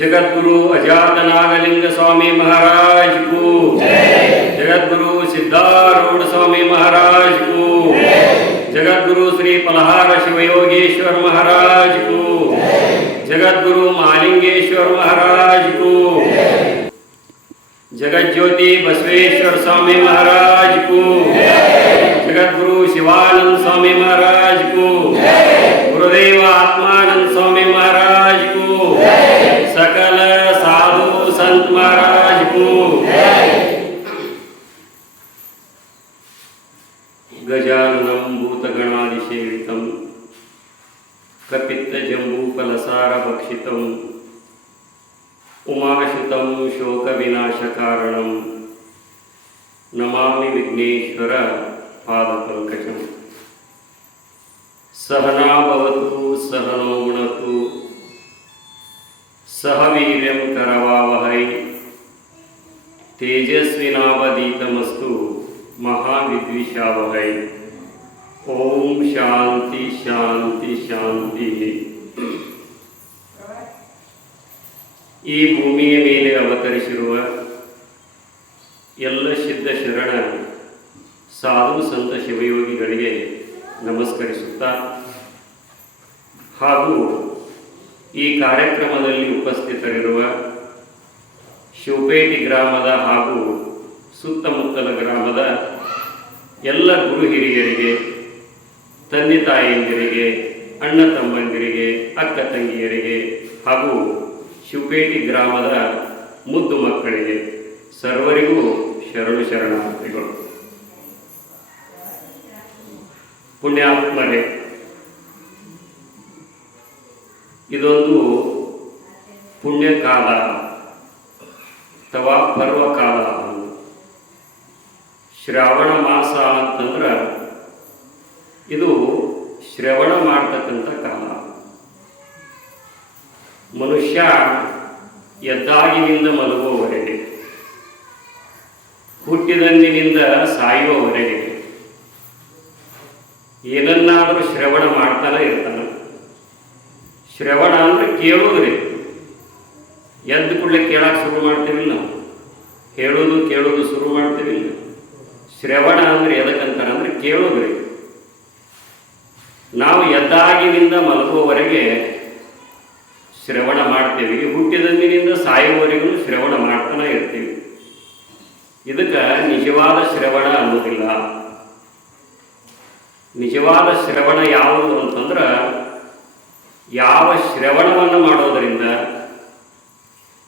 जगद्गुरु अजातनागलिंग स्वामी महाराज को, जगद्गुरु सिद्धारूढ़ स्वामी महाराज को, जगद्गुरु श्री पलहार शिवयोगेश्वर महाराज को, जगद्गुरु महालिंगेश्वर महाराज को, जगज्योति बसवेश्वर स्वामी महाराज को, जगद्गुरु शिवानंद स्वामी महाराज को, गुरुदेव आत्मानंद स्वामी महाराज को, सकल साधु संत महाराज को, गजाननं भूतगणादिसेवितं कपित्तजम्बूफलसारभक्षितं उमाशुतं शोकविनाशकारणं नमामि विघ्नेश्वर पादपङ्कजं। सहना भवतु सहनो भुनक्तु सह वीर्यं करवावहै तेजस्विनावधीतमस्तु महाविद्विषावहै। ओम शांति शांति शांति। ಈ ಭೂಮಿಯ ಮೇಲೆ ಅವತರಿಸಿರುವ ಎಲ್ಲ ಸಿದ್ಧ ಶರಣ ಸಾಧು ಸಂತ ಶಿವಯೋಗಿಗಳಿಗೆ ನಮಸ್ಕರಿಸುತ್ತಾ ಹಾಗೂ ಈ ಕಾರ್ಯಕ್ರಮದಲ್ಲಿ ಉಪಸ್ಥಿತರಿರುವ ಶಿವಪೇಟೆ ಗ್ರಾಮದ ಹಾಗೂ ಸುತ್ತಮುತ್ತಲ ಗ್ರಾಮದ ಎಲ್ಲ ಗುರು ಹಿರಿಯರಿಗೆ, ತಂದೆ ತಾಯಿಯಂದಿರಿಗೆ, ಅಣ್ಣ ತಮ್ಮಂದಿರಿಗೆ, ಅಕ್ಕ ತಂಗಿಯರಿಗೆ ಹಾಗೂ ಶಿವಪೇಟೆ ಗ್ರಾಮದ ಮುದ್ದು ಮಕ್ಕಳಿಗೆ ಸರ್ವರಿಗೂ ಶರಣು ಶರಣಾರ್ಥಿಗಳು. ಪುಣ್ಯಾತ್ಮರೇ, ಇದೊಂದು ಪುಣ್ಯಕಾಲ ಅಥವಾ ಪರ್ವಕಾಲ. ಶ್ರಾವಣ ಮಾಸ ಅಂತಂದ್ರೆ ಇದು ಶ್ರವಣ ಮಾಡ್ತಕ್ಕಂಥ ಕಾಲ. ಮನುಷ್ಯ ಎದ್ದಾಗಿನಿಂದ ಮಲಗುವವರೆಗೆ, ಹುಟ್ಟಿದಂದಿನಿಂದ ಸಾಯುವವರೆಗೆ ಏನನ್ನಾದರೂ ಶ್ರವಣ ಮಾಡ್ತಾನೆ ಇರ್ತಾನೆ. ಶ್ರವಣ ಅಂದ್ರೆ ಕೇಳೋದ್ರಿ. ಎದ್ದು ಕೂಡಲೇ ಕೇಳಕ್ಕೆ ಶುರು ಮಾಡ್ತೀವಿ ನಾವು, ಕೇಳೋದು ಶುರು ಮಾಡ್ತೀವಿ. ಶ್ರವಣ ಅಂದ್ರೆ ಎದಕ್ಕಂತಾರೆ ಅಂದ್ರೆ ಕೇಳೋದ್ರಿ. ನಾವು ಎದ್ದಾಗಿನಿಂದ ಮಲಗುವವರೆಗೆ ಶ್ರವಣ ಮಾಡ್ತೇವೆ, ಹುಟ್ಟಿದಂದಿನಿಂದ ಸಾಯುವವರೆಗೂ ಶ್ರವಣ ಮಾಡ್ತಾನೆ ಇರ್ತೀವಿ. ಇದಕ್ಕೆ ನಿಜವಾದ ಶ್ರವಣ ಅನ್ನೋದಿಲ್ಲ. ನಿಜವಾದ ಶ್ರವಣ ಯಾವುದು ಅಂತಂದ್ರೆ, ಯಾವ ಶ್ರವಣವನ್ನು ಮಾಡೋದರಿಂದ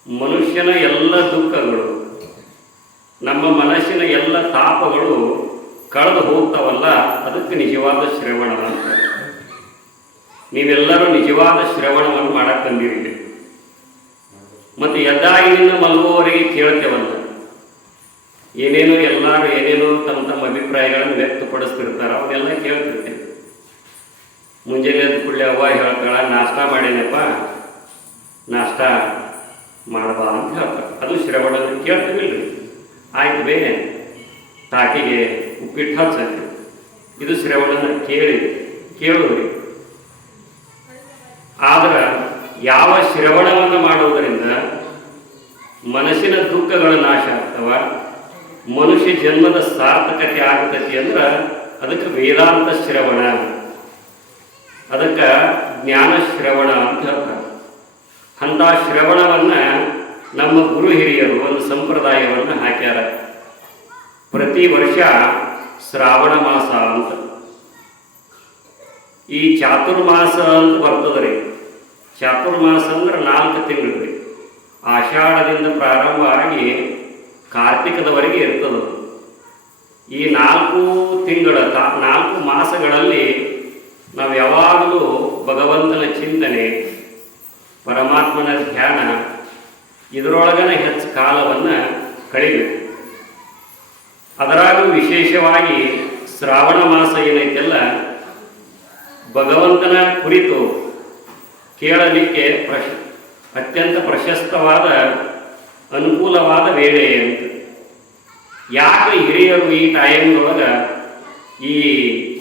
ಮನುಷ್ಯನ ಎಲ್ಲ ದುಃಖಗಳು, ನಮ್ಮ ಮನಸ್ಸಿನ ಎಲ್ಲ ತಾಪಗಳು ಕಳೆದು ಹೋಗ್ತಾವಲ್ಲ, ಅದಕ್ಕೆ ನಿಜವಾದ ಶ್ರವಣ ಅಂತ. ನೀವೆಲ್ಲರೂ ನಿಜವಾದ ಶ್ರವಣವನ್ನು ಮಾಡಕ್ಕೆ ಬಂದಿರಿ. ಮತ್ತು ಎದ್ದಾಗಿನಿಂದ ಮಲಗುವವರೆಗೆ ಕೇಳ್ತೇವಲ್ಲ, ಎಲ್ಲರೂ ಏನೇನೋ ತಮ್ಮ ಅಭಿಪ್ರಾಯಗಳನ್ನು ವ್ಯಕ್ತಪಡಿಸ್ತಿರ್ತಾರೆ, ಅವನ್ನೆಲ್ಲ ಕೇಳ್ತಿರ್ತೇವೆ. ಮುಂಜಾನೆ ಎದ್ದು ಕೂಡಲೇ ಅವ್ವ ಹೇಳ್ತಾಳ, ನಾಷ್ಟ ಮಾಡೇನಪ್ಪ, ನಾಷ್ಟ ಮಾಡಬಾ ಅಂತ ಹೇಳ್ತಾರೆ. ಅದು ಶ್ರವಣ ಕೇಳ್ತೀವಿಲ್ರಿ. ಆಯ್ತು ಬೇ, ತಾಟಿಗೆ ಉಪ್ಪಿಟ್ಟು ಹಚ್ಚಿ, ಇದು ಶ್ರವಣನ ಕೇಳೋದ್ರಿ. ಆದ್ರೆ ಯಾವ ಶ್ರವಣವನ್ನು ಮಾಡುವುದರಿಂದ ಮನಸ್ಸಿನ ದುಃಖಗಳ ನಾಶ ಆಗ್ತವ, ಮನುಷ್ಯ ಜನ್ಮದ ಸಾರ್ಥಕತೆ ಆಗ್ತತಿ ಅಂದ್ರೆ ಅದಕ್ಕೆ ವೇದಾಂತ ಶ್ರವಣ, ಅದಕ್ಕೆ ಜ್ಞಾನ ಶ್ರವಣ ಅಂತ ಹೇಳ್ತಾರೆ. ಅಂಥ ಶ್ರವಣವನ್ನು ನಮ್ಮ ಗುರು ಹಿರಿಯರು ಒಂದು ಸಂಪ್ರದಾಯವನ್ನು ಹಾಕ್ಯಾರ. ಪ್ರತಿ ವರ್ಷ ಶ್ರಾವಣ ಮಾಸ ಅಂತ ಈ ಚಾತುರ್ಮಾಸ ಅಂತ ಬರ್ತದ್ರಿ. ಚಾತುರ್ಮಾಸ ಅಂದ್ರೆ 4 ತಿಂಗಳು ರೀ. ಆಷಾಢದಿಂದ ಪ್ರಾರಂಭ ಆಗಿ ಕಾರ್ತಿಕದವರೆಗೆ ಇರ್ತದೆ. ಈ 4 ತಿಂಗಳ 4 ಮಾಸಗಳಲ್ಲಿ ನಾವು ಯಾವಾಗಲೂ ಭಗವಂತನ ಚಿಂತನೆ, ಪರಮಾತ್ಮನ ಧ್ಯಾನ, ಇದರೊಳಗನೆ ಹೆಚ್ಚು ಕಾಲವನ್ನು ಕಳಿಬೇಕು. ಅದರಾಗೂ ವಿಶೇಷವಾಗಿ ಶ್ರಾವಣ ಮಾಸ ಏನೈತೆಲ್ಲ, ಭಗವಂತನ ಕುರಿತು ಕೇಳಲಿಕ್ಕೆ ಅತ್ಯಂತ ಪ್ರಶಸ್ತವಾದ ಅನುಕೂಲವಾದ ವೇಳೆ ಅಂತ. ಯಾಕೆ ಹಿರಿಯರು ಈ ಟೈಮ್ದೊಳಗೆ ಈ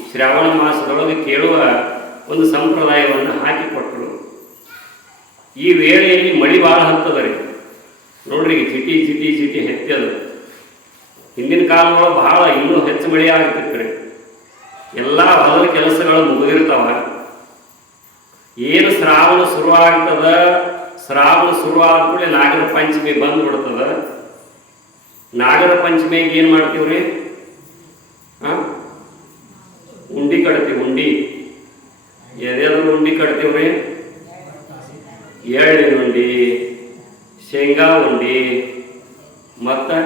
ಶ್ರಾವಣ ಮಾಸದೊಳಗೆ ಕೇಳುವ ಒಂದು ಸಂಪ್ರದಾಯವನ್ನು ಹಾಕಿಕೊಟ್ಟರು. ಈ ವೇಳೆಯಲ್ಲಿ ಮಳಿ ಭಾಳ ಹತ್ತದ ರೀ. ನೋಡ್ರಿ ಜಿಟಿ ಜಿಟಿ ಜಿಟಿ ಹೆಚ್ಚದ. ಹಿಂದಿನ ಕಾಲದೊಳಗೆ ಭಾಳ ಇನ್ನೂ ಹೆಚ್ಚು ಮಳೆ ಆಗ್ತಿತ್ತು ರೀ. ಎಲ್ಲ ಹೊಲದ ಕೆಲಸಗಳು ಮುಗಿದಿರ್ತಾವ. ಏನು ಶ್ರಾವಣ ಶುರುವಾಗ್ತದ, ಶ್ರಾವಣ ಶುರುವಾದ ಕೂಡಲೇ ನಾಗರ ಪಂಚಮಿ ಬಂದು ಬಿಡ್ತದ. ನಾಗರ ಪಂಚಮಿಗೆ ಏನು ಮಾಡ್ತೀವ್ರಿ? ಉಂಡಿ ಕಟ್ತೀವಿ. ಉಂಡಿ ಎದೆಯಾದ್ರೂ ಉಂಡಿ ಕಟ್ತೀವ್ರಿ. ಎಳ್ಳಿನ ಉಂಡಿ, ಶೇಂಗಾ ಉಂಡಿ, ಮತ್ತು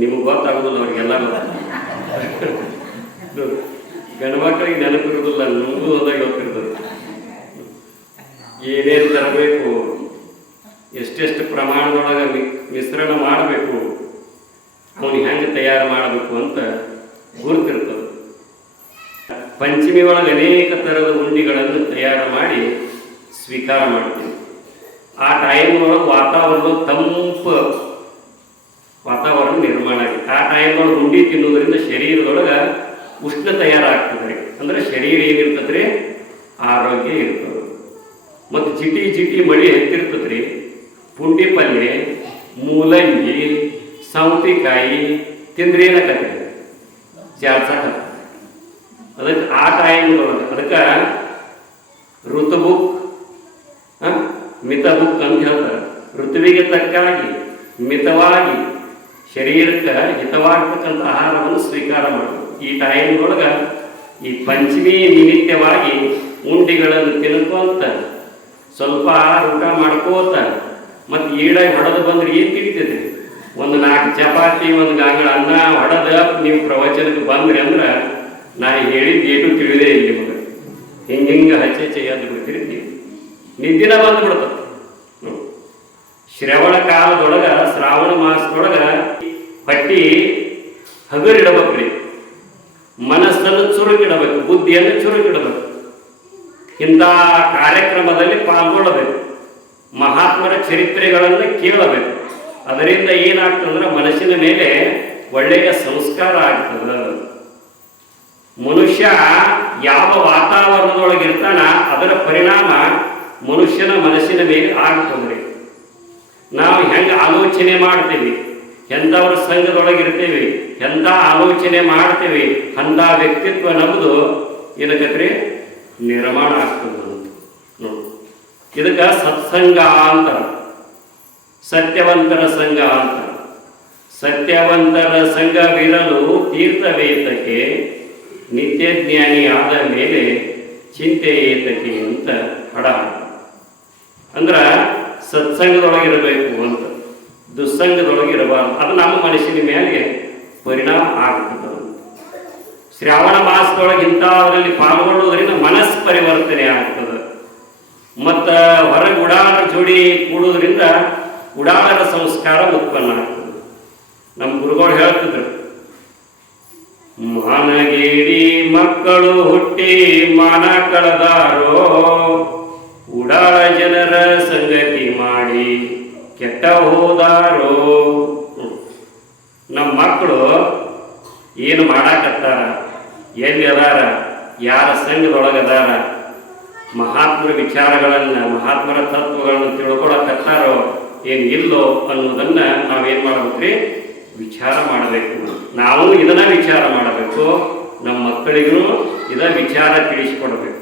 ನಿಮಗೆ ಗೊತ್ತಾಗೋದಿಲ್ಲ, ಅವ್ರಿಗೆಲ್ಲ ಗಂಡು ಮಕ್ಕಳಿಗೆ ನೆನಪಿರೋದಿಲ್ಲ, ನಮಗೂ ಹೋದಾಗ ಗೊತ್ತಿರ್ತದೆ. ಏನೇನು ತರಬೇಕು, ಎಷ್ಟೆಷ್ಟು ಪ್ರಮಾಣದೊಳಗೆ ಮಿಶ್ರಣ ಮಾಡಬೇಕು, ಅವನಿಗೆ ಹೆಂಗೆ ತಯಾರು ಮಾಡಬೇಕು ಅಂತ ಗುರುತಿರ್ತದೆ. ಪಂಚಮಿ ಒಳಗೆ ಅನೇಕ ಥರದ ಉಂಡಿಗಳನ್ನು ತಯಾರು ಮಾಡಿ ಸ್ವೀಕಾರ ಮಾಡ್ತೀವಿ. ಆ ಟೈಮ್ ಒಳಗೆ ವಾತಾವರಣ ತಂಪು ವಾತಾವರಣ ನಿರ್ಮಾಣ ಆಗಿದೆ. ಆ ಟೈಮ್ ಒಳಗೆ ಉಂಡಿ ತಿನ್ನೋದ್ರಿಂದ ಶರೀರದೊಳಗೆ ಉಷ್ಣ ತಯಾರಾಗ್ತದೆ. ಅಂದರೆ ಶರೀರ ಏನಿರ್ತದೆ ರೀ, ಆರೋಗ್ಯ ಇರ್ತದೆ. ಮತ್ತು ಜಿಟಿ ಜಿಟಿ ಮಳಿ ಹೆಚ್ಚಿರ್ತದೆ ರೀ. ಪುಂಡಿ ಪಲ್ಯ, ಮೂಲಂಗಿ, ಸೌತೆಕಾಯಿ ತಿಂದ್ರೆ ಏನಕತ್ತೆ? ಜಾಡ್ಸಕತ್ತೆ. ಅದಕ್ಕೆ ಆ ಟೈಮ್ದೊಳಗೆ ಅದಕ್ಕೆ ಋತುಬುಕ್ ಮಿತಬುಕ್ ಅಂತ ಹೇಳ್ತಾರೆ. ಋತುವಿಗೆ ತಕ್ಕಾಗಿ ಮಿತವಾಗಿ ಶರೀರಕ್ಕೆ ಹಿತವಾಗ್ತಕ್ಕಂಥ ಆಹಾರವನ್ನು ಸ್ವೀಕಾರ ಮಾಡಬೇಕು. ಈ ಟೈಮ್ದೊಳಗೆ ಈ ಪಂಚಮಿ ನಿಮಿತ್ತವಾಗಿ ಉಂಡಿಗಳನ್ನು ತಿನ್ಕೋತ ಸ್ವಲ್ಪ ಆಹಾರ ಊಟ ಮಾಡ್ಕೋತ ಮತ್ತು ಈಡಾಗಿ ಹೊಡೆದು ಬಂದ್ರೆ ಏನು ತಿಳಿತೈತಿ? ಒಂದು 4 ಚಪಾತಿ, ಒಂದು ಗಾಂಗಳ ಅನ್ನ ಹೊಡೆದ ನೀವು ಪ್ರವಚನಕ್ಕೆ ಬಂದ್ರಿ ಅಂದ್ರೆ ನಾ ಹೇಳಿದ್ದು ಏನು ತಿಳಿದೇ ಇಲ್ಲ ನಿಮಗೆ. ಹಿಂಗೆ ಹಚ್ಚೆ ಎದ್ದು ಬಿಡ್ತಿರ್ತೀವಿ, ನಿದ್ದಿನ ಬಂದ್ಬಿಡ್ತದೆ. ಶ್ರವಣ ಕಾಲದೊಳಗೆ, ಶ್ರಾವಣ ಮಾಸದೊಳಗೆ ಹೊಟ್ಟಿ ಹಗುರಿಡಬೇಕ್ರಿ. ಮನಸ್ಸನ್ನು ಚುರುಕಿಡಬೇಕು, ಬುದ್ಧಿಯನ್ನು ಚುರುಕಿಡಬೇಕು. ಇಂಥ ಕಾರ್ಯಕ್ರಮದಲ್ಲಿ ಪಾಲ್ಗೊಳ್ಳಬೇಕು. ಮಹಾತ್ಮರ ಚರಿತ್ರೆಗಳನ್ನು ಕೇಳಬೇಕು. ಅದರಿಂದ ಏನಾಗ್ತದಂದ್ರೆ ಮನಸ್ಸಿನ ಮೇಲೆ ಒಳ್ಳೆಯ ಸಂಸ್ಕಾರ ಆಗ್ತದೆ. ಮನುಷ್ಯ ಯಾವ ವಾತಾವರಣದೊಳಗಿರ್ತಾನ ಅದರ ಪರಿಣಾಮ ಮನುಷ್ಯನ ಮನಸ್ಸಿನ ಮೇಲೆ ಆಗ್ತದೆ. ನಾವು ಹೆಂಗೆ ಆಲೋಚನೆ ಮಾಡ್ತೀವಿ, ಎಂಥವ್ರ ಸಂಘದೊಳಗಿರ್ತೇವೆ, ಎಂಥ ಆಲೋಚನೆ ಮಾಡ್ತೇವೆ, ಅಂಥ ವ್ಯಕ್ತಿತ್ವ ನಮ್ಮದು ಏನಕತ್ರಿ ನಿರ್ಮಾಣ ಆಗ್ತದೆ ನೋಡಿ. ಇದಕ್ಕೆ ಸತ್ಸಂಗ ಅಂತ, ಸತ್ಯವಂತರ ಸಂಘ ಅಂತ. ಸತ್ಯವಂತರ ಸಂಘವಿರಲು ತೀರ್ಥವೇತಕ್ಕೆ, ನಿತ್ಯ ಜ್ಞಾನಿ ಆದ ಮೇಲೆ ಚಿಂತೆ ಏತಕ್ಕೆ ಅಂತ ಹಡ. ಅಂದ್ರೆ ಸತ್ಸಂಗದೊಳಗಿರಬೇಕು ಅಂತ, ದುಸ್ಸಂಗದೊಳಗಿರಬಾರ್ದು. ಅದು ನಮ್ಮ ಮನಸ್ಸಿನ ಮೇಲೆ ಪರಿಣಾಮ ಆಗ್ತದೆ. ಶ್ರಾವಣ ಮಾಸದೊಳಗೆ ಇಂಥದ್ರಲ್ಲಿ ಪಾಲ್ಗೊಳ್ಳೋದ್ರಿಂದ ಮನಸ್ಸು ಪರಿವರ್ತನೆ ಆಗ್ತದೆ. ಮತ್ತು ಹೊರಗೆ ಉಡಾಳರ ಜೋಡಿ ಕೂಡೋದ್ರಿಂದ ಉಡಾಳರ ಸಂಸ್ಕಾರ ಉತ್ಪನ್ನ ಆಗ್ತದೆ. ನಮ್ಮ ಗುರುಗಳು ಹೇಳ್ತಿದ್ರು, ಮಾನಗೇಡಿ ಮಕ್ಕಳು ಹುಟ್ಟಿ ಮಾನ ಕಳೆದಾರೋ, ಉಡಾಳ ಜನರ ಸಂಗತಿ ಮಾಡಿ ಕೆಟ್ಟ ಹೋದಾರೋ. ನಮ್ಮ ಮಕ್ಕಳು ಏನು ಮಾಡಾಕತ್ತಾರ, ಎಲ್ಲಿ ಅದಾರ, ಯಾರ ಸಂಘದೊಳಗದಾರ, ಮಹಾತ್ಮರ ವಿಚಾರಗಳನ್ನು, ಮಹಾತ್ಮರ ತತ್ವಗಳನ್ನು ತಿಳ್ಕೊಳಕತ್ತಾರೋ ಏನು ಇಲ್ಲೋ ಅನ್ನೋದನ್ನು ನಾವೇನು ಮಾಡ್ಬೇಕ್ರಿ? ವಿಚಾರ ಮಾಡಬೇಕು. ನಾವು ಇದನ್ನ ವಿಚಾರ ಮಾಡಬೇಕು, ನಮ್ಮ ಮಕ್ಕಳಿಗೂ ಇದ ವಿಚಾರ ತಿಳಿಸ್ಕೊಡ್ಬೇಕು.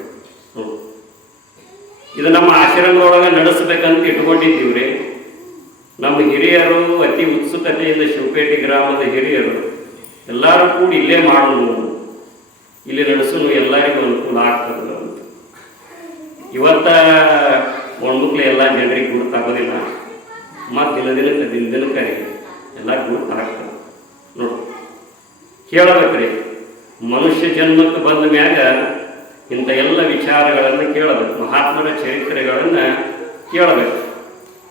ಇದು ನಮ್ಮ ಆಶ್ರಮದೊಳಗೆ ನಡೆಸಬೇಕಂತ ಇಟ್ಕೊಂಡಿದ್ದೀವ್ರಿ. ನಮ್ಮ ಹಿರಿಯರು ಅತಿ ಉತ್ಸುಕತೆಯಿಂದ, ಶಿವಪೇಟೆ ಗ್ರಾಮದ ಹಿರಿಯರು ಎಲ್ಲರೂ ಕೂಡ ಇಲ್ಲೇ ಮಾಡೋದು, ಇಲ್ಲಿ ನಡೆಸೋನು ಎಲ್ಲರಿಗೂ ಅನುಕೂಲ ಆಗ್ತದೆ ಅಂತ. ಇವತ್ತ ಒಣ್ಮಕ್ಳು ಎಲ್ಲ ಜನರಿಗೆ ಗುರುತಾಗೋದಿಲ್ಲ, ಮತ್ತು ದಿನಕ್ಕೆ ಎಲ್ಲ ಗುರುತಾಗ್ತದೆ ನೋಡಿ. ಕೇಳಬೇಕ್ರಿ, ಮನುಷ್ಯ ಜನ್ಮಕ್ಕೆ ಬಂದ ಮ್ಯಾಗ ಇಂಥ ಎಲ್ಲ ವಿಚಾರಗಳನ್ನು ಕೇಳಬೇಕು. ಮಹಾತ್ಮರ ಚರಿತ್ರೆಗಳನ್ನು ಕೇಳಬೇಕು.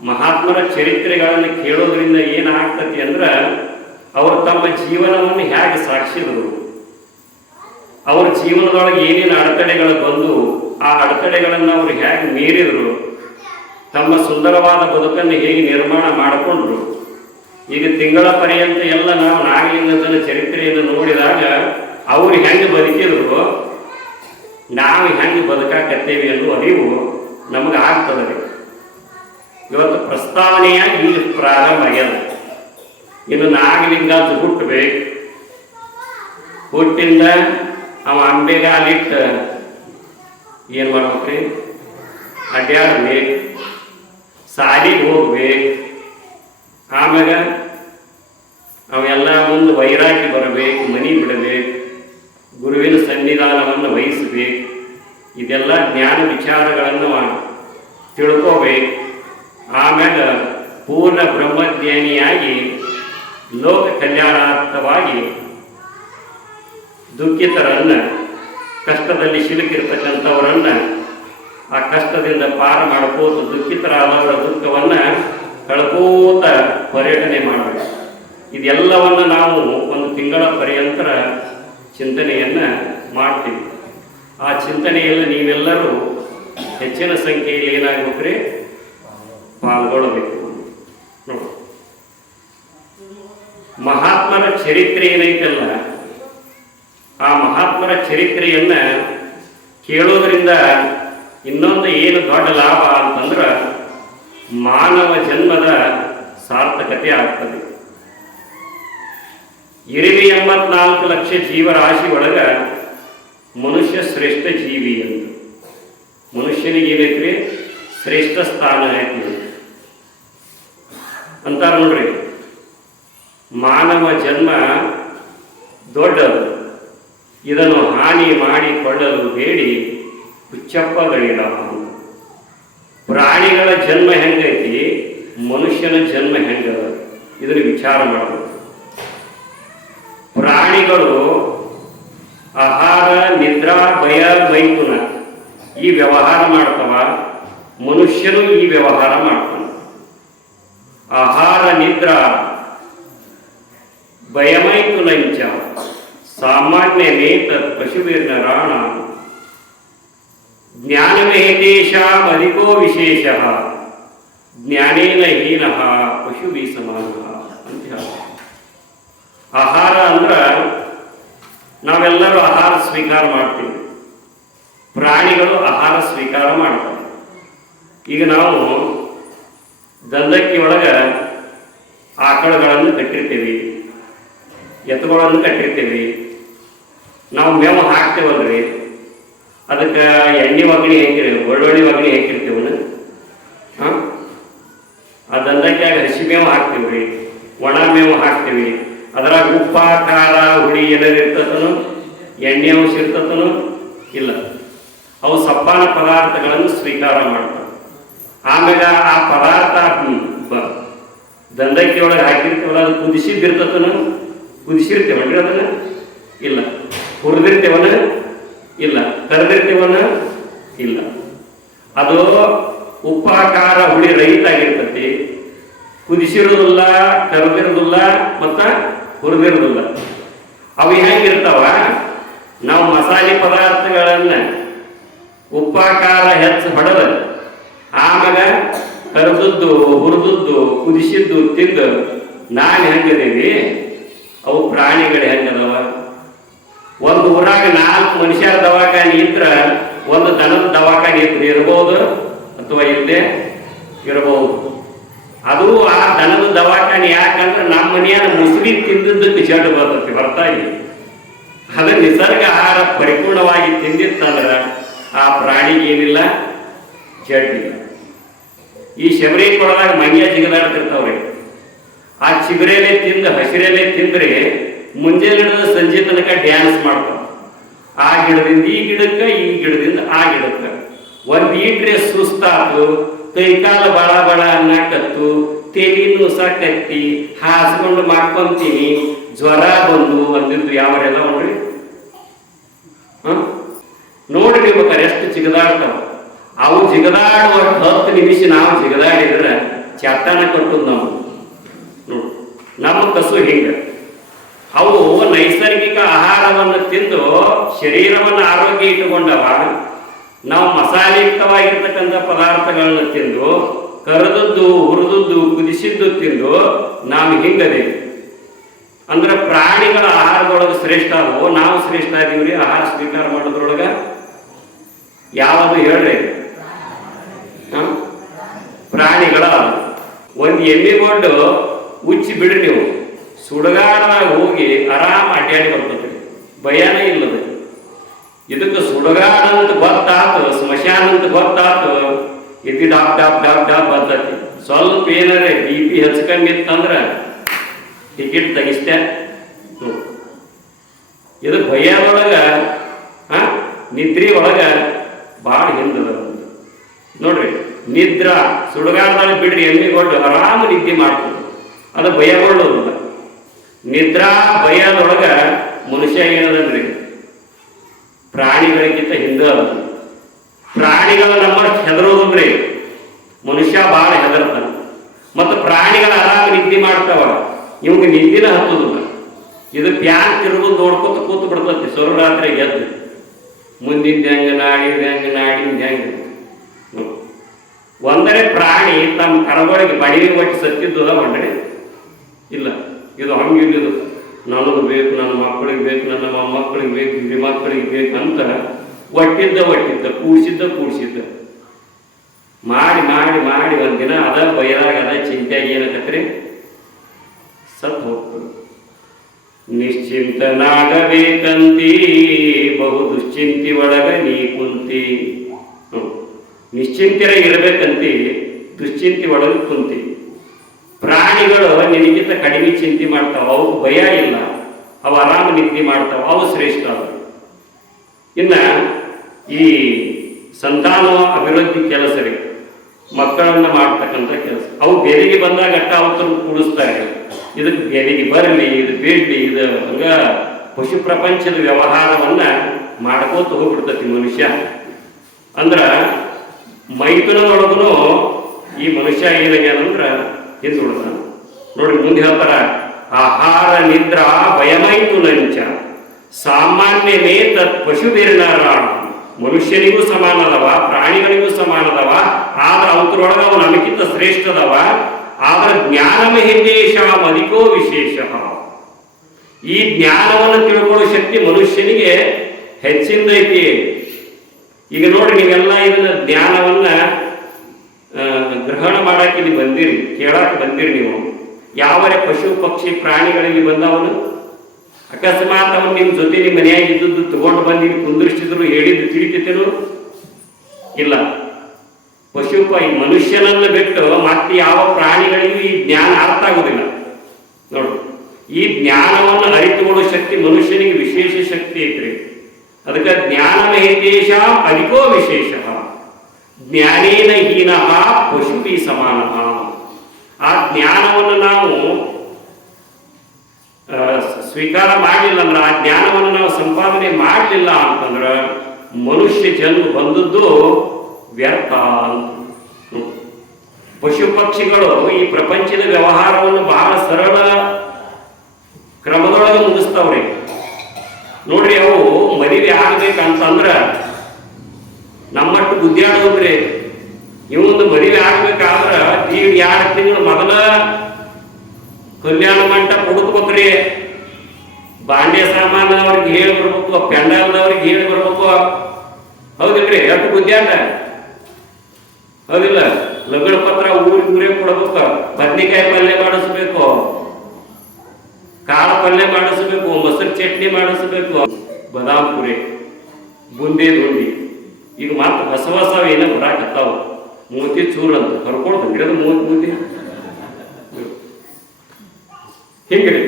ಮಹಾತ್ಮರ ಚರಿತ್ರೆಗಳನ್ನು ಕೇಳೋದ್ರಿಂದ ಏನಾಗ್ತತಿ ಅಂದ್ರೆ, ಅವರು ತಮ್ಮ ಜೀವನವನ್ನು ಹೇಗೆ ಸಾಕ್ಷಿದರು, ಅವ್ರ ಜೀವನದೊಳಗೆ ಏನೇನು ಅಡೆತಡೆಗಳು ಬಂದು ಆ ಅಡೆತಡೆಗಳನ್ನು ಅವರು ಹೇಗೆ ಮೀರಿದರು, ತಮ್ಮ ಸುಂದರವಾದ ಬದುಕನ್ನು ಹೇಗೆ ನಿರ್ಮಾಣ ಮಾಡಿಕೊಂಡ್ರು. ಈಗ ತಿಂಗಳ ಪರ್ಯಂತ ಎಲ್ಲ ನಾವು ನಾಗಲಿಂಗನ ಚರಿತ್ರೆಯನ್ನು ನೋಡಿದಾಗ ಅವ್ರು ಹೆಂಗೆ ಬದುಕಿದ್ರು, ನಾವು ಹೆಂಗೆ ಬದುಕಾಕತ್ತೇವೆ ಅನ್ನೋ ಅರಿವು ನಮಗೆ ಆಗ್ತದೆ ರೀ. ಇವತ್ತು ಪ್ರಸ್ತಾವನೆಯಾಗಿ ಈಗ ಪ್ರಾರಂಭ ಆಗ್ಯದ. ಇನ್ನು ನಾಗಲಿಂಗ ಹುಟ್ಟಬೇಕು, ಹುಟ್ಟಿಂದ ಅವ ಅಂಬೆಗಾಲಿಟ್ಟು ಏನು ಮಾಡ್ಬೇಕ್ರಿ, ಅಡ್ಡಾಡ್ಬೇಕು, ಸಾಲಿಗೆ ಹೋಗ್ಬೇಕು, ಆಮ್ಯಾಗ ಅವೆಲ್ಲ ಮುಂದೆ ವೈರಾಗ್ಯ ಬರಬೇಕು, ಮನಿ ಬಿಡಬೇಕು, ಗುರುವಿನ ಸನ್ನಿಧಾನವನ್ನು ವಹಿಸಬೇಕು. ಇದೆಲ್ಲ ಜ್ಞಾನ ವಿಚಾರಗಳನ್ನು ತಿಳ್ಕೋಬೇಕು. ಆಮ್ಯಾಗ ಪೂರ್ಣ ಬ್ರಹ್ಮಜ್ಞಾನಿಯಾಗಿ ಲೋಕ ಕಲ್ಯಾಣಾರ್ಥವಾಗಿ ದುಃಖಿತರನ್ನ, ಕಷ್ಟದಲ್ಲಿ ಸಿಲುಕಿರ್ತಕ್ಕಂಥವರನ್ನ ಆ ಕಷ್ಟದಿಂದ ಪಾರ ಮಾಡ್ಕೋತ ದುಃಖಿತರಾದವರ ದುಃಖವನ್ನು ಕಳ್ಕೋತ ಪರ್ಯಟನೆ ಮಾಡಬೇಕು. ಇದೆಲ್ಲವನ್ನು ನಾವು ಒಂದು ತಿಂಗಳ ಪರ್ಯಂತರ ಚಿಂತನೆಯನ್ನು ಮಾಡ್ತೀವಿ. ಆ ಚಿಂತನೆಯಲ್ಲಿ ನೀವೆಲ್ಲರೂ ಹೆಚ್ಚಿನ ಸಂಖ್ಯೆಯಲ್ಲಿ ಏನಾಗಬೇಕ್ರಿ, ಪಾಲ್ಗೊಳ್ಳಬೇಕು. ನೋಡಿ, ಮಹಾತ್ಮರ ಚರಿತ್ರೆ ಏನೈತಲ್ಲ, ಆ ಮಹಾತ್ಮರ ಚರಿತ್ರೆಯನ್ನ ಕೇಳೋದ್ರಿಂದ ಇನ್ನೊಂದು ಏನು ದೊಡ್ಡ ಲಾಭ ಅಂತಂದ್ರೆ ಮಾನವ ಜನ್ಮದ ಸಾರ್ಥಕತೆ ಆಗ್ತದೆ. 84 ಲಕ್ಷ ಜೀವರಾಶಿ ಒಳಗ ಮನುಷ್ಯ ಶ್ರೇಷ್ಠ ಜೀವಿ ಅಂತ. ಮನುಷ್ಯನಿಗೆ ಏನೈತ್ರಿ, ಶ್ರೇಷ್ಠ ಸ್ಥಾನ ಐತಿ ಅಂತಾರ ನೋಡ್ರಿ. ಮಾನವ ಜನ್ಮ ದೊಡ್ಡದು, ಇದನ್ನು ಹಾನಿ ಮಾಡಿಕೊಳ್ಳಲು ಬೇಡಿ ಹುಚ್ಚಪ್ಪಗಳಿಲ್ಲ. ಪ್ರಾಣಿಗಳ ಜನ್ಮ ಹೆಂಗೈತಿ, ಮನುಷ್ಯನ ಜನ್ಮ ಹೆಂಗದ, ಇದನ್ನು ವಿಚಾರ ಮಾಡಬೇಕು. ಪ್ರಾಣಿಗಳು ಆಹಾರ, ನಿದ್ರಾ, ಭಯ, ಮೈಥುನ ಈ ವ್ಯವಹಾರ ಮಾಡ್ತವ. ಮನುಷ್ಯನು ಈ ವ್ಯವಹಾರ ಮಾಡ್ತಾನ. ಆಹಾರ, ನಿದ್ರಾ, ಭಯಮೈಥುನಂಚ ಸಾಮಾನ್ಯಮೇತ ಪಶುವಿರ್ನರಾಣ ಜ್ಞಾನಮೇತೇಷಾಂ ಅಧಿಕೋ ವಿಶೇಷ ಜ್ಞಾನೇನ ಹೀನಃ ಪಶುಭಿ ಸಮಾನಃ ಅಂತ ಹೇಳ. ಆಹಾರ ಅಂದ್ರೆ ನಾವೆಲ್ಲರೂ ಆಹಾರ ಸ್ವೀಕಾರ ಮಾಡ್ತೀವಿ, ಪ್ರಾಣಿಗಳು ಆಹಾರ ಸ್ವೀಕಾರ ಮಾಡ್ತವೆ. ಈಗ ನಾವು ದಂದಕ್ಕಿ ಒಳಗೆ ಆಕಳುಗಳನ್ನು ಕಟ್ಟಿರ್ತೀವಿ, ಎತ್ತುಗಳನ್ನು ಕಟ್ಟಿರ್ತೀವಿ. ನಾವು ಮೇವು ಹಾಕ್ತೇವಲ್ರಿ, ಅದಕ್ಕೆ ಎಣ್ಣೆ ಒಗ್ಗಣಿ ಹಾಕಿರಿ, ಒಳ್ಳೊಳ್ಳೆ ಒಗ್ಗಣಿ ಹಾಕಿರ್ತೀವನ. ಆ ದಂದಕ್ಕಿಯಾಗ ಹಸಿ ಮೇವು ಹಾಕ್ತೀವ್ರಿ, ಒಣ ಮೇವು ಹಾಕ್ತೀವಿ. ಅದರಾಗ ಉಪ್ಪ, ಖಾರ, ಹುಳಿ ಏನಾರು ಇರ್ತತನೋ, ಎಣ್ಣೆ ಅಂಶ ಇರ್ತತನೋ ಇಲ್ಲ. ಅವು ಸಪ್ಪಾನ ಪದಾರ್ಥಗಳನ್ನು ಸ್ವೀಕಾರ ಮಾಡ್ತವೆ. ಆಮೇಲೆ ಆ ಪದಾರ್ಥ ದಂದಕ್ಕಿ ಒಳಗೆ ಹಾಕಿರ್ತೀವಲ್ಲ, ಅದು ಕುದಿಸಿದ್ದಿರ್ತತನೋ, ಕುದಿಸಿರ್ತೇವನ್ರಿ ಅದನ್ನ ಇಲ್ಲ. ಹುರಿದಿರ್ತೇವನ ಇಲ್ಲ, ಕರೆದಿರ್ತೇವನ ಇಲ್ಲ. ಅದು ಉಪ್ಪ, ಖಾರ, ಹುಳಿ ರಹಿತ ಆಗಿರ್ತತಿ. ಕುದಿಸಿರೋದಿಲ್ಲ, ಕರೆದಿರೋದಿಲ್ಲ, ಮತ್ತು ಹುರಿದಿರೋದಿಲ್ಲ. ಅವು ಹೆಂಗಿರ್ತಾವ, ನಾವು ಮಸಾಲೆ ಪದಾರ್ಥಗಳನ್ನ ಉಪ್ಪ, ಖಾರ ಹೆಚ್ಚು ಹೊಡೆದ ಆಮೇಲೆ ಕರೆದದ್ದು, ಹುರಿದದ್ದು, ಕುದಿಸಿದ್ದು ತಿಂದು ನಾವು ಹೆಂಗದೇವಿ, ಅವು ಪ್ರಾಣಿಗಳು ಹೆಂಗದವ. ಒಂದು ಊರಾಗ 4 ಮನುಷ್ಯರ ದವಾಖಾನೆ ಇದ್ರ ಒಂದು ದನದ ದವಾಖಾನೆ ಇರ್ಬೋದು ಅಥವಾ ಇಲ್ಲದೆ ಇರಬಹುದು. ಅದು ಆ ದನದ ದವಾಖಾನೆ ಯಾಕಂದ್ರೆ ನಮ್ಮ ಮನೆಯ ಮುಸುರಿ ತಿಂದಿದ್ದಕ್ಕೆ ಜಡ್ ಬರ್ತೈತಿ ಹೊರತಾಗಿ ಅದು ನಿಸರ್ಗ ಆಹಾರ ಪರಿಪೂರ್ಣವಾಗಿ ತಿಂದಿತ್ತಂದ್ರೆ ಆ ಪ್ರಾಣಿಗೆ ಏನಿಲ್ಲ, ಜಡ್ಡಿಲ್ಲ. ಈ ಶಬರಿ ಕೊಳದಾಗ ಮಂಗ್ಯ ಜಿಗದಾಡ್ತಿರ್ತಾವ್ರಿ. ಆ ಚಿಗುರೆಲೆ ತಿಂದು ಹಸಿರೆಲೆ ತಿಂದ್ರೆ ಮುಂಜಾನೆ ಹಿಡಿದ ಸಂಜೆ ತನಕ ಡ್ಯಾನ್ಸ್ ಮಾಡ್ತಾವ. ಆ ಗಿಡದಿಂದ ಈ ಗಿಡಕ್ಕೆ, ಈ ಗಿಡದಿಂದ ಆ ಗಿಡಕ್ಕೆ. ಒಂದ್ ಈಟ್ರೆ ಸುಸ್ತಾತು, ಕೈಕಾಲ ಬಳ ಬಳ ಅನ್ನಕತ್ತು, ತೆಲಿನೂ ಕತ್ತಿ, ಹಾಸ್ಕೊಂಡು ಮಾಡ್ಕೊಂತೀನಿ, ಜ್ವರ ಬಂದು ಅಂದಿದ್ದು ಯಾವರೆಲ್ಲ ನೋಡ್ರಿ. ನೋಡ್ರಿ ನೀವು ಬೇಕಾರೆ ಎಷ್ಟು ಜಿಗದಾಡ್ತಾವ. ಅವು ಜಿಗದಾಡುವ 10 ನಿಮಿಷ ನಾವು ಜಿಗದಾಡಿದ್ರೆ ಚಟ್ಟನ ಕಟ್ಟುದು ನಾವು. ನೋಡಿ, ನಮ್ಮ ಕಸು ಹಿಂಗ. ಅವು ನೈಸರ್ಗಿಕ ಆಹಾರವನ್ನು ತಿಂದು ಶರೀರವನ್ನು ಆರೋಗ್ಯ ಇಟ್ಟುಕೊಂಡವ. ನಾವು ಮಸಾಲೆಯುಕ್ತವಾಗಿರ್ತಕ್ಕಂಥ ಪದಾರ್ಥಗಳನ್ನು ತಿಂದು, ಕರೆದದ್ದು, ಹುರಿದದ್ದು, ಕುದಿಸಿದ್ದು ತಿಂದು ನಾವು ಹಿಂಗದೇವಿ. ಅಂದ್ರೆ ಪ್ರಾಣಿಗಳ ಆಹಾರದೊಳಗೆ ಶ್ರೇಷ್ಠ ಅದವು, ನಾವು ಶ್ರೇಷ್ಠ ಅದೀವ್ರಿ ಆಹಾರ ಸ್ವೀಕಾರ ಮಾಡೋದ್ರೊಳಗ. ಯಾವುದು ಹೇಳ್ರಿ, ಪ್ರಾಣಿಗಳ ಒಂದು ಎಮ್ಮಿಗೊಂಡು ಉಚ್ಚಿ ಬಿಡ್ರಿ ನೀವು, ಸುಡಗಾಡದಾಗ ಹೋಗಿ ಆರಾಮ ಅಡ್ಡಾಡಿ ಬರ್ತದೆ, ಭಯನೇ ಇಲ್ಲದ. ಇದಕ್ಕೆ ಸುಡಗಾಡಂತ ಗೊತ್ತಾತು, ಸ್ಮಶಾನ ಅಂತ ಗೊತ್ತಾತು, ಇದು ಡಾಬ್ ಡಾಬ್ ಡಾಬ್ ಡಾಬ್ ಬರ್ತೈತಿ. ಸ್ವಲ್ಪ ಏನಾರೆ BP ಹಚ್ಕಂಗಿತ್ತಂದ್ರ ಟಿಕೆಟ್ ತೆಗಿಸ್ತೆ. ಇದು ಭಯ ಒಳಗ ನಿದ್ರಿ ಒಳಗ ಭಾಳ ಹಿಂದದ ನೋಡ್ರಿ. ನಿದ್ರಾ ಸುಡುಗಾಡದಾಗ ಬಿಡ್ರಿ, ಎಮ್ಮಿಗೊಂಡು ಆರಾಮ ನಿದ್ದೆ ಮಾಡ್ತದೆ, ಅದು ಭಯಗೊಳ್ಳೋದಿಲ್ಲ. ನಿದ್ರಾ ಭಯದೊಳಗ ಮನುಷ್ಯ ಏನದನ್ರಿ ಪ್ರಾಣಿಗಳಿಗಿಂತ ಹಿಂದೆ ಅದ. ಪ್ರಾಣಿಗಳು ನಮ್ಮ ಹೆದರೋದ್ರಿ, ಮನುಷ್ಯ ಭಾಳ ಹೆದರ್ತಾನ. ಮತ್ತು ಪ್ರಾಣಿಗಳು ಆರಾಮ ನಿದ್ದೆ ಮಾಡ್ತಾವ, ಇವಾಗ ನಿದ್ದಿನ ಹತ್ತೋದಿಲ್ಲ. ಇದು ಪ್ಯಾನ್ ತಿರುಗೋದು ನೋಡ್ಕೊತ ಕೂತು ಬಿಡ್ತತಿ ಸ್ವರ್ರಾತ್ರಿ ಎದ್ದು, ಮುಂದಿಂದ ಹೆಂಗ ನಾಡಿಂದ ಹೆಂಗ ನಾಡಿಂದ ಹೆಂಗ. ಒಂದರೆ ಪ್ರಾಣಿ ತಮ್ಮ ಕರಗಳಿಗೆ ಬಡಿಗೆ ಒಟ್ಟು ಸತ್ತಿದ್ದು ಒಂದರೆ ಇಲ್ಲ. ಇದು ಹಂಗಿಲ್ಲದು, ನನಗೆ ಬೇಕು, ನನ್ನ ಮಕ್ಕಳಿಗೆ ಬೇಕು, ನನ್ನ ಮೊಮ್ಮಕ್ಕಳಿಗೆ ಬೇಕು, ಹಿರಿ ಮಕ್ಕಳಿಗೆ ಬೇಕು ಅಂತ ಒಟ್ಟಿದ್ದ ಕೂಡಿಸಿದ್ದ ಮಾಡಿ ಮಾಡಿ ಮಾಡಿ ಒಂದಿನ ಅದ ಭಯದಾಗ ಅದ ಚಿಂತೆಯಾಗಿ ಏನಕತ್ರಿ ಸತ್ತು ಹೋಗ್ತದೆ. ನಿಶ್ಚಿಂತನಾಗಬೇಕಂತೀ ಬಹು ದುಶ್ಚಿಂತಿ ಒಳಗ ನೀ ಕುಂತಿ. ನಿಶ್ಚಿಂತರ ಇರಬೇಕಂತಿ ದುಶ್ಚಿಂತಿ ಒಳಗೆ ಕುಂತಿ. ಪ್ರಾಣಿಗಳು ನಿನಗಿಂತ ಕಡಿಮೆ ಚಿಂತೆ ಮಾಡ್ತಾವ, ಅವು ಭಯ ಇಲ್ಲ, ಅವು ಆರಾಮ ನಿದ್ದೆ ಮಾಡ್ತಾವ, ಅವು ಶ್ರೇಷ್ಠ ಅವ. ಇನ್ನ ಈ ಸಂತಾನ ಅಭಿವೃದ್ಧಿ ಕೆಲಸ ರೀ, ಮಕ್ಕಳನ್ನ ಮಾಡ್ತಕ್ಕಂಥ ಕೆಲಸ, ಅವು ಬೆಲೆಗೆ ಬಂದಾಗ ಅಟ್ಟ ಅವತ್ತನ್ನು ಕೂಡಿಸ್ತಾರೆ. ಇದಕ್ಕೆ ಬೆಲೆಗೆ ಬರಲಿ, ಇದು ಬೇಡಲಿ, ಇದು ಹಂಗ ಪಶು ಪ್ರಪಂಚದ ವ್ಯವಹಾರವನ್ನ ಮಾಡ್ಕೋತ ಹೋಗ್ಬಿಡ್ತತಿ ಮನುಷ್ಯ. ಅಂದ್ರ ಮೈಥುನದೊಳಗೂ ಈ ಮನುಷ್ಯ ಏನಾಗ್ಯಾನಂದ್ರ ಹಿಂದುಳಿದ. ನೋಡಿ ಮುಂದೆ ಹೇಳ್ತಾರ, ಆಹಾರ ನಿದ್ರಾ ಭಯಮೈಥುನಂಚ ಸಾಮಾನ್ಯವೇ ತತ್ ಪಶುಭಿರ್ನರ. ಮನುಷ್ಯನಿಗೂ ಸಮಾನ ಅದಾವ, ಪ್ರಾಣಿಗಳಿಗೂ ಸಮಾನ ಅದಾವ, ಆದ್ರೆ ಅವತ್ರೊಳಗ ಅವು ನಮಗಿಂತ ಶ್ರೇಷ್ಠ ಅದಾವ. ಆದ್ರೆ ಜ್ಞಾನಮಹಿದೇಶ ಅಧಿಕೋ ವಿಶೇಷ. ಈ ಜ್ಞಾನವನ್ನು ತಿಳ್ಕೊಳ್ಳೋ ಶಕ್ತಿ ಮನುಷ್ಯನಿಗೆ ಹೆಚ್ಚಿಂದೈತಿ. ಈಗ ನೋಡ್ರಿ, ನೀವೆಲ್ಲ ಇದನ್ನ ಜ್ಞಾನವನ್ನ ಗ್ರಹಣ ಮಾಡಕ್ಕೆ ಇಲ್ಲಿ ಬಂದಿರಿ, ಕೇಳಕ್ಕೆ ಬಂದಿರಿ. ನೀವು ಯಾವರೇ ಪಶು ಪಕ್ಷಿ ಪ್ರಾಣಿಗಳಲ್ಲಿ ಬಂದವನು ಅಕಸ್ಮಾತ್ ಅವನು ನಿಮ್ಮ ಜೊತೆ ನಿಮ್ಮ ಮನೆಯಾಗಿ ಇದ್ದದ್ದು ತಗೊಂಡು ಬಂದು ಕುಂದಿರಿಸಿದ್ರು ಹೇಳಿದ್ದು ತಿಳಿತೇನು? ಇಲ್ಲ. ಮನುಷ್ಯನನ್ನು ಬಿಟ್ಟು ಮತ್ತೆ ಯಾವ ಪ್ರಾಣಿಗಳಿಗೂ ಈ ಜ್ಞಾನ ಅರ್ಥ ಆಗುವುದಿಲ್ಲ. ನೋಡು, ಈ ಜ್ಞಾನವನ್ನು ಅರಿತುಕೊಳ್ಳೋ ಶಕ್ತಿ ಮನುಷ್ಯನಿಗೆ ವಿಶೇಷ ಶಕ್ತಿ ಐತ್ರಿ. ಅದಕ್ಕೆ ಜ್ಞಾನಮಹಿತೇಶ ಅಧಿಕೋ ವಿಶೇಷ. ಜ್ಞಾನೇನ ಹೀನ ಪಶುಭಿ ಸಮಾನ. ಆ ಜ್ಞಾನವನ್ನು ನಾವು ಸ್ವೀಕಾರ ಮಾಡಲಿಲ್ಲ ಅಂದ್ರೆ, ಆ ಜ್ಞಾನವನ್ನು ನಾವು ಸಂಪಾದನೆ ಮಾಡಲಿಲ್ಲ ಅಂತಂದ್ರೆ ಮನುಷ್ಯ ಜನ್ಮ ಬಂದದ್ದು ವ್ಯರ್ಥ ಅಂತ. ಪಶು ಪಕ್ಷಿಗಳು ಈ ಪ್ರಪಂಚದ ವ್ಯವಹಾರವನ್ನು ಬಹಳ ಸರಳ ಕ್ರಮದೊಳಗೆ ಮುಗಿಸ್ತಾವ್ರಿ. ನೋಡ್ರಿ, ಅವು ಮದುವೆ ಆಗ್ಬೇಕಂತಂದ್ರ ನಮ್ಮಟ್ಟು ಗುದ್ದಾಡೋದ್ರಿ. ಇವೊಂದು ಮದುವೆ ಆಗ್ಬೇಕಾದ್ರ 2 ತಿಂಗಳು ಮೊದಲ ಕಲ್ಯಾಣ ಮಂಟಪ ಹುಡುಕ್ಬೇಕ್ರಿ. ಬಾಂಡೆ ಸಾಮಾನು ಅವ್ರಿಗೆ ಹೇಳಿ ಬರ್ಬೇಕು, ಪೆಂಡಲ್ದವ್ರಿಗೆ ಹೇಳಿ ಬರ್ಬೇಕು. ಹೌದಿಲ್ರಿ? ಎಷ್ಟು ಗುದ್ದಾಟ, ಹೌದಿಲ್ಲ? ಲಗ್ನ ಪತ್ರ ಊರೇ ಕೊಡ್ಬೇಕು, ಬದ್ನಿಕಾಯಿ ಪಲ್ಯ ಮಾಡಿಸ್ಬೇಕು, ಕಾಳು ಪಲ್ಯ ಮಾಡಿಸ್ಬೇಕು, ಮೊಸರು ಚಟ್ನಿ ಮಾಡಿಸ್ಬೇಕು, ಬಾದಾಮ್ ಪುರಿ, ಬುಂದಿ ದುಂಡಿ. ಈಗ ಮಾತ್ರ ಹೊಸ ಏನೋ ಬರಾಕತ್ತಾವ. ಮೂತಿ ಚೂರು ಅಂತ ಕರ್ಕೊಳ್ತಂದ್ರಿ, ಅದು ಮೂತಿ ಹಿಂಗ್ರಿ.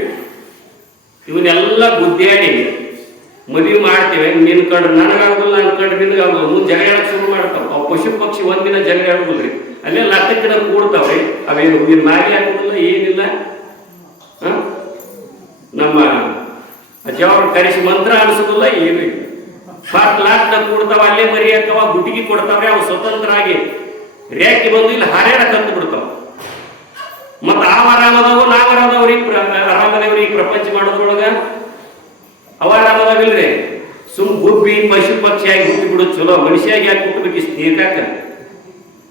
ಇವನ್ನೆಲ್ಲ ಗುದ್ದಾಡಿ ಮದುವೆ ಮಾಡ್ತೇವೆ. ನಿನ್ ಕಂಡ್ರೆ ನನಗಾಗುದಿಲ್ಲ, ನನ್ನ ಕಂಡ್ರೆ ನಿನಗಾಗುದಿಲ್ಲ, ಮುಂದೆ ಜಗಳಾಡಕ್ ಶುರು ಮಾಡ್ತಾವ. ಅವು ಪಶು ಪಕ್ಷಿ ಒಂದಿನ ಜಗಳಾಡುದಿಲ್ರಿ, ಅಲ್ಲೇ ಲಟ್ಟಕ್ಕೆ ದಿನ ಕೂಡ್ತಾವ್ರಿ. ಅವೇನು ಹೂವಿನ ಮಾಗಿ ಹಾಕುದಿಲ್ಲ, ಏನಿಲ್ಲ. ನಮ್ಮ ಅಜ್ಜವ್ರ ಕರೆಸಿ ಮಂತ್ರ ಅನಿಸೋದಿಲ್ಲ, ಏನು ಲಾಟ್ನ ಕೂಡ್ತಾವ, ಅಲ್ಲೇ ಮರಿ ಹಾಕವ, ಗುಟ್ಟಿಗೆ ಕೊಡ್ತಾವ್ರಿ. ಅವು ಸ್ವತಂತ್ರ ಆಗಿ ರೇಖೆ ಬಂದು ಇಲ್ಲಿ ಹಾರ್ಯಾಡಕ್ ಹತ್ತು ಬಿಡ್ತಾವ. ಮತ್ತ ಆರಾಮದವು ನಾವರಾದವ್ರಿ, ಆರಾಮದೇವ್ರಿ. ಈ ಪ್ರಪಂಚ ಮಾಡೋದ್ರೊಳಗ ಅವ ಆರಾಮದಾವಿಲ್ರಿ. ಸುಮ್ ಗುಬ್ಬಿ ಪಶು ಪಕ್ಷಿಯಾಗಿ ಹುಟ್ಟಿ ಬಿಡುದು ಚಲೋ. ಮನುಷ್ಯಾಗಿ ಯಾಕೆ ಹುಟ್ಟಬೇಕು ಇಷ್ಟು ತೀರ್ಕಾಕ?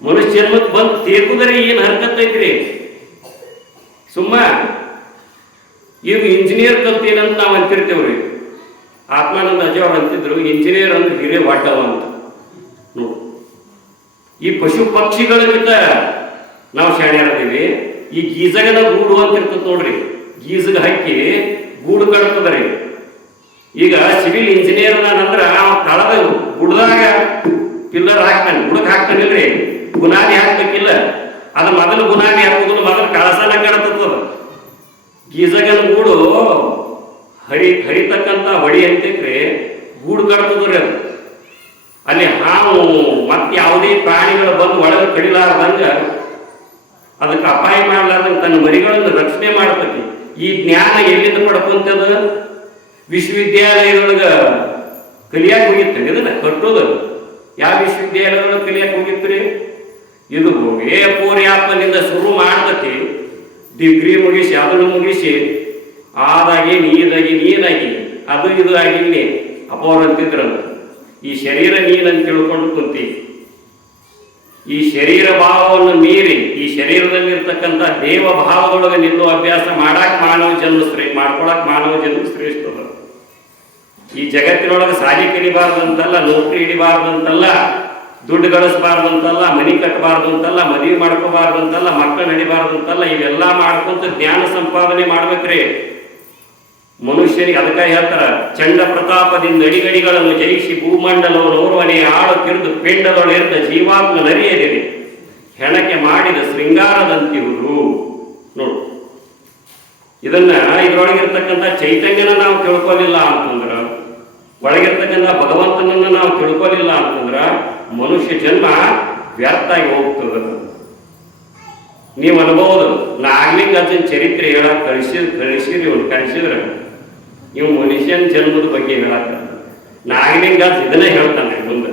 ಮನುಷ್ಯ ಜನ್ಮಕ್ಕೆ ಬಂದು ತೀರ್ಕುದ್ರೆ ಏನ್ ಹರ್ಕತ್ ಐತ್ರಿ? ಸುಮ್ಮ ಈಗ ಇಂಜಿನಿಯರ್ ಕಲ್ತೇನಂತ ನಾವು ಅಂತಿರ್ತೇವ್ರಿ. ಆತ್ಮಾನಂದ ಅಜ್ಜ ಅವ್ರು ಅಂತಿದ್ರು, ಇಂಜಿನಿಯರ್ ಅಂದ್ರೆ ಹಿರೇ ವಾಟವ ಅಂತ. ನೋಡು, ಈ ಪಶು ಪಕ್ಷಿಗಳಿಗಿಂತ ನಾವು ಶಾಣ್ಯರದೀವಿ. ಈ ಗೀಜಗನ ಗೂಡು ಅಂತ ಇರ್ತದೆ ನೋಡ್ರಿ, ಗೀಜಗ ಹಕ್ಕಿ ಗೂಡು ಕಟ್ತದ್ರಿ. ಈಗ ಸಿವಿಲ್ ಇಂಜಿನಿಯರ್ ನಂದ್ರ ತಳದ ಗುಡ್ದಾಗ ಪಿಲ್ಲರ್ ಹಾಕ್ತಾನೆ, ಗುಡಕ್ ಹಾಕ್ತಾನಿಲ್ರಿ, ಗುನಾದಿ ಹಾಕ್ಬೇಕಿಲ್ಲ. ಅದ ಮೊದಲು ಗುನಾದಿ ಹಾಕೋದು ಮೊದಲು ಕಳಸನ ಕಡತದ. ಗೀಜಗನ ಗೂಡು ಹರಿತಕ್ಕಂತ ಹೊಡಿ ಅಂತೈತ್ರಿ, ಗೂಡು ಕಟ್ತದ್ರಿ. ಅದು ಅಲ್ಲಿ ಹಾವು ಮತ್ತೆ ಯಾವುದೇ ಪ್ರಾಣಿಗಳು ಬಂದು ಒಳಗೆ ಕಡಿಲಾರ್ದಂಗ ಅದಕ್ಕೆ ಅಪಾಯ ಮಾಡಲಾರ್ದಂಗ ತನ್ನ ಮರಿಗಳನ್ನು ರಕ್ಷಣೆ ಮಾಡ್ತೈತಿ. ಈ ಜ್ಞಾನ ಎಲ್ಲಿಂದ ಪಡ್ಕೊಂತದ? ವಿಶ್ವವಿದ್ಯಾಲಯದೊಳಗ ಕಲಿಯಾಕ ಹೋಗಿತ್ತು. ಇದನ್ನ ಕಟ್ಟೋದು ಯಾವ ವಿಶ್ವವಿದ್ಯಾಲಯದೊಳಗೆ ಕಲಿಯಾಕ ಹೋಗಿತ್ರಿ? ಇದು ಪೂರ್ಯಾಪನಿಂದ ಶುರು ಮಾಡ್ತತಿ, ಡಿಗ್ರಿ ಮುಗಿಸಿ ಅದನ್ನು ಮುಗಿಸಿ ಆದಾಗಿ ನೀನಾಗಿ ಅದು ಇದು ಆಗಿಲ್ಲಿ ಅಪೋರ್ ಅಂತಿದ್ರಂತ. ಈ ಶರೀರ ನೀನಂತ ತಿಳ್ಕೊಂಡು ಕುಂತಿ. ಈ ಶರೀರ ಭಾವವನ್ನು ಮೀರಿ ಈ ಶರೀರದಲ್ಲಿರ್ತಕ್ಕಂಥ ದೇವ ಭಾವದೊಳಗೆ ನಿಲ್ಲುವ ಅಭ್ಯಾಸ ಮಾಡ್ಕೊಳಕ್ ಮಾನವ ಜನ್ಮ ಶ್ರೇಷ್ಠದ. ಈ ಜಗತ್ತಿನೊಳಗೆ ಸಾಲಿ ಕಲಿಬಾರ್ದಂತಲ್ಲ, ನೌಕರಿ ಹಿಡಿಬಾರ್ದಂತಲ್ಲ, ದುಡ್ಡು ಗಳಿಸಬಾರ್ದಂತಲ್ಲ, ಮನಿ ಕಟ್ಟಬಾರ್ದು ಅಂತಲ್ಲ, ಮದುವೆ ಮಾಡ್ಕೋಬಾರ್ದಂತಲ್ಲ, ಮಕ್ಕಳು ನಡಿಬಾರ್ದಂತಲ್ಲ. ಇವೆಲ್ಲ ಮಾಡ್ಕೊಂತ ಜ್ಞಾನ ಸಂಪಾದನೆ ಮಾಡ್ಬೇಕ್ರಿ ಮನುಷ್ಯನಿಗೆ. ಅದಕ್ಕೆ ಹೇಳ್ತಾರ, ಚಂಡ ಪ್ರತಾಪದಿಂದ ಅಡಿಗಡಿಗಳನ್ನು ಜಯಿಸಿ ಭೂಮಂಡಲವನ್ನು ಓರ್ವನೆ ಆಳು ಕಿರಿದು ಪಿಂಡದೊಳೆರ್ದ ಜೀವಾತ್ಮ ನರಿಯದಿರಿ ಹೆಣಕ್ಕೆ ಮಾಡಿದ ಶೃಂಗಾರದಂತಿರುವುದು. ನೋಡು, ಇದನ್ನ ಇದ್ರೊಳಗಿರ್ತಕ್ಕಂಥ ಚೈತನ್ಯನ ನಾವು ತಿಳ್ಕೊಲಿಲ್ಲ ಅಂತಂದ್ರ, ಒಳಗಿರ್ತಕ್ಕಂಥ ಭಗವಂತನನ್ನ ನಾವು ತಿಳ್ಕೊಲಿಲ್ಲ ಅಂತಂದ್ರ ಮನುಷ್ಯ ಜನ್ಮ ವ್ಯರ್ಥ ಆಗಿ ಹೋಗ್ತದ. ನೀವು ಅನ್ಬಹುದು, ನಾಗ್ಲಿಂಗ ಅದನ್ನ ಚರಿತ್ರೆ ಹೇಳಕ್ ಕಳಿಸಿದ್ರೆ ನೀವು ಮನುಷ್ಯನ ಜನ್ಮದ ಬಗ್ಗೆ ಹೇಳಕ್ಕ ನಾಗಲಿಂಗ ಇದನ್ನೇ ಹೇಳ್ತಾನೆ ಮುಂದೆ.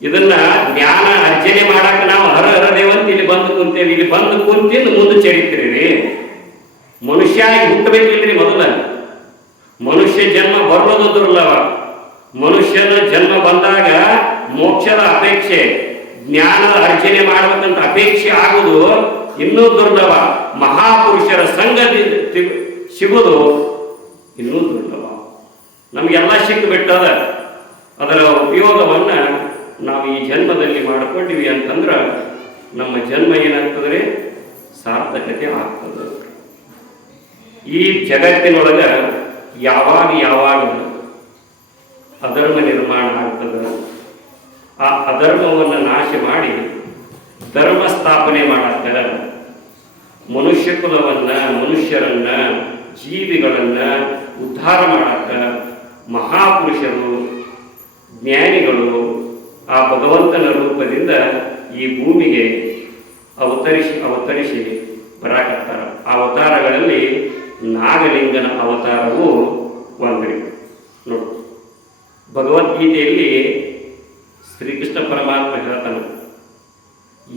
ಇದನ್ನ ಜ್ಞಾನ ಅರ್ಜನೆ ಮಾಡಾಕ ನಾವು ಹರ ದೇವಂತ ಇಲ್ಲಿ ಬಂದು ಕುಂತೇವೆ. ಇಲ್ಲಿ ಬಂದು ಕುಂತಿಂದ ಮುಂದೆ ಚರಿತ್ರೆ ರೀ. ಮನುಷ್ಯ ಹುಟ್ಟಬೇಕಿಲ್ರಿ ಮೊದಲ. ಮನುಷ್ಯ ಜನ್ಮ ಬರೋದು ದುರ್ಲಭ. ಮನುಷ್ಯನ ಜನ್ಮ ಬಂದಾಗ ಮೋಕ್ಷದ ಅಪೇಕ್ಷೆ, ಜ್ಞಾನದ ಅರ್ಜನೆ ಮಾಡ್ಬೇಕಂತ ಅಪೇಕ್ಷೆ ಆಗುವುದು ಇನ್ನೂ ದುರ್ಲಭ. ಮಹಾಪುರುಷರ ಸಂಘ ಸಿಗುವುದು ಇನ್ನೂ ದುರ್ಲಭ. ನಮಗೆಲ್ಲ ಸಿಕ್ಕಿಬಿಟ್ಟದ. ಅದರ ಉಪಯೋಗವನ್ನ ನಾವು ಈ ಜನ್ಮದಲ್ಲಿ ಮಾಡಿಕೊಂಡಿವಿ ಅಂತಂದ್ರ ನಮ್ಮ ಜನ್ಮ ಏನಾಗ್ತದ್ರೆ ಸಾರ್ಥಕತೆ ಆಗ್ತದೆ. ಈ ಜಗತ್ತಿನೊಳಗ ಯಾವಾಗ ಅಧರ್ಮ ನಿರ್ಮಾಣ ಆಗ್ತದೆ, ಆ ಅಧರ್ಮವನ್ನು ನಾಶ ಮಾಡಿ ಧರ್ಮ ಸ್ಥಾಪನೆ ಮಾಡಾಕ ಮನುಷ್ಯ ಕುಲವನ್ನ, ಮನುಷ್ಯರನ್ನ, ಜೀವಿಗಳನ್ನ ಉದ್ಧಾರ ಮಾಡಾಕ ಮಹಾಪುರುಷರು, ಜ್ಞಾನಿಗಳು ಆ ಭಗವಂತನ ರೂಪದಿಂದ ಈ ಭೂಮಿಗೆ ಅವತರಿಸಿ ಬರಾಕತ್ತಾರ. ಆ ಅವತಾರಗಳಲ್ಲಿ ನಾಗಲಿಂಗನ ಅವತಾರವು ಒಂದ್ರಿ. ನೋಡಿ, ಭಗವದ್ಗೀತೆಯಲ್ಲಿ ಶ್ರೀಕೃಷ್ಣ ಪರಮಾತ್ಮ ಹೇಳ್ತಾನೆ,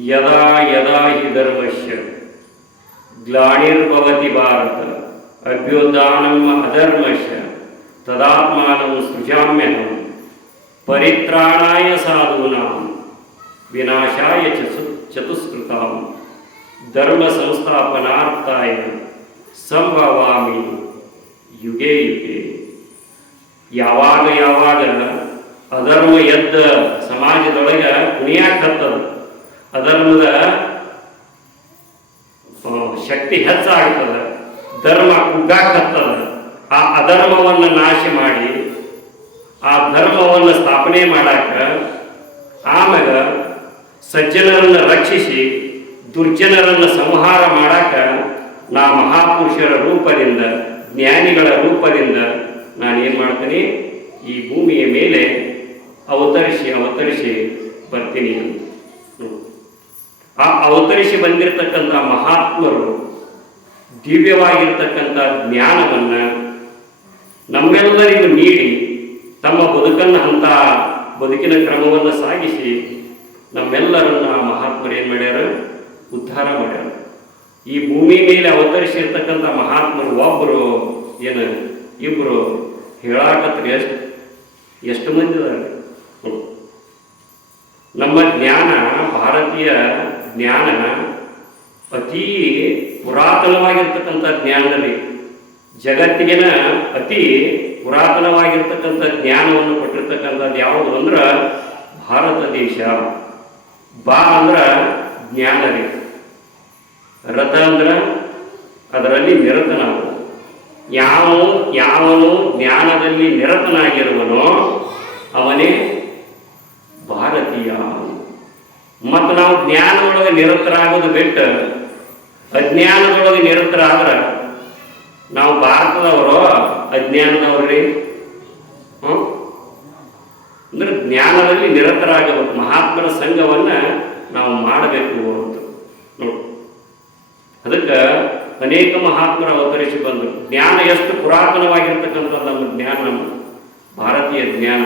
ಯದಾ ಯದಾ ಹಿ ಧರ್ಮಸ್ಯ ಗ್ಲಾನಿರ್ಭವತಿ ಭಾರತ ಅಭ್ಯುತ್ಥಾನಂ ಅಧರ್ಮಸ್ಯ ತದಾತ್ಮಾನಂ ಸೃಜಾಮ್ಯಹಂ ಪರಿತ್ರಾಣಾಯ ಸಾಧೂನಾಂ ವಿನಾಶಾಯ ಚತುಷ್ಕೃತಾಂ ಧರ್ಮ ಸಂಸ್ಥಾಪನಾರ್ಥಾಯ ಸಂಭವಾಮಿ ಯುಗೇ ಯುಗೇ. ಯಾವಾಗ ಅಧರ್ಮ ಎದ್ದ ಸಮಾಜದೊಳಗೆ ಕುಣಿಯಾಕತ್ತದ, ಅಧರ್ಮದ ಶಕ್ತಿ ಹೆಚ್ಚಾಗ್ತದ, ಧರ್ಮ ಕುಗ್ಗಾಕತ್ತದ, ಆ ಅಧರ್ಮವನ್ನು ನಾಶ ಮಾಡಿ ಆ ಧರ್ಮವನ್ನು ಸ್ಥಾಪನೆ ಮಾಡಾಕ, ಆಮೇಲೆ ಸಜ್ಜನರನ್ನು ರಕ್ಷಿಸಿ ದುರ್ಜನರನ್ನು ಸಂಹಾರ ಮಾಡಾಕ ನಾ ಮಹಾಪುರುಷರ ರೂಪದಿಂದ, ಜ್ಞಾನಿಗಳ ರೂಪದಿಂದ ನಾನೇನು ಮಾಡ್ತೀನಿ, ಈ ಭೂಮಿಯ ಮೇಲೆ ಅವತರಿಸಿ ಬರ್ತೀನಿ ಅಂತ. ಆ ಅವತರಿಸಿ ಬಂದಿರತಕ್ಕಂಥ ಮಹಾತ್ಮರು ದಿವ್ಯವಾಗಿರ್ತಕ್ಕಂಥ ಜ್ಞಾನವನ್ನು ನಮ್ಮೆಲ್ಲರಿಗೂ ನೀಡಿ ತಮ್ಮ ಬದುಕನ್ನು ಬದುಕಿನ ಕ್ರಮವನ್ನು ಸಾಗಿಸಿ ನಮ್ಮೆಲ್ಲರನ್ನ ಮಹಾತ್ಮರು ಏನು ಮಾಡ್ಯಾರ, ಉದ್ಧಾರ ಮಾಡ್ಯಾರ. ಈ ಭೂಮಿ ಮೇಲೆ ಅವತರಿಸಿರ್ತಕ್ಕಂಥ ಮಹಾತ್ಮರು ಒಬ್ಬರು ಏನು ಇಬ್ಬರು ಹೇಳಾಕತ್ರಿ ಎಷ್ಟು ಮಂದಿ ಇದ್ದಾರೆ. ನಮ್ಮ ಜ್ಞಾನ, ಭಾರತೀಯ ಜ್ಞಾನ ಅತೀ ಪುರಾತನವಾಗಿರ್ತಕ್ಕಂಥ ಜ್ಞಾನದಲ್ಲಿ ಜಗತ್ತಿಗಿನ ಅತಿ ಪುರಾತನವಾಗಿರ್ತಕ್ಕಂಥ ಜ್ಞಾನವನ್ನು ಕೊಟ್ಟಿರ್ತಕ್ಕಂಥದ್ದು ಯಾವುದು ಅಂದ್ರೆ ಭಾರತ ದೇಶ. ಬಾ ಅಂದ್ರೆ ಜ್ಞಾನ ರೀ, ರಥ ಅಂದ್ರೆ ಅದರಲ್ಲಿ ನಿರತನಾಗು. ಯಾವನು ಜ್ಞಾನದಲ್ಲಿ ನಿರತನಾಗಿರುವನೋ ಅವನೇ ಭಾರತೀಯ. ಮತ್ತು ನಾವು ಜ್ಞಾನದೊಳಗೆ ನಿರತರಾಗೋದು ಬಿಟ್ಟು ಅಜ್ಞಾನದೊಳಗೆ ನಿರತರಾದ್ರೆ ನಾವು ಭಾರತದವರು ಅಜ್ಞಾನದವ್ರಿ. ಅಂದ್ರೆ ಜ್ಞಾನದಲ್ಲಿ ನಿರತರಾಗಬೇಕು. ಮಹಾತ್ಮರ ಸಂಘವನ್ನ ನಾವು ಮಾಡಬೇಕು ಅಂತ ನೋಡಿ. ಅದಕ್ಕೆ ಅನೇಕ ಮಹಾತ್ಮರು ಅವತರಿಸಿ ಬಂದರು. ಜ್ಞಾನ ಎಷ್ಟು ಪುರಾತನವಾಗಿರ್ತಕ್ಕಂಥ ನಮ್ಮ ಜ್ಞಾನ, ನಮ್ಮ ಭಾರತೀಯ ಜ್ಞಾನ.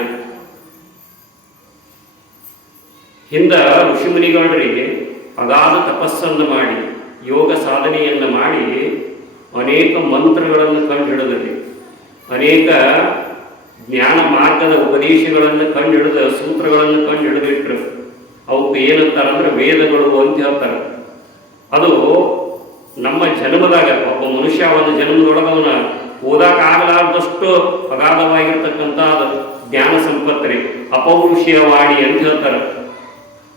ಹಿಂದ ಋಷಿಮುನಿಗಳಿಗೆ ಅಗಾಧ ತಪಸ್ಸನ್ನು ಮಾಡಿ ಯೋಗ ಸಾಧನೆಯನ್ನು ಮಾಡಿ ಅನೇಕ ಮಂತ್ರಗಳನ್ನು ಕಂಡುಹಿಡಿದ್ರಿ, ಅನೇಕ ಜ್ಞಾನ ಮಾರ್ಗದ ಉಪದೇಶಗಳನ್ನು ಕಂಡುಹಿಡಿದ ಸೂತ್ರಗಳನ್ನು ಕಂಡುಹಿಡಿದಿಟ್ರು. ಅವಕ್ಕೆ ಏನಂತಾರಂದ್ರೆ ವೇದಗಳು ಅಂತ ಹೇಳ್ತಾರೆ. ಅದು ನಮ್ಮ ಜನ್ಮದಾಗ ಒಬ್ಬ ಮನುಷ್ಯ ಒಂದು ಜನ್ಮದೊಳಗೆ ಅವನ ಓದಕ್ಕಾಗಲಾರ್ದಷ್ಟು ಅಗಾಧವಾಗಿರ್ತಕ್ಕಂಥ ಜ್ಞಾನ ಸಂಪತ್ತರಿ ಅಪೌರುಷೀಯ ವಾಣಿ ಅಂತ ಹೇಳ್ತಾರೆ.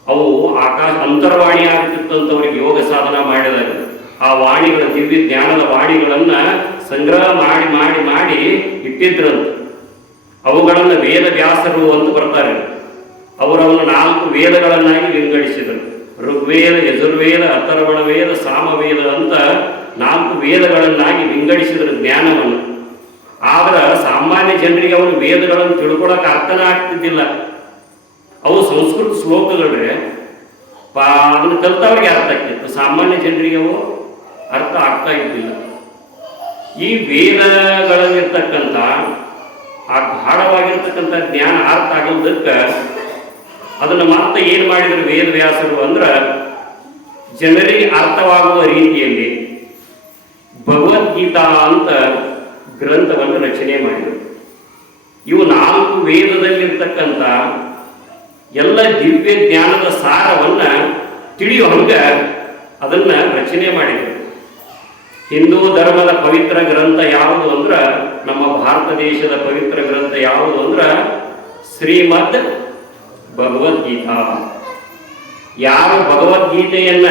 ಅವು ಆಕಾಶ ಅಂತರ್ವಾಣಿ ಆಗ್ತಿತ್ತಂತವ್ರಿಗೆ ಯೋಗ ಸಾಧನ ಮಾಡಿದಾಗ ಆ ವಾಣಿಗಳ ದಿವ್ಯ ಜ್ಞಾನದ ವಾಣಿಗಳನ್ನ ಸಂಗ್ರಹ ಮಾಡಿ ಮಾಡಿ ಮಾಡಿ ಇಟ್ಟಿದ್ರಂತ. ಅವುಗಳನ್ನು ವೇದ ವ್ಯಾಸರು ಅಂತ ಬರ್ತಾರೆ. ಅವರನ್ನು 4 ವೇದಗಳನ್ನಾಗಿ ವಿಂಗಡಿಸಿದರು. ಋಗ್ವೇದ, ಯಜುರ್ವೇದ, ಅಥರ್ವಣ ವೇದ, ಸಾಮವೇದ ಅಂತ 4 ವೇದಗಳನ್ನಾಗಿ ವಿಂಗಡಿಸಿದರು ಜ್ಞಾನವನ್ನು. ಆದ್ರೆ ಸಾಮಾನ್ಯ ಜನರಿಗೆ ಅವರು ವೇದಗಳನ್ನು ತಿಳ್ಕೊಳಕ್ಕೆ ಅರ್ಥನ ಆಗ್ತಿದ್ದಿಲ್ಲ. ಅವು ಸಂಸ್ಕೃತ ಶ್ಲೋಕಗಳ್ರೆ ಅದನ್ನು ಕಲ್ತವ್ರಿಗೆ ಅರ್ಥ ಆಗ್ತಿತ್ತು, ಸಾಮಾನ್ಯ ಜನರಿಗೆ ಅವು ಅರ್ಥ ಆಗ್ತಾ ಇದ್ದಿಲ್ಲ. ಈ ವೇದಗಳಲ್ಲಿರ್ತಕ್ಕಂಥ ಆ ಗಾಢವಾಗಿರ್ತಕ್ಕಂಥ ಜ್ಞಾನ ಅರ್ಥ ಆಗೋದಕ್ಕೆ ಅದನ್ನು ಮತ್ತೆ ಏನು ಮಾಡಿದ್ರು ವೇದವ್ಯಾಸರು ಅಂದ್ರೆ ಜನರಿಗೆ ಅರ್ಥವಾಗುವ ರೀತಿಯಲ್ಲಿ ಭಗವದ್ಗೀತಾ ಅಂತ ಗ್ರಂಥವನ್ನು ರಚನೆ ಮಾಡಿದರು. ಇವು 4 ವೇದದಲ್ಲಿರ್ತಕ್ಕಂಥ ಎಲ್ಲ ದಿವ್ಯ ಜ್ಞಾನದ ಸಾರವನ್ನ ತಿಳಿಯೋ ಹಂಗ ಅದನ್ನ ರಚನೆ ಮಾಡಿದರು. ಹಿಂದೂ ಧರ್ಮದ ಪವಿತ್ರ ಗ್ರಂಥ ಯಾವುದು ಅಂದ್ರೆ, ನಮ್ಮ ಭಾರತ ದೇಶದ ಪವಿತ್ರ ಗ್ರಂಥ ಯಾವುದು ಅಂದ್ರೆ ಶ್ರೀಮದ್ ಭಗವದ್ಗೀತಾ. ಯಾರು ಭಗವದ್ಗೀತೆಯನ್ನ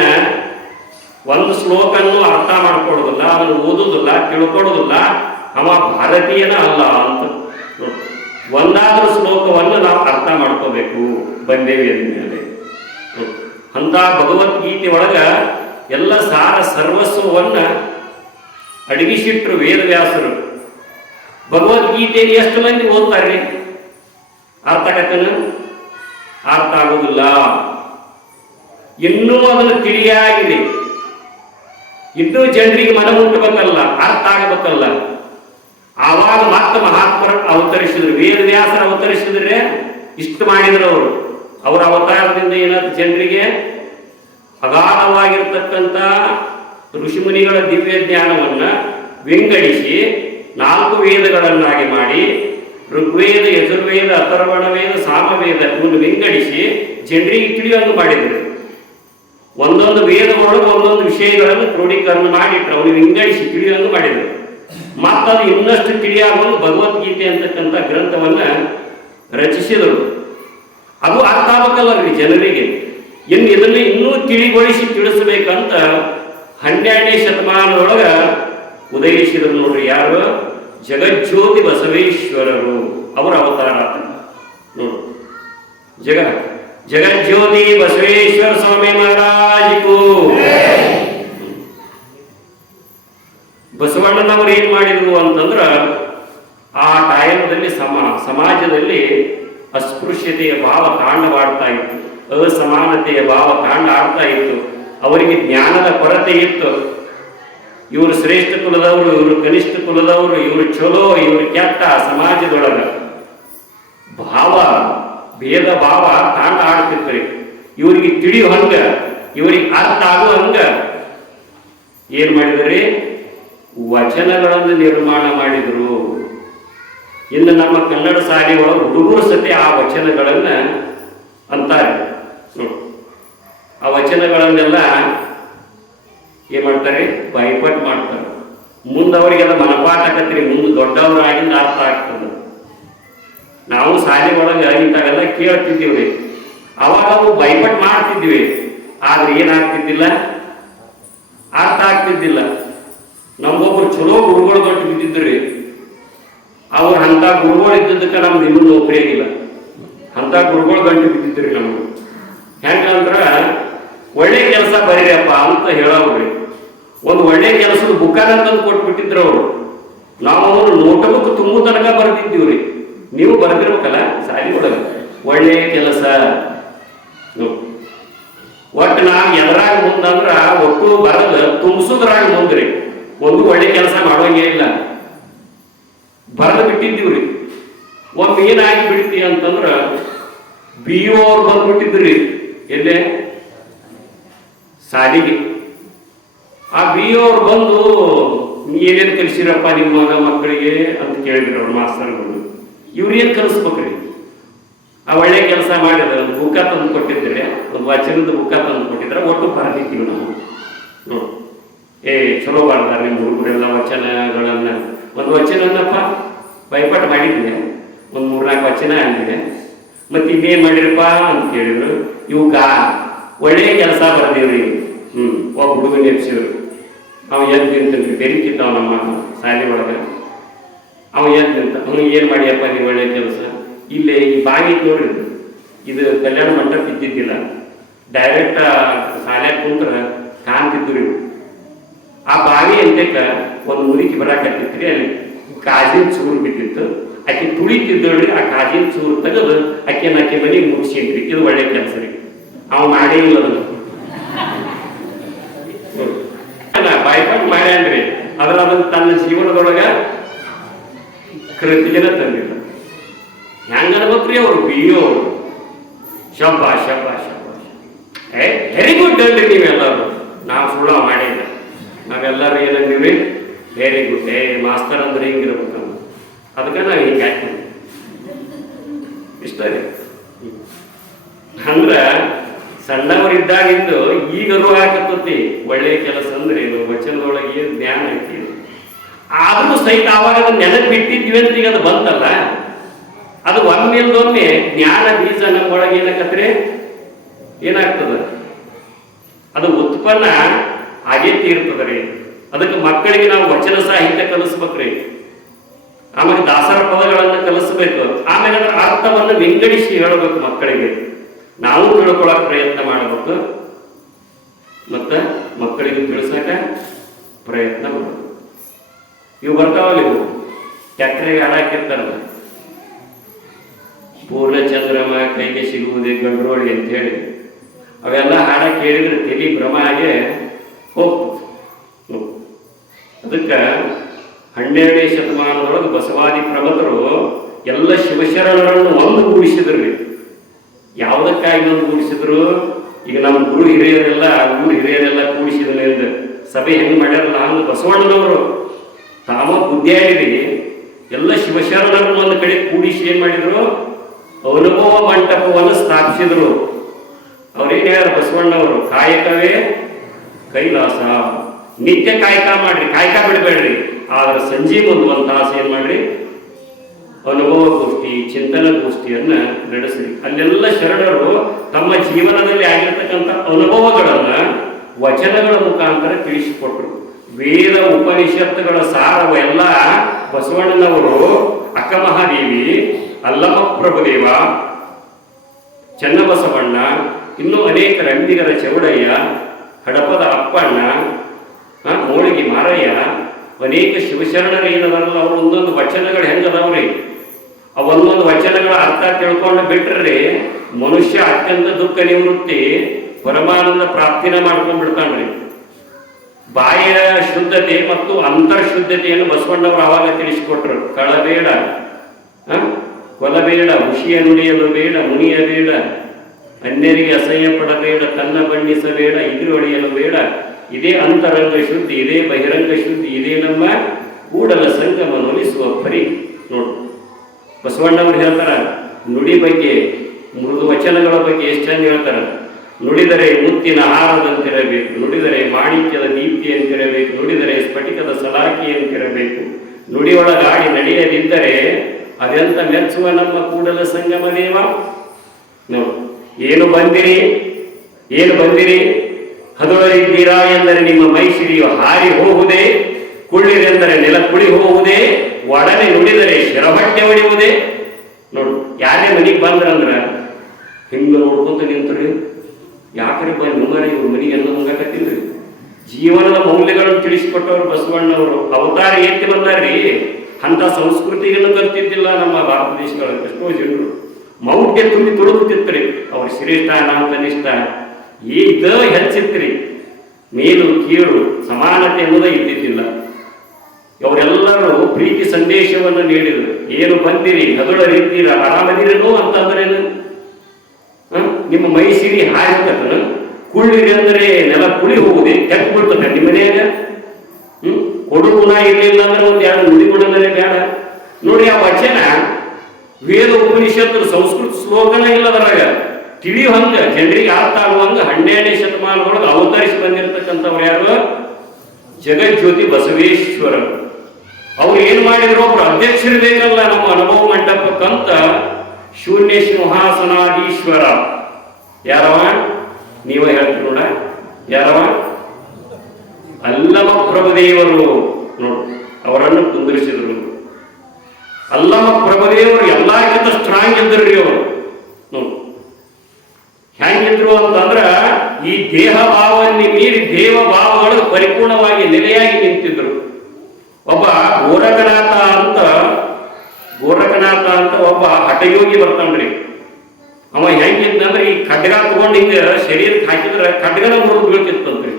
ಒಂದು ಶ್ಲೋಕನ್ನು ಅರ್ಥ ಮಾಡ್ಕೊಳ್ಳೋದಿಲ್ಲ, ಅದನ್ನು ಓದುವುದಿಲ್ಲ, ತಿಳ್ಕೊಳ್ಳೋದಿಲ್ಲ, ಅವ ಭಾರತೀಯನ ಅಲ್ಲ ಅಂತ. ಒಂದಾದ್ರೂ ಶ್ಲೋಕವನ್ನು ನಾವು ಅರ್ಥ ಮಾಡ್ಕೋಬೇಕು ಬಂದೇವಿ ಅಂದಮೇಲೆ. ಅಂತ ಭಗವದ್ಗೀತೆ ಒಳಗ ಎಲ್ಲ ಸಾರ ಸರ್ವಸ್ವವನ್ನ ಅಡಗಿಸಿಟ್ರು ವೇದವ್ಯಾಸರು. ಭಗವದ್ಗೀತೆಯನ್ನು ಎಷ್ಟು ಮಂದಿ ಓದ್ತಾರ್ರಿ? ಅರ್ಥ ಆಗತ್ತನ? ಅರ್ಥ ಆಗುವುದಿಲ್ಲ. ಇನ್ನೂ ಅದನ್ನು ತಿಳಿಯಾಗಿದೆ. ಇನ್ನೂ ಜನರಿಗೆ ಮನ ಮುಟ್ಟಬೇಕಲ್ಲ, ಅರ್ಥ ಆಗಬೇಕಲ್ಲ. ಆವಾಗ ಮತ್ತೆ ಮಹಾತ್ಮರ ಅವತರಿಸಿದ್ರು, ವೇದವ್ಯಾಸರ ಅವತರಿಸಿದ್ರೆ ಇಷ್ಟು ಮಾಡಿದ್ರು ಅವರು. ಅವರ ಅವತಾರದಿಂದ ಏನಾದ್ರು ಜನರಿಗೆ ಅಗಾಧವಾಗಿರ್ತಕ್ಕಂಥ ಋಷಿಮುನಿಗಳ ದಿವ್ಯ ಜ್ಞಾನವನ್ನ ವಿಂಗಡಿಸಿ 4 ವೇದಗಳನ್ನಾಗಿ ಮಾಡಿ ಋಗ್ವೇದ, ಯಜುರ್ವೇದ, ಅಥರ್ವಣ ವೇದ, ಸಾಮವೇದ ಇವನ್ನು ವಿಂಗಡಿಸಿ ಜನರಿಗೆ ತಿಳಿಯೋದು ಮಾಡಿದರು. ಒಂದೊಂದು ವೇದಗಳೊಳಗೆ ಒಂದೊಂದು ವಿಷಯಗಳನ್ನು ಕ್ರೋಢೀಕರಣ ಮಾಡಿಟ್ರು, ಅವನು ವಿಂಗಡಿಸಿ ತಿಳಿಯೋದು ಮಾಡಿದರು. ಮತ್ತದು ಇನ್ನಷ್ಟು ತಿಳಿಯಾಗಲು ಭಗವದ್ಗೀತೆ ಅಂತಕ್ಕಂಥ ಗ್ರಂಥವನ್ನ ರಚಿಸಿದರು. ಅದು ಅರ್ಥ ಆಗಬೇಕಲ್ಲರಿ ಜನರಿಗೆ. ಇದನ್ನು ಇನ್ನೂ ತಿಳಿಗೊಳಿಸಿ ತಿಳಿಸಬೇಕಂತ 12ನೇ ಶತಮಾನದೊಳಗ ಉದಯಿಸಿದರು ನೋಡ್ರಿ. ಯಾರು? ಜಗಜ್ಯೋತಿ ಬಸವೇಶ್ವರರು. ಅವರ ಅವತಾರ ನೋಡ್ರಿ. ಜಗಜ್ಯೋತಿ ಬಸವೇಶ್ವರ ಸ್ವಾಮಿ ಮಹಾರಾಜಗೂ. ಬಸವಣ್ಣನವರು ಏನ್ ಮಾಡಿದ್ರು ಅಂತಂದ್ರ, ಆ ಟೈಮದಲ್ಲಿ ಸಮಾಜದಲ್ಲಿ ಅಸ್ಪೃಶ್ಯತೆಯ ಭಾವ ತಾಂಡವಾಡ್ತಾ ಇತ್ತು, ಅಸಮಾನತೆಯ ಭಾವ ತಾಂಡ ಆಡ್ತಾ ಇತ್ತು. ಅವರಿಗೆ ಜ್ಞಾನದ ಕೊರತೆ ಇತ್ತು. ಇವರು ಶ್ರೇಷ್ಠ ಕುಲದವರು, ಇವರು ಕನಿಷ್ಠ ಕುಲದವರು, ಇವರು ಚಲೋ, ಇವರು ಕೆಟ್ಟ, ಸಮಾಜದೊಳಗ ಭಾವ ಭೇದ ಭಾವ ತಾಂಡ ಆಡ್ತಿರ್ತಾರೆ. ಇವರಿಗೆ ತಿಳಿಯೋ ಹಂಗ, ಇವರಿಗೆ ಅರ್ಥ ಆಗೋ ಹಂಗ ಏನ್ ಮಾಡಿದ್ರಿ? ವಚನಗಳನ್ನು ನಿರ್ಮಾಣ ಮಾಡಿದ್ರು. ಇನ್ನು ನಮ್ಮ ಕನ್ನಡ ಶಾಲೆ ಒಳಗೆ ಹುಡುಗರು ಸತಿ ಆ ವಚನಗಳನ್ನ ಅಂತಾರೆ. ಆ ವಚನಗಳನ್ನೆಲ್ಲ ಏನ್ ಮಾಡ್ತಾರೆ? ಬೈಪಟ್ ಮಾಡ್ತಾರೆ. ಮುಂದವರಿಗೆಲ್ಲ ಮನಪಾಠ ಆಕತ್ರಿ, ಮುಂದೆ ದೊಡ್ಡವರಾಗಿಂದ ಅರ್ಥ ಆಗ್ತದೆ. ನಾವು ಶಾಲೆ ಒಳಗೆ ಇಂಥವೆಲ್ಲ ಕೇಳ್ತಿದ್ದೀವ್ರಿ. ಅವಾಗ ನಾವು ಬೈಪಟ್ ಮಾಡ್ತಿದ್ವಿ, ಆದ್ರೆ ಏನಾಗ್ತಿದ್ದಿಲ್ಲ, ಅರ್ಥ ಆಗ್ತಿದ್ದಿಲ್ಲ. ನಮ್ಗೊಬ್ರು ಚಲೋ ಗುರುಗಳು ಗಂಟು ಬಿದ್ದಿದ್ರಿ, ಅವ್ರು ಅಂತ ಗುರುಗಳು ಇದ್ದದಕ್ಕೆ ನಮ್ದು ಇನ್ನೂ ನೌಕರಿ ಆಗಿಲ್ಲ. ಅಂತ ಗುರುಗಳು ಗಂಟು ಬಿದ್ದಿದ್ರಿ ನಮ್ಗೆ. ಹೆಂಗಂದ್ರ ಒಳ್ಳೆ ಕೆಲಸ ಬರೀರಪ್ಪ ಅಂತ ಹೇಳೋವ್ರಿ. ಒಂದು ಒಳ್ಳೆ ಕೆಲಸದ ಬುಕ್ಕಾನ ತಂದು ಕೊಟ್ಬಿಟ್ಟಿದ್ರು ಅವರು. ನಾವು ನೋಟ್ ಬುಕ್ ತುಂಬ ತನಕ ಬರ್ತಿದ್ದೀವ್ರಿ. ನೀವು ಬರ್ದಿರ್ಬೇಕಲ್ಲ ಸಾಲಿ ಒಳಗೆ ಒಳ್ಳೆ ಕೆಲಸ. ಒಟ್ಟು ನಾವು ಎದರಾಗ ಮುಂದಂದ್ರ ಒಟ್ಟು ಬರಲ್ಲ ತುಂಬಿಸೋದ್ರಾಗ ಮುಂದ್ರಿ. ಒಂದು ಒಳ್ಳೆ ಕೆಲಸ ಮಾಡೋಂಗೇ ಇಲ್ಲ, ಬರೆದು ಬಿಟ್ಟಿದ್ದೀವ್ರಿ. ಒಮ್ಮೆ ಏನಾಗಿ ಬಿಡ್ತಿ ಅಂತಂದ್ರ BO ಅವ್ರು ಬಂದ್ಬಿಟ್ಟಿದ್ರಿ ಎಲ್ಲೇ ಸಾಲಿಗೆ. ಆ BO ಅವ್ರು ಬಂದು ಏನೇನು ಕಲಿಸಿರಪ್ಪ ನಿಮ್ಮ ಮಕ್ಕಳಿಗೆ ಅಂತ ಕೇಳಿದ್ರು ಅವ್ರ ಮಾಸ್ತರ್ಗಳು. ಇವ್ರೇನು ಕಲಿಸ್ಬೇಕ್ರಿ? ಆ ಒಳ್ಳೆ ಕೆಲಸ ಮಾಡಿದ ಒಂದು ಬುಕ್ಕ ತಂದು ಕೊಟ್ಟಿದ್ರೆ, ಒಂದು ವಚನದ ಬುಕ್ಕ ತಂದು ಕೊಟ್ಟಿದ್ರೆ ಒಟ್ಟು ಬರೆದಿದ್ದೀವಿ ನಾವು. ನೋಡಿ, ಚಲೋ ಬರ್ದಾರ ನಿಮ್ಮ ಹುಡುಗರೆಲ್ಲ ವಚನಗಳನ್ನ. ಒಂದು ವಚನನ್ನಪ್ಪ ಬೈಪಾಟ್ ಮಾಡಿದ್ದೆ, ಒಂದು 3-4 ವಚನ ಅಂದಿದೆ. ಮತ್ತೆ ಇನ್ನೇನ್ ಮಾಡಿರಪ್ಪ ಅಂತ ಕೇಳಿದ್ರು. ಇವಕ್ಕ ಒಳ್ಳೆ ಕೆಲಸ ಬರ್ದೇವ್ರಿ. ಒಬ್ಬ ಹುಡುಗ ನೆಪ್ಸಿದ್ರು. ಅವ ಎದ್ದು ನಿಂತನ್ರಿ, ಬೆರಿತಿದ್ದಾವ ನಮ್ಮ ಶಾಲೆ ಒಳಗೆ. ಅವ ಎದ್ದು ನಿಂತ, ಅವ್ನಿಗೆ ಏನ್ ಮಾಡಿಯಪ್ಪ ನೀವು ಒಳ್ಳೆ ಕೆಲಸ? ಇಲ್ಲೇ ಈ ಬಾವಿ ನೋಡ್ರಿ, ಇದು ಕಲ್ಯಾಣ ಮಂಟಪ ಇದ್ದಿದ್ದಿಲ್ಲ, ಡೈರೆಕ್ಟ್ ಶಾಲೆ ಕುಂತ್ರ ಕಾಣ್ತಿದ್ರು. ಆ ಬಾವಿ ಅಂತೇಕ ಒಂದು ಮುದುಕಿ ಬರಾಕತ್ತಿತ್ರಿ, ಅಲ್ಲಿ ಕಾಜಿನ ಚೂರು ಬಿದ್ದಿತ್ತು. ಆಕೆ ತುಳಿತಿದ್ದಳ್ರಿ, ಆ ಕಾಜಿನ ಚೂರು ತೆಗೆದು ಆಕೆ ಮನೆಗೆ ಮುಗಿಸಿನ್ರಿ. ಇದು ಒಳ್ಳೆ ಕೆಲಸ ರೀ. ಅವ ಮಾಡೇ ಇಲ್ಲ ಅದನ್ನು, ಬಾಯ್ಪಾಟ್ ಮಾಡ್ಯಾನ್ರಿ. ಅದನ್ನ ತನ್ನ ಜೀವನದೊಳಗ ಕೃತಿಗೆನ ತಂದಿಲ್ಲ. ಹೆಂಗ ಅನ್ಬೇಕ್ರಿ ಅವ್ರು BO ಅವರು? ಶಬ್ಬಾಷ್ ಶಬ್ಬಾಷ್ ಶಬ್ಬಾಷ್, ವೆರಿ ಗುಡ್ ಅಲ್ರಿ ನೀವೆಲ್ಲರೂ. ನಾವು ಸುಳ್ಳ ಮಾಡಿಲ್ಲ, ನಾವೆಲ್ಲರೂ ಏನಂದಿವ್ರಿ? Very good. ಮಾಸ್ತರ್ ಅಂದ್ರೆ ಹಿಂಗಿರ್ಬೇಕಂತ. ಅದಕ್ಕೆ ನಾವು ಹಿಂಗೆ ಹಾಕ್ತೀವಿ ಇಷ್ಟ ರೀ. ಅಂದ್ರ ಸಣ್ಣವರಿದ್ದಾಗಿದ್ದು ಈಗ ಹಾಕತ್ತಿ ಒಳ್ಳೆಯ ಕೆಲಸ ಅಂದ್ರೆ ಇದು ವಚನದೊಳಗೆ ಏನು ಜ್ಞಾನ ಐತಿ. ಆದ್ರೂ ಸಹಿತ ಆವಾಗ ಅದನ್ನ ನೆನಪು ಬಿಟ್ಟಿದ್ವಿ ಅಂತ ಈಗ ಅದು ಬಂತಲ್ಲ, ಅದು ಒಮ್ಮೆಲ್ದೊಮ್ಮೆ ಜ್ಞಾನ ಬೀಜ ನಮ್ಮೊಳಗೆ ಏನಕತ್ರಿ ಏನಾಗ್ತದ, ಅದು ಉತ್ಪನ್ನ ಆಗೇ ತೀರ್ತದ್ರಿ. ಅದಕ್ಕೆ ಮಕ್ಕಳಿಗೆ ನಾವು ವಚನ ಸಾಹಿತ್ಯ ಕಲಿಸ್ಬೇಕ್ರಿ. ಆಮೇಲೆ ದಾಸರ ಪದಗಳನ್ನು ಕಲಿಸ್ಬೇಕು. ಆಮೇಲೆ ಅದರ ಅರ್ಥವನ್ನು ವಿಂಗಡಿಸಿ ಹೇಳಬೇಕು ಮಕ್ಕಳಿಗೆ. ನಾವು ತಿಳ್ಕೊಳಕ್ ಪ್ರಯತ್ನ ಮಾಡಬೇಕು, ಮತ್ತೆ ಮಕ್ಕಳಿಗೆ ತಿಳಿಸಕ ಪ್ರಯತ್ನ ಮಾಡಬೇಕು. ಇವು ಬರ್ತಾವಲ್ಲ, ಇವು ಟ್ಯಾಕ್ಟ್ರಿಗೆ ಹಾಡಾಕಿರ್ತಾರಲ್ಲ, ಪೂರ್ಣಚಂದ್ರಮ ಕೈಗೆ ಸಿಗುವುದೇ ಗಂಡ್ರೋಳಿ ಅಂತೇಳಿ, ಅವೆಲ್ಲ ಹಾಡ ಕೇಳಿದ್ರೆ ತಲೆ ಭ್ರಮ ಹಾಗೆ ಹೋಗ್ತದೆ. ಅದಕ್ಕೆ 12ನೇ ಶತಮಾನದೊಳಗೆ ಬಸವಾದಿ ಪ್ರಮತರು ಎಲ್ಲ ಶಿವಶರಣರನ್ನು ಒಂದುಗೂಡಿಸಿದ್ರು. ಯಾವುದಕ್ಕಾಗಿ ಒಂದುಗೂಡಿಸಿದ್ರು? ಈಗ ನಮ್ಮ ಗುರು ಹಿರಿಯರೆಲ್ಲ ಊರು ಹಿರಿಯರೆಲ್ಲ ಕೂಡಿಸಿದ್ರು ಎಂದು ಸಭೆ ಹೆಂಗೆ ಮಾಡ್ಯಾರಲ್ಲ, ಹಂಗೆ ಬಸವಣ್ಣನವರು ತಾವ ಬುದ್ಧಿಯಾಡಿರಿ ಎಲ್ಲ ಶಿವಶರಣರನ್ನು ಒಂದು ಕಡೆ ಕೂಡಿಸಿ ಏನ್ ಮಾಡಿದ್ರು? ಅನುಭವ ಮಂಟಪವನ್ನು ಸ್ಥಾಪಿಸಿದ್ರು. ಅವ್ರೇನ್ ಹೇಳ್ಯಾರ ಬಸವಣ್ಣವರು? ಕಾಯಕವೇ ಕೈಲಾಸ. ನಿತ್ಯ ಕಾಯಕ ಮಾಡ್ರಿ, ಕಾಯಕ ಬಿಡಬೇಡ್ರಿ. ಆದ್ರೆ ಸಂಜೆ ಒಂದು ತಾಸು ಏನ್ ಮಾಡ್ರಿ? ಅನುಭವ ಗೋಷ್ಠಿ, ಚಿಂತನ ಗೋಷ್ಠಿಯನ್ನ ನಡೆಸ್ರಿ. ಅಲ್ಲೆಲ್ಲ ಶರಣರು ತಮ್ಮ ಜೀವನದಲ್ಲಿ ಆಗಿರ್ತಕ್ಕಂಥ ಅನುಭವಗಳನ್ನ ವಚನಗಳ ಮುಖಾಂತರ ತಿಳಿಸಿಕೊಟ್ರು. ವೇದ ಉಪನಿಷತ್ತುಗಳ ಸಾರವೆಲ್ಲ ಬಸವಣ್ಣನವರು, ಅಕ್ಕಮಹಾದೇವಿ, ಅಲ್ಲಮ ಪ್ರಭುದೇವ, ಚನ್ನಬಸವಣ್ಣ, ಇನ್ನೂ ಅನೇಕ ರಂಡಿಗರ ಚೌಡಯ್ಯ, ಹಡಪದ ಅಪ್ಪಣ್ಣ, ಮೋಳಿಗೆ ಮಾರಯ್ಯ, ಅನೇಕ ಶಿವಶರಣರು ಏನದಾರಲ್ಲ, ಅವ್ರು ಒಂದೊಂದು ವಚನಗಳು ಹೆಂಗದವ್ರಿ, ಆ ಒಂದೊಂದು ವಚನಗಳ ಅರ್ಥ ತಿಳ್ಕೊಂಡು ಬಿಟ್ರಿ ಮನುಷ್ಯ ಅತ್ಯಂತ ದುಃಖ ನಿವೃತ್ತಿ, ಪರಮಾನಂದ ಪ್ರಾಪ್ತಿನ ಮಾಡ್ಕೊಂಡ್ ಬಿಡ್ತಾನ್ರಿ. ಬಾಹ್ಯ ಶುದ್ಧತೆ ಮತ್ತು ಅಂತರ್ಶುದ್ಧತೆಯನ್ನು ಬಸವಣ್ಣವರು ಆವಾಗ ತಿಳಿಸಿಕೊಟ್ರು. ಕಳಬೇಡ, ಕೊಲಬೇಡ, ಹುಷಿಯ ನುಡಿಯಲು ಬೇಡ, ಮುನಿಯಬೇಡ, ಅನ್ಯರಿಗೆ ಅಸಹ್ಯ ಪಡಬೇಡ, ತನ್ನ ಬಣ್ಣಿಸಬೇಡ, ಇದ್ರು ಹೊಡೆಯಲು ಬೇಡ. ಇದೇ ಅಂತರಂಗ ಶುದ್ಧಿ, ಇದೇ ಬಹಿರಂಗ ಶುದ್ಧಿ, ಇದೇ ನಮ್ಮ ಕೂಡಲ ಸಂಗಮ ನೊಲಿಸುವ ಪರಿ. ನೋಡು, ಬಸವಣ್ಣವ್ರು ಹೇಳ್ತಾರ ನುಡಿ ಬಗ್ಗೆ, ಮೃದು ವಚನಗಳ ಬಗ್ಗೆ ಎಷ್ಟು ಚಂದ ಹೇಳ್ತಾರ. ನುಡಿದರೆ ಮುತ್ತಿನ ಹಾರದಂತಿರಬೇಕು, ನುಡಿದರೆ ಮಾಣಿಕ್ಯದ ದೀಪ್ತಿಯಂತಿರಬೇಕು, ನುಡಿದರೆ ಸ್ಫಟಿಕದ ಸಲಾಖಿಯಂತಿರಬೇಕು, ನುಡಿಯೊಳಗಾಡಿ ನಡೆಯದಿದ್ದರೆ ಅದೆಂತ ಮೆಚ್ಚುವ ನಮ್ಮ ಕೂಡಲ ಸಂಗಮ ದೇವ. ನೋಡು, ಏನು ಬಂದಿರಿ ಹದುಳರಿದ್ದೀರಾ ಎಂದರೆ ನಿಮ್ಮ ಮೈ ಸಿರಿಯು ಹಾರಿ ಹೋಗುವುದೇ, ಕುಳ್ಳಿರೆಂದರೆ ನೆಲ ಕುಳಿ ಹೋಗುವುದೇ, ಒಡನೆ ನುಡಿದರೆ ಶಿರಬಟ್ಟೆ ಹೊಡೆಯುವುದೇ. ನೋಡು, ಯಾರೇ ಮನೆಗೆ ಬಂದ್ರಂದ್ರ ಹಿಂಗ ನೋಡ್ಕೊಂತ ನಿಂತ್ರಿ, ಯಾಕ್ರಿ ಬಂದ್ರೆ ಇವ್ರ ಮನೆಗೆ ಎಲ್ಲ ಮುಂಗಕತ್ತಿಲ್ರಿ. ಜೀವನದ ಮೌಲ್ಯಗಳನ್ನು ತಿಳಿಸಿಕೊಟ್ಟವರು ಬಸವಣ್ಣವರು ಅವತಾರ ಎತ್ತಿ ಬಂದಾರ್ರಿ. ಅಂತ ಸಂಸ್ಕೃತಿಯನ್ನು ಕಲ್ತಿದ್ದಿಲ್ಲ ನಮ್ಮ ಭಾರತ ದೇಶಗಳಲ್ಲಿ ಎಷ್ಟೋ ಜನರು. ಮೌಢ್ಯ ತುಂಬಿ ತುಳುಕುತ್ತಿತ್ತರಿ. ಅವ್ರ ಶ್ರೇಷ್ಠ ನಾವು ಕನಿಷ್ಠ ಈಗ ಹೆಚ್ಚಿತ್ರಿ. ಮೇಲು ಕೀಳು ಸಮಾನತೆ ಎಂಬುದೇ ಇದ್ದಿದ್ದಿಲ್ಲ. ಅವರೆಲ್ಲರೂ ಪ್ರೀತಿ ಸಂದೇಶವನ್ನು ನೀಡಿದರು. ಏನು ಬಂದಿರಿ ಹದುಳರಿದ್ದೀರ ಆರಾಮದಿರೇನು ಅಂತಂದ್ರೇನು? ನಿಮ್ಮ ಮೈ ಸಿರಿ ಹಾರಿರ್ತಕ್ಕನ, ಕುಳ್ಳಿರಿ ಅಂದರೆ ನೆಲ ಕುಳಿ ಹೋಗುದೇ, ಕೆಟ್ಟು ಬಿಡ್ತಕ್ಕ ನಿಮ್ಮ ಮನೆಯಾಗ. ಕೊಡು ಗುಣ ಇರಲಿಲ್ಲ ಅಂದ್ರೆ ಒಂದು ಎರಡು ನುಡಿ ಗುಣನೇ ಬೇಡ. ನೋಡಿ, ಆ ವಚನ ವೇದ ಉಪನಿಷತ್ತು ಸಂಸ್ಕೃತ ಶ್ಲೋಕನ ಇಲ್ಲದರಾಗ ತಿಳಿಯೋ ಹಂಗ ಜನರಿಗೆ ಅರ್ಥ ಆಗುವಂಗ 12ನೇ ಶತಮಾನದೊಳಗೆ ಅವತರಿಸಿ ಬಂದಿರತಕ್ಕಂಥವ್ರು ಯಾರು? ಜಗಜ್ಯೋತಿ ಬಸವೇಶ್ವರ. ಅವ್ರು ಏನ್ ಮಾಡಿದ್ರು? ಒಬ್ರು ಅಧ್ಯಕ್ಷರು ಬೇಕಲ್ಲ ನಮ್ಮ ಅನುಭವ ಮಂಟಪಕ್ಕಂತ. ಶೂನ್ಯ ಸಿಂಹಾಸನಾಧೀಶ್ವರ ಯಾರವ? ನೀವ ಹೇಳ್ತೀರಿ ನೋಡ, ಯಾರವ? ಅಲ್ಲಮ ಪ್ರಭುದೇವರು. ನೋಡು, ಅವರನ್ನು ಕುಂದಿರಿಸಿದ್ರು. ಅಲ್ಲಮ ಪ್ರಭುದೇವರು ಎಲ್ಲಕ್ಕಿಂತ ಸ್ಟ್ರಾಂಗ್ ಇದ್ರಿ ಅವರು. ನೋಡು ಹೆಂಗಿದ್ರು ಅಂತಂದ್ರ, ಈ ದೇಹ ಭಾವವನ್ನು ಮೀರಿ ದೇವ ಭಾವಗಳು ಪರಿಪೂರ್ಣವಾಗಿ ನೆಲೆಯಾಗಿ ನಿಂತಿದ್ರು. ಒಬ್ಬ ಗೋರಖನಾಥ ಅಂತ ಒಬ್ಬ ಹಠಯೋಗಿ ಬರ್ತಾನ್ರಿ. ಅವ ಹೆಂಗಿದ್ನಂದ್ರೆ ಈ ಖಡ್ಗ ತಗೊಂಡು ಹಿಂಗ ಶರೀರಕ್ಕೆ ಹಾಕಿದ್ರೆ ಖಡ್ಗನ ಮುರಿದು ಬೀಳ್ತಿತ್ತಂತ್ರಿ.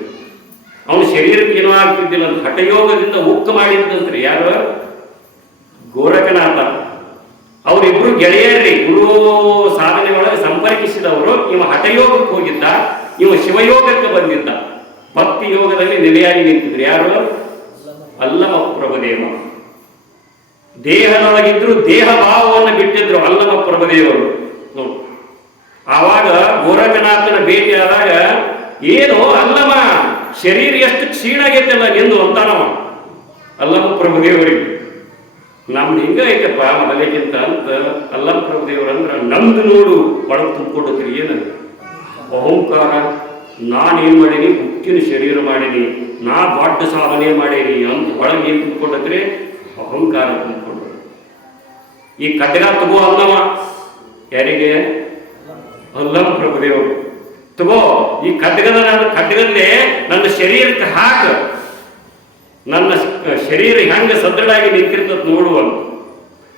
ಅವನ ಶರೀರಕ್ಕೆ ಏನೋ ಆಗ್ತಿದ್ದಿಲ್ಲ ಅಂತ ಹಠಯೋಗದಿಂದ ಉಕ್ಕ ಮಾಡಿದ್ದಂತ್ರಿ. ಯಾರು? ಗೋರಖನಾಥ. ಅವರಿಬ್ರು ಗೆಳೆಯರ್ರಿ. ಗುರು ಸಾಧನೆ ಒಳಗೆ ಸಂಪರ್ಕಿಸಿದವರು. ಇವ ಹಠಯೋಗಕ್ಕೆ ಹೋಗಿದ್ದ, ಇವ ಶಿವಯೋಗಕ್ಕೆ ಬಂದಿದ್ದ. ಭಕ್ತಿ ಯೋಗದಲ್ಲಿ ನೆಲೆಯಾಗಿ ನಿಂತಿದ್ರು. ಯಾರು? ಅಲ್ಲಮ ಪ್ರಭುದೇವ. ದೇಹದೊಳಗಿದ್ರು ದೇಹ ಭಾವವನ್ನು ಬಿಟ್ಟಿದ್ರು ಅಲ್ಲಮ ಪ್ರಭುದೇವರು. ಆವಾಗ ಗೋರಖನಾಥನ ಭೇಟಿ ಆದಾಗ, ಏನು ಅಲ್ಲಮ ಶರೀರ ಎಷ್ಟು ಕ್ಷೀಣ ಆಗೈತಲ್ಲ ನಿಂದು ಅಂತಾನವ ಅಲ್ಲಮ ಪ್ರಭುದೇವರಿಗೆ. ನಮ್ದು ಹಿಂಗ ಐತಪ್ಪ ಮೊದಲೇಕ್ಕಿಂತ ಅಂತ ಅಲ್ಲಮ ಪ್ರಭುದೇವರಂದ್ರ, ನಮ್ದು ನೋಡು ಒಳಗೆ ತುಂಬಿಕೊಡತ್ರಿ. ಏನು ಅಹಂಕಾರ, ನಾನೇನ್ ಮಾಡೀನಿ, ಹುಟ್ಟಿನ ಶರೀರ ಮಾಡೀನಿ, ನಾ ದೊಡ್ಡ ಸಾಧನೆ ಮಾಡೀನಿ ಅಂತ ಒಳಗೆ ಏನ್ ತುಂಬಿಕೊಂಡತ್ರಿ? ಅಹಂಕಾರ ತುಂಬಿಕೊಂಡು. ಈ ಖಡ್ಗ ತಗೋ ಅಲ್ಲವ ಯಾರಿಗೆ? ಅಲ್ಲಮ ಪ್ರಭುದೇವರು. ತಗೋ ಈ ಖಡ್ಗದಲ್ಲೇ ನನ್ನ ಶರೀರಕ್ಕೆ ಹಾಕ, ನನ್ನ ಶರೀರ ಹೆಂಗ ಸದೃಢಾಗಿ ನಿಂತಿರ್ತದ ನೋಡುವ.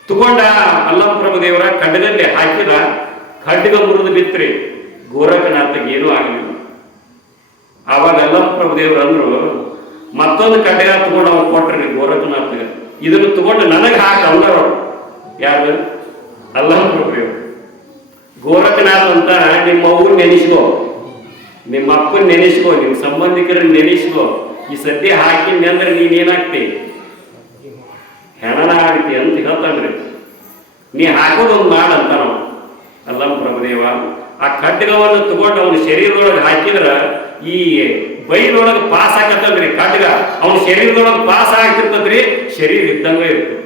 ತಗೊಂಡ ಅಲ್ಲಮ ಪ್ರಭುದೇವರ ಖಡ್ಗದಲ್ಲಿ ಹಾಕಿದ, ಖಡ್ಗ ಮುರಿದು ಬಿತ್ರಿ. ಗೋರಖನಾಥಗೆ ಏನೂ ಆಗಲಿಲ್ಲ. ಆವಾಗ ಅಲ್ಲಮ ಪ್ರಭುದೇವರು ಅಂದ್ರು, ಮತ್ತೊಂದು ಖಡ್ಗ ತಗೊಂಡು ಅವ ಕೊಟ್ರಿ ಗೋರಖನಾಥಗೆ, ಇದನ್ನು ತಗೊಂಡು ನನಗೆ ಹಾಕ ಅಂದರು. ಯಾರು? ಅಲ್ಲಮ ಪ್ರಭುದೇವರು. ಗೋರಖನಾಥ್ ಅಂತ ನಿಮ್ಮ ಅವ್ರನ್ನ ನೆನೆಸ್ಕೋ, ನಿಮ್ಮ ಅಪ್ಪನ ನೆನೆಸ್ಕೋ, ನಿಮ್ಮ ಸಂಬಂಧಿಕರನ್ನ ನೆನೆಸ್ಕೋ. ಈ ಸದ್ಯ ಹಾಕಿನಿ ಅಂದ್ರೆ ನೀನೇನಾಗ್ತಿ? ಹೆಣನ ಆಗ್ತಿ ಅಂತ ಹೇಳ್ತಾನ್ರಿ. ನೀ ಹಾಕೋದೊಂದು ಮಾಡಂತ ನಾವು ಅಲ್ಲಮ ಪ್ರಭುದೇವ. ಆ ಖಡ್ಗವನ್ನು ತಗೊಂಡು ಅವನ ಶರೀರದೊಳಗೆ ಹಾಕಿದ್ರ ಈ ಬೈಲೊಳಗೆ ಪಾಸ್ ಹಾಕತ್ತಲ್ರಿ ಖಡ್ಗ, ಅವನ ಶರೀರದೊಳಗೆ ಪಾಸ್ ಆಗ್ತಿರ್ತದ್ರಿ. ಶರೀರ ಇದ್ದಂಗ ಇರ್ತದೆ.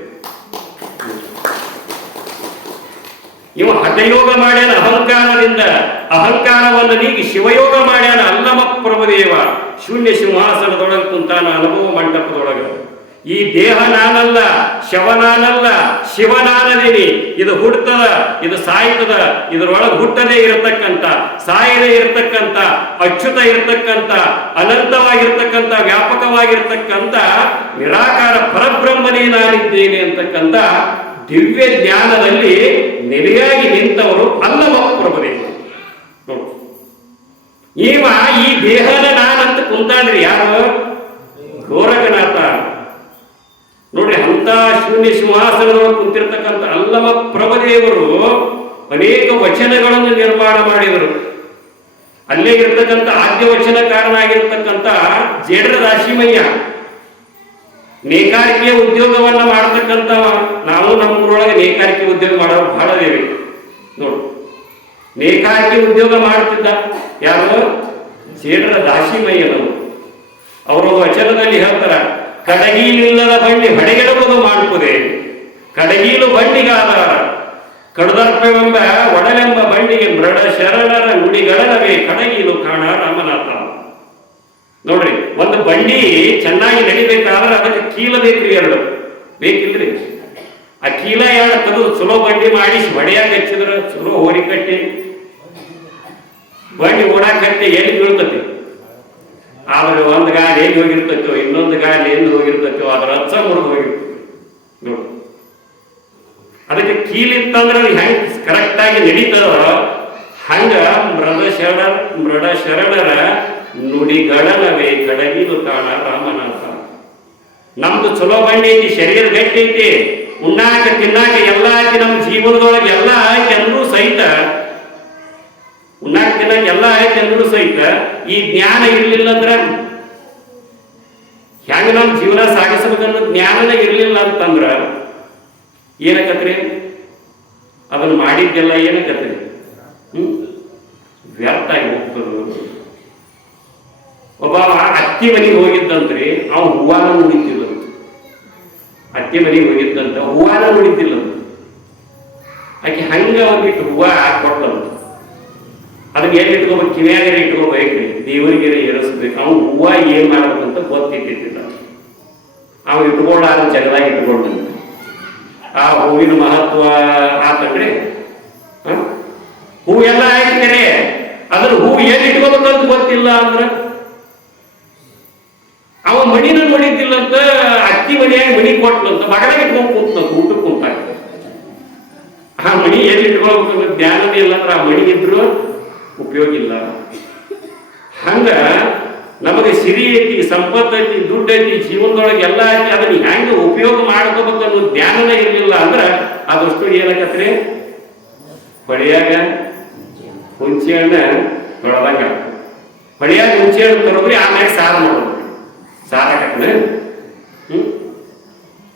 ಇವ ಹಠಯೋಗ ಮಾಡ್ಯಾನ ಅಹಂಕಾರದಿಂದ, ಅಹಂಕಾರವನ್ನು ನೀಗಿ ಶಿವಯೋಗ ಮಾಡ್ಯಾನ ಅಲ್ಲಮ ಪ್ರಭುದೇವ. ಶೂನ್ಯ ಸಿಂಹಾಸನದೊಳಗೆ ಕುಂತಾನ ಅನುಭವ ಮಂಟಪದೊಳಗ. ಈ ದೇಹ ನಾನಲ್ಲ, ಶವ ನಾನಲ್ಲ, ಶಿವ ನಾನದೀನಿ. ಇದು ಹುಡ್ತದ, ಇದು ಸಾಯ್ತದ, ಇದರೊಳಗೆ ಹುಟ್ಟದೇ ಇರತಕ್ಕಂಥ, ಸಾಯದೇ ಇರತಕ್ಕಂಥ, ಅಚ್ಯುತ ಇರತಕ್ಕಂಥ, ಅನಂತವಾಗಿರ್ತಕ್ಕಂಥ, ವ್ಯಾಪಕವಾಗಿರ್ತಕ್ಕಂಥ ನಿರಾಕಾರ ಪರಬ್ರಹ್ಮನೇ ನಾನಿದ್ದೇನೆ ಅಂತಕ್ಕಂಥ ದಿವ್ಯ ಜ್ಞಾನದಲ್ಲಿ ನೆಲೆಯಾಗಿ ನಿಂತವರು ಅಲ್ಲಮ ಪ್ರಭುದೇವರು. ಇವ ಈ ದೇಹದ ನಾನಂತ ಕುಂತಾನ್ರಿ. ಯಾರು? ಗೋರಖನಾಥ. ನೋಡ್ರಿ, ಅಂತ ಶೂನ್ಯ ಸಿಂಹಾಸನದೊಳಗೆ ಕುಂತಿರ್ತಕ್ಕಂಥ ಅಲ್ಲಮ ಪ್ರಭುದೇವರು ಅನೇಕ ವಚನಗಳನ್ನು ನಿರ್ಮಾಣ ಮಾಡಿದರು. ಅಲ್ಲೇ ಇರ್ತಕ್ಕಂಥ ಆದ್ಯ ವಚನಕಾರನಾಗಿರ್ತಕ್ಕಂಥ ಜೇಡ್ರ ದಾಸಿಮಯ್ಯ ನೇಕಾರಿಕೆ ಉದ್ಯೋಗವನ್ನ ಮಾಡತಕ್ಕಂಥವ. ನಾವು ನಮ್ಮೂರೊಳಗೆ ನೇಕಾರಿಕೆ ಉದ್ಯೋಗ ಮಾಡೋರು ಬಹಳ ದೇವಿ. ನೋಡು, ನೇಕಾರಿಕೆ ಉದ್ಯೋಗ ಮಾಡ್ತಿದ್ದ ಯಾರು? ಜೇಡ್ರ ದಾಸಿಮಯ್ಯನವರು. ಅವರು ವಚನದಲ್ಲಿ ಹೇಳ್ತಾರ, ಕಡಗೀಲಿಲ್ಲದ ಬಂಡಿ ಹೊಡೆಗೆಡುವುದು ಮಾಡ್ತದೆ, ಕಡಗೀಲು ಬಂಡಿಗಾದಾರ, ಕಡದರ್ಪವೆಂಬ ಒಡಲೆಂಬ ಬಂಡಿಗೆ ಮೃಡ ಶರಣರ ನುಡಿಗಳನವೇ ಕಡಗಿಲು ಕಾಣ ರಾಮನಾಥ. ನೋಡ್ರಿ, ಒಂದು ಬಂಡಿ ಚೆನ್ನಾಗಿ ನಡಿಬೇಕಾದ್ರೆ ಅದಕ್ಕೆ ಕೀಲ ಬೇಕ್ರಿ, ಎರಡು ಬೇಕಿಲ್ರಿ. ಆ ಕೀಲ ಎರಡು ತೆಗೆದು ಚಲೋ ಬಂಡಿ ಮಾಡಿ ಹೊಡೆಯಾಗ ಹಚ್ಚಿದ್ರ ಚಲೋ ಹೋರಿ ಕಟ್ಟಿ ಬಂಡಿ ಓಡಾಕ್ ಕಟ್ಟಿ ಎಲ್ಲಿ ಬೀಳ್ತತಿ. ಆದ್ರೆ ಒಂದು ಗಾಡಿ ಎಲ್ಲಿ ಹೋಗಿರ್ತೈತೋ, ಇನ್ನೊಂದು ಗಾಡಿ ಎಲ್ಲಿ ಹೋಗಿರ್ತೈತೋ, ಅದ್ರ ಹಚ್ಚ ಮುರಿದು ಹೋಗಿರ್ತೈತಿ. ನೋಡಿ, ಅದಕ್ಕೆ ಕೀಲಿತ್ತಂದ್ರೆ ಹೆಂಗ್ ಕರೆಕ್ಟ್ ಆಗಿ ನಡೀತದ ಹಂಗ ಮೃಡ ಶರಣರ ನುಡಿಗಳನವೇ ಕಡಗಿಲು ಕಾಣ ರಾಮನಾಥ. ನಮ್ದು ಚಲೋ ಬಂಡಿ ಐತಿ, ಶರೀರ ಗಟ್ಟಿ ಐತಿ, ಉಣ್ಣಾಕ ತಿನ್ನಾಕ ಎಲ್ಲ ಐತಿ, ನಮ್ಮ ಜೀವನದೊಳಗೆ ಎಲ್ಲ ಐತಿ ಅಂದ್ರೂ ಸಹಿತ, ಉಣ್ಣಾಕ ತಿನ್ನಾಕ ಎಲ್ಲ ಐತಿ ಅಂದ್ರೂ ಸಹಿತ ಈ ಜ್ಞಾನ ಇರ್ಲಿಲ್ಲ ಅಂದ್ರ ಹೆಂಗ ನಮ್ಮ ಜೀವನ ಸಾಗಿಸ್ಬೇಕನ್ನೋ ಜ್ಞಾನನೇ ಇರ್ಲಿಲ್ಲ ಅಂತಂದ್ರ ಏನಕತ್ರಿ? ಅದನ್ನ ಮಾಡಿದ್ದೆಲ್ಲ ಏನಕತ್ರಿ? ವ್ಯರ್ಥ ಆಗಿ ಹೋಗ್ತದ. ಒಬ್ಬ ಅತ್ತಿ ಮನೆಗೆ ಹೋಗಿದ್ದಂತ್ರಿ, ಅವ್ ಹೂವಾನ ನುಡಿತಿಲ್ಲಂತ. ಅತ್ತಿ ಮನೆಗೆ ಹೋಗಿದ್ದಂತ ಹೂವಾನ ನುಡಿತಿಲ್ಲಂತ. ಆಕೆ ಹಂಗ ಒಂದಿಟ್ಟು ಹೂವ ಕೊಟ್ಟಂತ. ಅದನ್ನ ಎಲ್ಲಿ ಇಟ್ಕೋಬೇಕು? ಕಿವಿಯಾಗರೆ ಇಟ್ಕೋಬೇಕ್ರಿ, ದೇವರಿಗೆ ಏರಿಸ್ಬೇಕು. ಅವ್ನು ಹೂವ ಏನ್ ಮಾಡ್ಬೇಕಂತ ಗೊತ್ತಿಟ್ಟಿದ್ದಿಲ್ಲ. ಅವ್ ಇಟ್ಕೊಳ್ಳಾರ ಜಗದಾಗ ಇಟ್ಕೊಂಡಂತ. ಆ ಹೂವಿನ ಮಹತ್ವ ಆತಂದ್ರೆ ಹೂ ಎಲ್ಲ ಹಾಕಿದರೆ ಅದ್ರ ಹೂ ಎಲ್ಲಿ ಇಟ್ಕೋಬೇಕಂತ ಗೊತ್ತಿಲ್ಲ ಅಂದ್ರ ಅವ ಮಣಿನ ಮಣಿತಿಲ್ಲಂತ. ಅಕ್ಕಿ ಮಣಿಯಾಗಿ ಮಣಿ ಕೊಟ್ಲಂತ, ಮಗನಾಗ ಇಟ್ಕೊಂಡ್ ಕೂತ್ನಂತ, ಊಟಕ್ಕೆ ಕುಂತಾಗ. ಆ ಮಣಿ ಎಲ್ಲಿ ಇಟ್ಕೊಳ್ಬೇಕಂತ ಜ್ಞಾನನೇ ಇಲ್ಲ ಅಂದ್ರೆ ಆ ಮಣಿ ಇದ್ರು ಉಪಯೋಗ ಇಲ್ಲ. ಹಂಗ ನಮಗೆ ಸಿರಿ ಐತಿ, ಸಂಪತ್ತು ಐತಿ, ದುಡ್ಡು ಐತಿ, ಜೀವನದೊಳಗೆ ಎಲ್ಲ ಐತಿ, ಅದನ್ನ ಹೆಂಗ ಉಪಯೋಗ ಮಾಡ್ಕೋಬೇಕು ಅನ್ನೋ ಜ್ಞಾನನೇ ಇರಲಿಲ್ಲ ಅಂದ್ರ ಅದಷ್ಟು ಏನಾಗತ್ರಿ? ಹೊಳೆಯಾಗ ಹುಂಚಿ ಹಣ್ಣ ತೊಳೆದಂಗ. ಹೊಳೆಯಾಗ ಹುಂಚಿ ಹಣ್ಣು ತರೋದ್ರಿ, ಆಮ್ಯಾಗ ಸಾರು ಮಾಡೋದು, ಸಾರ ಹಾಕನ.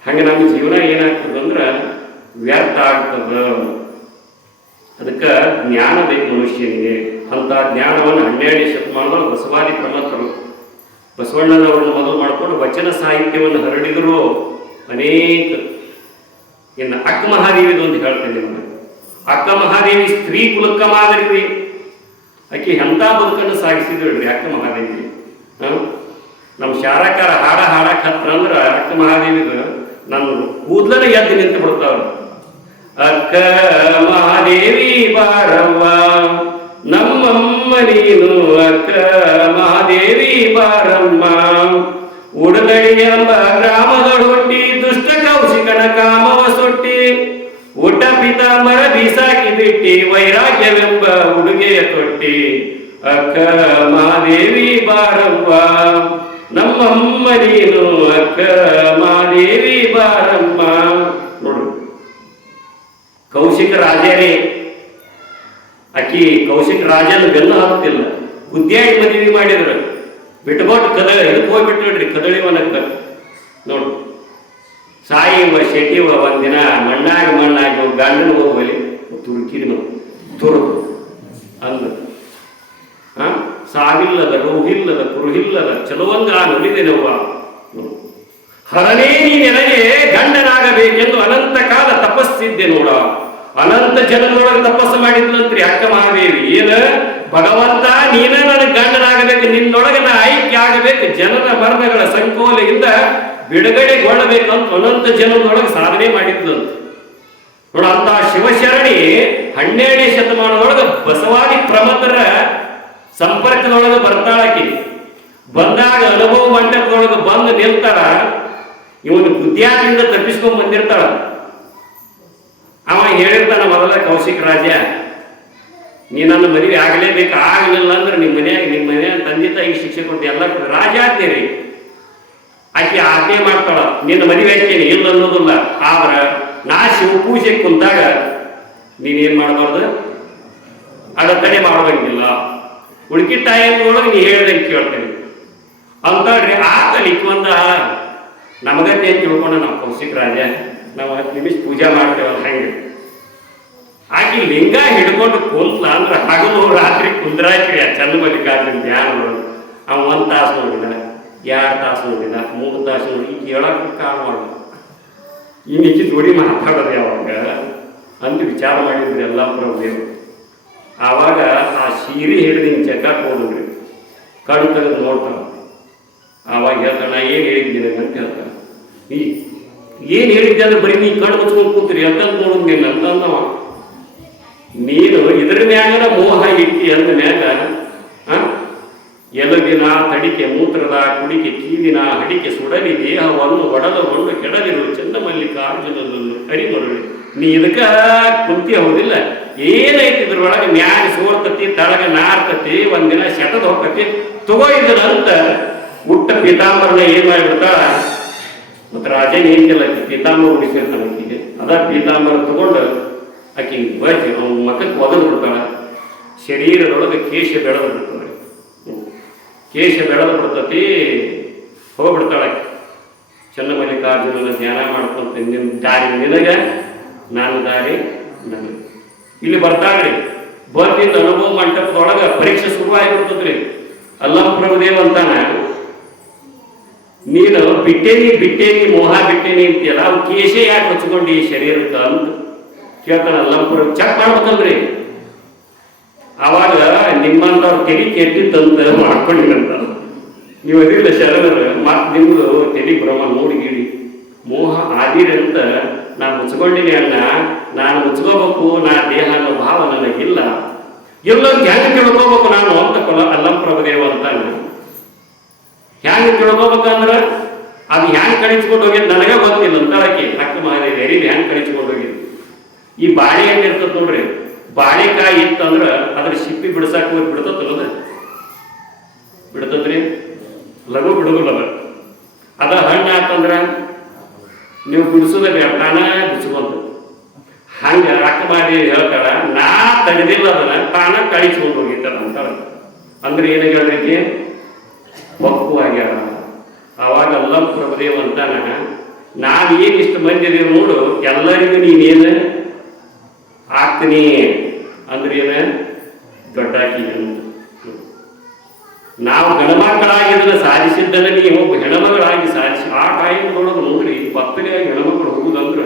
ಹಂಗ ನಮ್ಮ ಜೀವನ ಏನಾಗ್ತದಂದ್ರ ವ್ಯರ್ಥ ಆಗ್ತದ. ಅದಕ್ಕ ಜ್ಞಾನ ಬೇಕು ಮನುಷ್ಯನಿಗೆ. ಅಂತ ಜ್ಞಾನವನ್ನು 12ನೇ ಶತಮಾನದಲ್ಲಿ ಬಸವಾದಿ ಪ್ರಮಥರು ಬಸವಣ್ಣನವರನ್ನು ಮೊದಲು ಮಾಡಿಕೊಂಡು ವಚನ ಸಾಹಿತ್ಯವನ್ನು ಹರಡಿದರು ಅನೇಕ. ಇನ್ನು ಅಕ್ಕ ಮಹಾದೇವಿದು ಅಂತ ಹೇಳ್ತೇನೆ ನಿಮಗೆ. ಅಕ್ಕ ಮಹಾದೇವಿ ಸ್ತ್ರೀ ಕುಲಕ್ಕ ಮಾದರಿ. ಆಕೆ ಎಂಥ ಬದುಕನ್ನು ಸಾಗಿಸಿದ್ರಿ ಅಕ್ಕ ಮಹಾದೇವಿ. ನಮ್ಮ ಶಾರಕಾರ ಹಾಡಕ್ ಹತ್ರ ಅಂದ್ರ ಅಕ್ಕ ಮಹಾದೇವಿದು ನನ್ನ ಕೂದಲನ ಎದ್ದು ನಿಂತು ಬಿಡ್ತಾವ್ರು. ಅಕ್ಕ ಮಹಾದೇವಿ ಬಾರವ್ವ ನಮ್ಮಮ್ಮ ನೀನು, ಅಕ್ಕ ಮಹಾದೇವಿ ಬಾರಮ್ಮ. ಉಡಗಡಿ ಎಂಬ ಗ್ರಾಮದೊಳ ಹುಟ್ಟಿ ದುಷ್ಟ ಕೌಶಿಕನ ಕಾಮವ ಸೊಟ್ಟಿ, ಊಟ ಪಿತಾಂಬರ ಬೀಸಾಕಿ ಬಿಟ್ಟಿ ವೈರಾಗ್ಯವೆಂಬ ಉಡುಗೆಯ ತೊಟ್ಟಿ. ಅಕ್ಕ ಮಹಾದೇವಿ ಬಾರವ್ವ ನಮ್ಮಮ್ಮ ನೀನು, ಅಕ್ಕ ಮಹಾದೇವಿ ಬಾರಮ್ಮ. ನೋಡು, ಕೌಶಿಕ ರಾಜರೇ. ಆಕಿ ಕೌಶಿಕ ರಾಜನ ಬೆಲ್ಲ ಹಾಕ್ತಿಲ್ಲ, ಗುದ್ದಿಯಾಗಿ ಮದುವೆ ಮಾಡಿದ್ರು. ಬಿಟ್ಕೊಟ್ಟು ಕದಳಿ ಇದಕ್ಕೆ ಹೋಗ್ಬಿಟ್ಟು ನೋಡ್ರಿ, ಕದಳಿ ವನಕ್ಕ. ನೋಡು, ಸಾಯಿ ಶೆಟ್ಟಿ ಒಂದಿನ ಮಣ್ಣಾಗಿ ಗಂಡನ ಹೋಗ್ಬಲಿ ತುರುಕಿರಿ ತುರುಕು ಅಂದ. ಸಾವಿಲ್ಲದ, ರೋಹಿಲ್ಲದ, ಕುರುಹಿಲ್ಲದ ಚಲುವಂಗ ನುಡಿದೆನವ್ವ. ಹರನೇ ನೀ ನನಗೆ ಗಂಡನಾಗಬೇಕೆಂದು ಅನಂತ ಕಾಲ ತಪಸ್ಸಿದ್ದೆ ನೋಡ. ಅನಂತ ಜನರೊಳಗೆ ತಪಸ್ಸು ಮಾಡಿದ್ಲಂತ್ರಿ ಅಕ್ಕ ಮಹಾದೇವಿ. ಏನ ಭಗವಂತ ನೀನ ನನಗೆ ಗಂಡನಾಗಬೇಕು, ನಿನ್ನೊಳಗೆ ನಾ ಐಕ್ಯ ಆಗಬೇಕು, ಜನರ ಮರಣಗಳ ಸಂಕೋಲೆಯಿಂದ ಬಿಡುಗಡೆಗೊಳ್ಳಬೇಕಂತ ಅನಂತ ಜನರೊಳಗೆ ಸಾಧನೆ ಮಾಡಿದ್ಲಂತ. ನೋಡ, ಅಂತ ಶಿವಶರಣಿ 12ನೇ ಶತಮಾನದೊಳಗೆ ಬಸವಾದಿ ಪ್ರಮಥರ ಸಂಪರ್ಕದೊಳಗೆ ಬರ್ತಾಳಕಿ. ಬಂದಾಗ ಅನುಭವ ಮಂಟಪದೊಳಗೆ ಬಂದು ನಿಲ್ತಾಳ. ಇವನು ಬುದ್ಧಿಯಾದಿಂದ ತಪ್ಪಿಸ್ಕೊಂಡ್ ಬಂದಿರ್ತಾಳ. ಅವ ಹೇಳಿರ್ತಾನ ಮೊದಲ, ಕೌಶಿಕ ರಾಜ ನೀ ನನ್ನ ಮದುವೆ ಆಗಲೇಬೇಕು, ಆಗಲಿಲ್ಲ ಅಂದ್ರೆ ನಿಮ್ಮ ಮನೆಯ ತಂದೆ ತಾಯಿ ಶಿಕ್ಷೆ ಕೊಟ್ಟು ಎಲ್ಲ ರಾಜ ಆಗ್ತೀರಿ. ಆಕೆ ಆಜ್ಞೆ ಮಾಡ್ತಾಳ, ನಿನ್ನ ಮದುವೆ ಹಾಕೇನಿ ಇಲ್ಲ ಅನ್ನೋದಿಲ್ಲ. ಆದ್ರ ನಾ ಶಿವ ಪೂಜೆ ಕುಂತಾಗ ನೀನೇನ್ ಮಾಡಬಾರ್ದು, ಅಡತಡೆ ಮಾಡುವಂಗಿಲ್ಲ. ಉಳ್ಕಿ ಟೈಮ್ನೊಳಗೆ ನೀ ಹೇಳ್ದಂಗೆ ಕೇಳ್ತೇನೆ ಅಂತೇಳ್ರಿ. ಆತಲಿ ಒಂದ ನಮಗತ್ತೆ ಅಂತ ತಿಳ್ಕೊಂಡ ನಾವು ಕೌಶಿಕ ರಾಜ ನಾವು 10 ನಿಮಿಷ ಪೂಜೆ ಮಾಡ್ತೇವಲ್ಲ ಹಂಗೆ. ಆಕೆ ಲಿಂಗ ಹಿಡ್ಕೊಂಡು ಕುಂತ್ಲ ಅಂದ್ರೆ ಹಗಲು ರಾತ್ರಿ ಕುಂದ್ರಾಕ್ರಿ ಆ ಚಂದ ಮಲ್ಲಿಕಾರ್ಜುನ ಧ್ಯಾನ ಮಾಡೋದು. ಅವ 1 ತಾಸು ನೋಡಿದ, 2 ತಾಸು ನೋಡಿದ, 3 ತಾಸು ನೋಡಿ. ಈಗ ಹೇಳಕ್ಕೆ ಕಾಲ ಮಾಡ ಈ ನಿಜ ಜೋಡಿ ಮಾತಾಡೋದು ಯಾವಾಗ ಅಂತ ವಿಚಾರ ಮಾಡಿದ್ರಿ ಯಲ್ಲಾಪುರ ದೇವರು. ಆವಾಗ ಆ ಸೀರೆ ಹಿಡಿದು ಹಿಂಗೆ ಚೆಕಕ್ಕೆ ಹೋದ್ರಿ, ಕಣ್ಣು ತೆಗೆದು ನೋಡ್ತಾನೆ. ಆವಾಗ ಹೇಳ್ತಾನೆ, ನಾ ಏನು ಹೇಳಿದ್ದೀನಿ ಅಂತ ಹೇಳ್ತಾನೆ. ಏನು ಹೇಳಿದ್ದೆ ಅಂದ್ರೆ ಬರೀ ನೀ ಕಣ್ಣು ಮುಚ್ಕೊಂಡು ಕೂತ್ರಿ ಅಂತಂದು ನೋಡುದು ನೀನು ಅಂತಂದವ. ನೀನು ಇದ್ರ ಮ್ಯಾಗನ ಮೋಹ ಇಟ್ಟಿ ಅಂದ ಮ್ಯಾಗ ಎಲುಬಿನ ತಡಿಕೆ ಮೂತ್ರದ ಕುಡಿಕೆ ಕೀವಿನ ಹಡಿಕೆ ಸುಡಲಿ ದೇಹವನ್ನು ಒಡಲಗೊಂಡು ಕೆಡದಿರು ಚಂದಮಲ್ಲಿಕಾರ್ಜುನನ್ನು ಕರಿಮರುಳಿ. ನೀ ಇದಕ್ಕ ಕುಂತಿ ಹೌದಿಲ್ಲ, ಏನೈತಿ ಇದ್ರೊಳಗೆ ಮ್ಯಾಗ ಸೋರ್ತತಿ, ತಳಗ ನಾರ್ತತಿ, ಒಂದಿನ ಶಟದ ಹೋಗ್ತತಿ, ತಗೋಯಿದನ ಅಂತ ಹುಟ್ಟ ಪೀತಾಂಬರನ ಏನ್ ಮಾಡಿಬಿಡ್ತಾಳ. ಮತ್ತು ರಾಜನ್ ಏನಿಲ್ಲ, ಪೀತಾಂಬರ ಉಡಿಸಿರ್ತಾನೆ ಆಕಿಗೆ. ಅದ ಪೀತಾಂಬರ ತಗೊಂಡು ಆಕಿ ಬಯಸಿ ಅವನ ಮಖಕ್ಕೆ ಒದದು ಬಿಡ್ತಾಳ. ಶರೀರದೊಳಗೆ ಕೇಶ ಬೆಳೆದು ಬಿಡ್ತಾಳೆ. ಕೇಶ ಬೆಳೆದು ಬಿಡ್ತತಿ, ಹೋಗ್ಬಿಡ್ತಾಳೆ. ಚನ್ನಮಲ್ಲಿಕಾರ್ಜುನನ ಧ್ಯಾನ ಮಾಡ್ಕೊಂತ ನಿನ್ನ ದಾರಿ ನಿನಗ, ನಾನು ದಾರಿ ನನಗೆ. ಇಲ್ಲಿ ಬರ್ತಾಳ್ರಿ, ಬಂದಿದ್ದ ಅನುಭವ ಮಂಟಪದೊಳಗ ಪರೀಕ್ಷೆ ಶುರುವಾಗಿಬಿಡ್ತದ್ರಿ. ಅಲ್ಲಂಪ್ರಭುದೇವ್ ಅಂತಾನ, ನೀನು ಬಿಟ್ಟೇನಿ ಮೋಹ ಬಿಟ್ಟೇನಿ ಅಂತೀಯಲ್ಲ, ಅವು ಕೇಶ ಯಾಕೆ ಹಚ್ಕೊಂಡು ಈ ಶರೀರಕ್ಕೆ ಅಂತ ಕೇಳ್ತಾನ. ಅಲ್ಲಂಪ್ರ ಚೆಕ್ ಮಾಡ್ಬೇಕಲ್ರಿ. ಆವಾಗ ನಿಮ್ಮಂತವ್ರು ತೆಲಿ ಕೆಟ್ಟಿತ್ತಂತ ಮಾಡ್ಕೊಂಡಿರಂತ ನೀವು ಅದಿಲ್ಲ ಶರಣರು. ಮತ್ ನಿಮ್ದು ತೆಲಿ ಭ್ರಮ ನೋಡಿಗಿಡಿ ಮೋಹ ಆದಿರಿ ಅಂತ ನಾ ಮುಚ್ಕೊಂಡಿನಿ ಅಣ್ಣ, ನಾನು ಮುಚ್ಕೋಬೇಕು, ನಾ ದೇಹ ಅನ್ನೋ ಭಾವ ನನಗಿಲ್ಲ, ಎಲ್ಲರೂ ಹೆಂಗೆ ತಿಳ್ಕೋಬೇಕು ನಾನು ಅಂತ ಅಲ್ಲಂಪ್ರಭುದೇವ ಅಂತಾನ. ಹೆಂಗೆ ತಿಳ್ಕೋಬೇಕಂದ್ರ ಅದು ಹೆಂಗೆ ಕಳಿಸ್ಕೊಂಡು ಹೋಗಿದ್ ನನಗೆ ಗೊತ್ತಿಲ್ಲ ಅಂತ ಆಕೆ ಅಕ್ಕ ಮಹಾದೇವಿ ಅರಿವಿ ಹೆಂಗೆ ಕಳಿಸ್ಕೊಂಡು ಹೋಗಿದ್. ಈ ಬಾಳೆ ಹಣ್ಣು ಇರ್ತದ ನೋಡ್ರಿ, ಬಾಳೆಕಾಯಿ ಇತ್ತಂದ್ರ ಅದ್ರ ಸಿಪ್ಪಿ ಬಿಡ್ಸಾಕ ಹೋಗಿ ಬಿಡ್ತಲ್ಲ, ಬಿಡ್ತದ್ರಿ, ಲಘು ಬಿಡುದಿಲ್ಲ. ಅದ ಹಣ್ಣು ಆತಂದ್ರ ನೀವು ಬಿಡಿಸೋದ ತಾನ ಬಿಚ್ಕೊಂತ. ಹಂಗ ಅಕ್ಕ ಮಾಡಿ ಹೇಳ್ತಾಳ, ನಾ ತಡೆದಿಲ್ಲ ಅದನ್ನ, ತಾನ ಕಳಿಸ್ಕೊಂಡು ಹೋಗಿರ್ತಾರ ಅಂತಾಳ. ಅಂದ್ರೆ ಏನ ಹೇಳ್ಬೇಕು, ಮಕ್ಕವಾಗ್ಯಾರ. ಅವಾಗ ಅಲ್ಲಂಪ್ರಭುದೇವ್ ಅಂತಾನ, ನಾವ್ ಏನಿಷ್ಟು ಮಂದಿ ಇದೀವಿ ನೋಡು, ಎಲ್ಲರಿಗೂ ನೀನೇನು ಆಗ್ತೀನಿ ಅಂದ್ರೆ ಏನ ದೊಡ್ಡಾಕಿ ಅಂತ. ನಾವು ಗಣಮಕ್ಕಳಾಗಿ ಇದನ್ನ ಸಾಧಿಸಿದ್ದನ್ನ ನೀವು ಒಬ್ಬ ಹೆಣ್ಮಗಳಾಗಿ ಸಾಧಿಸಿ. ಆ ಟೈಮ್ದೊಳಗೆ ನೋಡ್ರಿ, ಭಕ್ತರಿಯಾಗಿ ಹೆಣ್ಮಕ್ಳು ಹೋಗುದಂದ್ರ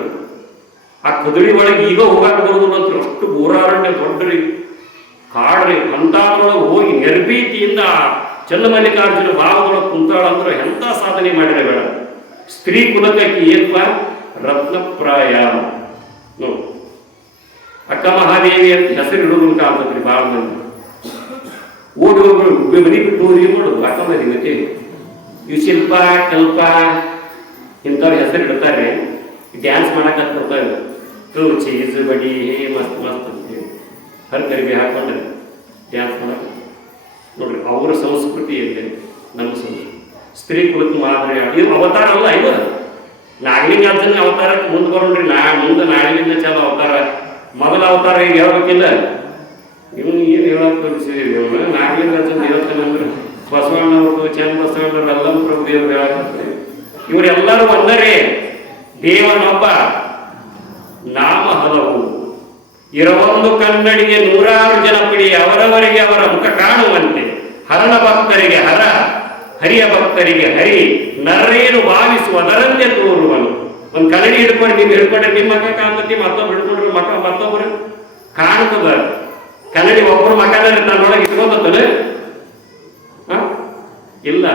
ಆ ಕುದುರೆ ಒಳಗೆ ಈಗ ಹೋಗಾಕ ಬರುದಿಲ್ಲ ಅಂತ, ಅಷ್ಟು ಊರಾರಣ್ಯ ದೊಡ್ಡರಿ ಕಾಡ್ರಿ. ಅಂತಾದ್ರೊಳಗೆ ಹೋಗಿ ನಿರ್ಭೀತಿಯಿಂದ ಚನ್ನಮಲ್ಲಿಕಾರ್ಜುನ ಭಾವದೊಳಗೆ ಕುಂತಾಳ ಅಂದ್ರೆ ಎಂತ ಸಾಧನೆ ಮಾಡಿರ ಬೇಡ. ಸ್ತ್ರೀ ಕುಲಕಕ್ಕೆ ಏನ್ಪ ರತ್ನಪ್ರಾಯ. ಅಕ್ಕ ಮಹಾದೇವಿ ಅಂತ ಹೆಸರು ಇಡೋದು ಕಾಣ್ತದ್ರಿ ಭಾಳ ಮಂದಿ. ಓಡಿ ಒಬ್ರು ಮನಿ ಬಿಟ್ಟು ಓದಿ ಮಾಡೋದು ಅಕ್ಕ ಮಹಾದೇವಿ. ಇವು ಶಿಲ್ಪ ಕಲ್ಪ ಇಂಥವ್ರ ಹೆಸರು ಇಡ್ತಾರೆ. ಡ್ಯಾನ್ಸ್ ಮಾಡಕತ್ ಬರ್ತಾರೆ, ಚೀಸ್ ಬಡಿ ಮಸ್ತ್ ಮಸ್ತ್ ಅಂತೇಳಿ ಹರ್ಕರಿಗೆ ಹಾಕೊಂಡ್ರೆ ಡ್ಯಾನ್ಸ್ ಮಾಡಕ ನೋಡ್ರಿ. ಅವರ ಸಂಸ್ಕೃತಿ ಇದೆ, ನಮ್ಮ ಸಂಸ್ಕೃತಿ. ಸ್ತ್ರೀ ಕುಲಕ್ಕೆ ಮಾದರಿ ಇದು ಅವತಾರ ಅಲ್ಲ. ಇದು ನಾಗಲಿಂಗಾರ್ಜುನ ಅವತಾರಕ್ಕೆ ಮುಂದೆ ಬರೋಣ್ರಿ. ಮುಂದೆ ನಾಗಲಿಂಗ ಚಾಲ ಅವತಾರ, ಮೊದಲ ಅವತಾರ ಈಗ ಹೇಳ್ಬೇಕಿಲ್ಲ. ಇವನು ಏನು ಹೇಳಕ್ ತೋರಿಸಿದೀವಿ, ಇವನು ನಾಗಲಿಂಗಾರ್ಜುನ ಹೇಳ್ತಾನಂದ್ರೆ ಬಸವಣ್ಣವ್ರದ್ದು, ಚಂದ ಬಸವಣ್ಣವ್ರು, ಅಲ್ಲಂಪ್ರಭುದೇವ್ರು ಹೇಳಕ್ಕೆ. ಇವರೆಲ್ಲರೂ ಒಂದರೇ, ದೇವನೊಬ್ಬ, ನಾಮ ಹಲವು. ಇರವೊಂದು ಕನ್ನಡಿಗೆ ನೂರಾರು ಜನ ಪಿಡಿ, ಅವರವರಿಗೆ ಅವರ ಮುಖ ಕಾಣುವಂತೆ. ಹರಣ ಭಕ್ತರಿಗೆ ಹರ, ಹರಿಯ ಭಕ್ತರಿಗೆ ಹರಿ, ನರೇನು ಭಾವಿಸುವುದರಂತೆ ತೋರುವನು. ಒಂದು ಕನ್ನಡಿ ಹಿಡ್ಕೊಂಡು ನೀವು ಹಿಡ್ಕೊಂಡ್ರೆ ನಿಮ್ಮ ಮಕ್ಕ ಕಾಣ್ತತಿ, ಮತ್ತೊಬ್ರು ಹಿಡ್ಕೊಂಡ್ರೆ ಮತ್ತೊಬ್ರು ಕಾಣ್ತದ. ಕನ್ನಡಿ ಒಬ್ಬರು ಮಕ್ಕಳಲ್ಲಿ ತನ್ನೊಳಗೆ ಇಟ್ಕೊಂತನೆ ಇಲ್ಲ.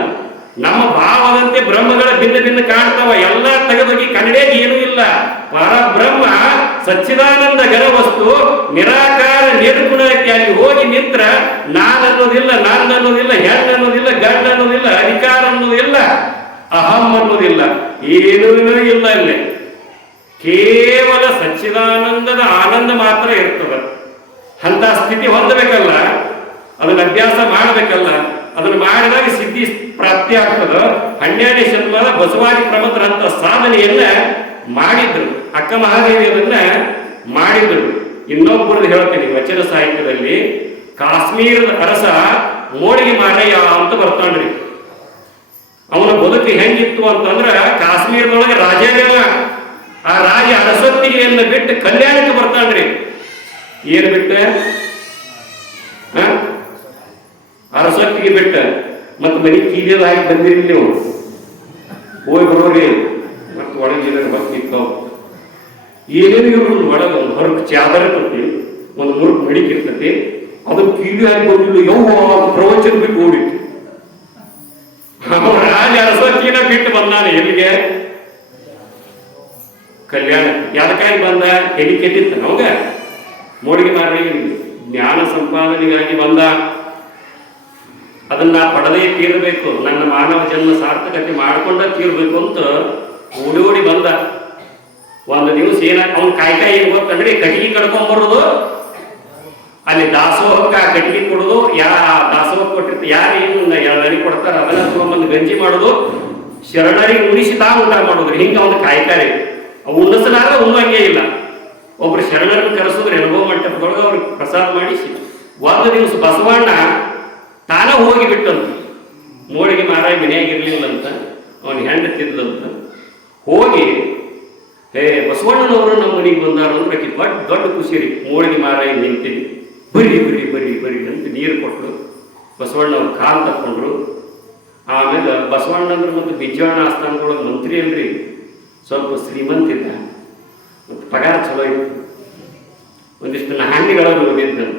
ನಮ್ಮ ಭಾವದಂತೆ ಬ್ರಹ್ಮಗಳ ಭಿನ್ನ ಭಿನ್ನ ಕಾಣ್ತಾವ. ಎಲ್ಲ ತೆಗೆದೋಗಿ ಕನ್ನಡಿಯಾಗಿ ಏನೂ ಇಲ್ಲ. ಪರಬ್ರಹ್ಮ ಸಚ್ಚಿದಾನಂದ ಘನ ವಸ್ತು ನಿರಾಕಾರ ನಿರ್ಗುಣಕ್ಕೆ ಅಲ್ಲಿ ಹೋಗಿ ನಿಂತ್ರ ನಾನನ್ನೋದಿಲ್ಲ, ನನ್ನನ್ನೋದಿಲ್ಲ, ಹೆಣ್ಣು ಅನ್ನೋದಿಲ್ಲ, ಗಂಡ ಅನ್ನೋದಿಲ್ಲ, ಅಧಿಕಾರ ಅನ್ನೋದಿಲ್ಲ, ಅಹಂ ಅನ್ನೋದಿಲ್ಲ, ಏನೂ ಇಲ್ಲ. ಅಲ್ಲಿ ಕೇವಲ ಸಚ್ಚಿದಾನಂದದ ಆನಂದ ಮಾತ್ರ ಇರ್ತದೆ. ಅಂತ ಸ್ಥಿತಿ ಹೊಂದಬೇಕಲ್ಲ, ಅದನ್ನ ಅಭ್ಯಾಸ ಮಾಡಬೇಕಲ್ಲ. ಅದನ್ನು ಮಾಡಿದಾಗ ಸಿದ್ಧಿ ಪ್ರಾಪ್ತಿ ಆಗ್ತದ. 12ನೇ ಶತಮಾನ ಬಸವಾದಿ ಪ್ರಮುಖರ ಅಂತ ಸಾಧನೆಯನ್ನ ಮಾಡಿದ್ರು. ಅಕ್ಕ ಮಹಾದೇವಿ ಅದನ್ನ ಮಾಡಿದ್ರು. ಇನ್ನೊಬ್ಬರದ್ದು ಹೇಳ್ತೀನಿ, ವಚನ ಸಾಹಿತ್ಯದಲ್ಲಿ ಕಾಶ್ಮೀರದ ಅರಸ ಮೋಳಿಗೆ ಮಾರಯ್ಯ ಅಂತ ಬರ್ತಾನ್ರಿ. ಅವನ ಬದುಕು ಹೆಂಗಿತ್ತು ಅಂತಂದ್ರ, ಕಾಶ್ಮೀರದೊಳಗೆ ರಾಜಾಗ ಆ ರಾಜ ಅರಸೊತ್ತಿಗೆಯನ್ನು ಬಿಟ್ಟು ಕಲ್ಯಾಣಕ್ಕೆ ಬರ್ತಾನ್ರಿ. ಏನ್ ಬಿಟ್ಟ? ಅರಸೊತ್ತಿಗೆ ಬಿಟ್ಟ. ಮತ್ತ ಮನೆ ಕೀಲಿಯದಾಗಿ ಬಂದಿರಿ ನೀವು, ಹೋಗಿ ಬರೋರಿ. ಮತ್ತೆ ಒಳಗೆ ಭಕ್ತಿ ಇತ್ತು. ಏನೇನು ಇರೋದು ಒಳಗೆ ಒಂದು ಹೊರಗೆ ಚಾದರ ಇರ್ತತಿ, ಒಂದು ಮುರುಕು ಮಡಿಕಿರ್ತತಿ, ಅದು ಕಿವಿ ಆಗಿ ಬಂದಿಲ್ಲ ಯಾವ ಪ್ರವಚನ ಬಿಟ್ಟು ಓಡಿತ್ತು. ರಾಜ ಅರಸಕ್ಕಿನ ಬಿಟ್ಟು ಬಂದಾನೆ ಎಲ್ಲಿಗೆ? ಕಲ್ಯಾಣ. ಯಾದಕ್ಕಾಗಿ ಬಂದ? ಎಲ್ಲಿ ಕೆಟ್ಟಿತ್ತ ನವಾಗ ಮೋಡಿಗೆ ಮಾರಿ ಜ್ಞಾನ ಸಂಪಾದನೆಗಾಗಿ ಬಂದ. ಅದನ್ನ ಪಡೆದೇ ತೀರಬೇಕು, ನನ್ನ ಮಾನವ ಜನ್ಮ ಸಾರ್ಥಕತೆ ಮಾಡ್ಕೊಂಡ ತೀರ್ಬೇಕು ಅಂತ ಓಡಿ ಓಡಿ ಬಂದ. ಒಂದು ದಿವಸ ಅವ್ನು ಕಾಯ್ಕಾಯಿ ಏನ್ ಗೊತ್ತಂದ್ರೆ ಕಟ್ಟಿಗೆ ಕಡ್ಕೊಂಡ್ಬರೋದು, ಅಲ್ಲಿ ದಾಸೋಹಕ್ಕ ಕಟ್ಟಿಗೆ ಕೊಡೋದು, ದಾಸೋಹ ಕೊಟ್ಟಿರ್ತ ಯಾರು ಏನು ಕೊಡ್ತಾರ ಅದನ್ನ ತಗೊಂಡ್ಬಂದು ಗಂಜಿ ಮಾಡೋದು, ಶರಣರಿಗೆ ಉಣಿಸಿ ತಾ ಊಟ ಮಾಡೋದ್ರಿ. ಹಿಂಗ ಅವ್ನು ಕಾಯ್ಕಾಯಿ ಉಣಿಸಲಾರ ಉಣ್ಣಂಗೇ ಇಲ್ಲ. ಒಬ್ರು ಶರಣರನ್ನು ಕರೆಸಿದ್ರೆ ಎಲ್ಬೋ ಮಂಟಪದೊಳಗೆ ಅವ್ರಿಗೆ ಪ್ರಸಾದ ಮಾಡಿಸಿ ಒಂದು ದಿವಸ ಬಸವಣ್ಣ ತಾನ ಹೋಗಿ ಬಿಟ್ಟಂತ. ಮೋಳಿಗೆ ಮಾರಾಯ ಮನೆಯಾಗಿರ್ಲಿಲ್ಲಂತ, ಅವನು ಹೆಂಡತಿದ್ಲಂತ. ಹೋಗಿ ಬಸವಣ್ಣನವರು ನಮ್ಮ ಮನೆಗೆ ಬಂದಾರ ಅಂದ್ರೆ ಆಕಿ ದೊಡ್ಡ ಖುಷಿ ರೀ. ಮೋಳಿಗೆ ಮಾರಾಯ ನಿಂತಿದ್ವಿ, ಬರಿ ಬರಿ ಬರಿ ಬರಿ ಅಂತ ನೀರು ಕೊಟ್ಟರು. ಬಸವಣ್ಣವ್ರು ಕಾಲು ತಕ್ಕೊಂಡ್ರು. ಆಮೇಲೆ ಬಸವಣ್ಣಂದ್ರೆ ಮತ್ತು ಬಿಜ್ಜವಣ್ಣ ಆಸ್ಥಾನದೊಳಗೆ ಮಂತ್ರಿ ಅಲ್ರಿ, ಸ್ವಲ್ಪ ಶ್ರೀಮಂತಿದ್ದ ಮತ್ತು ಪಗಾರ ಚಲೋ ಇತ್ತು. ಒಂದಿಷ್ಟು ನಾಣ್ಯಗಳನ್ನು ಓದಿದ್ದಂತ.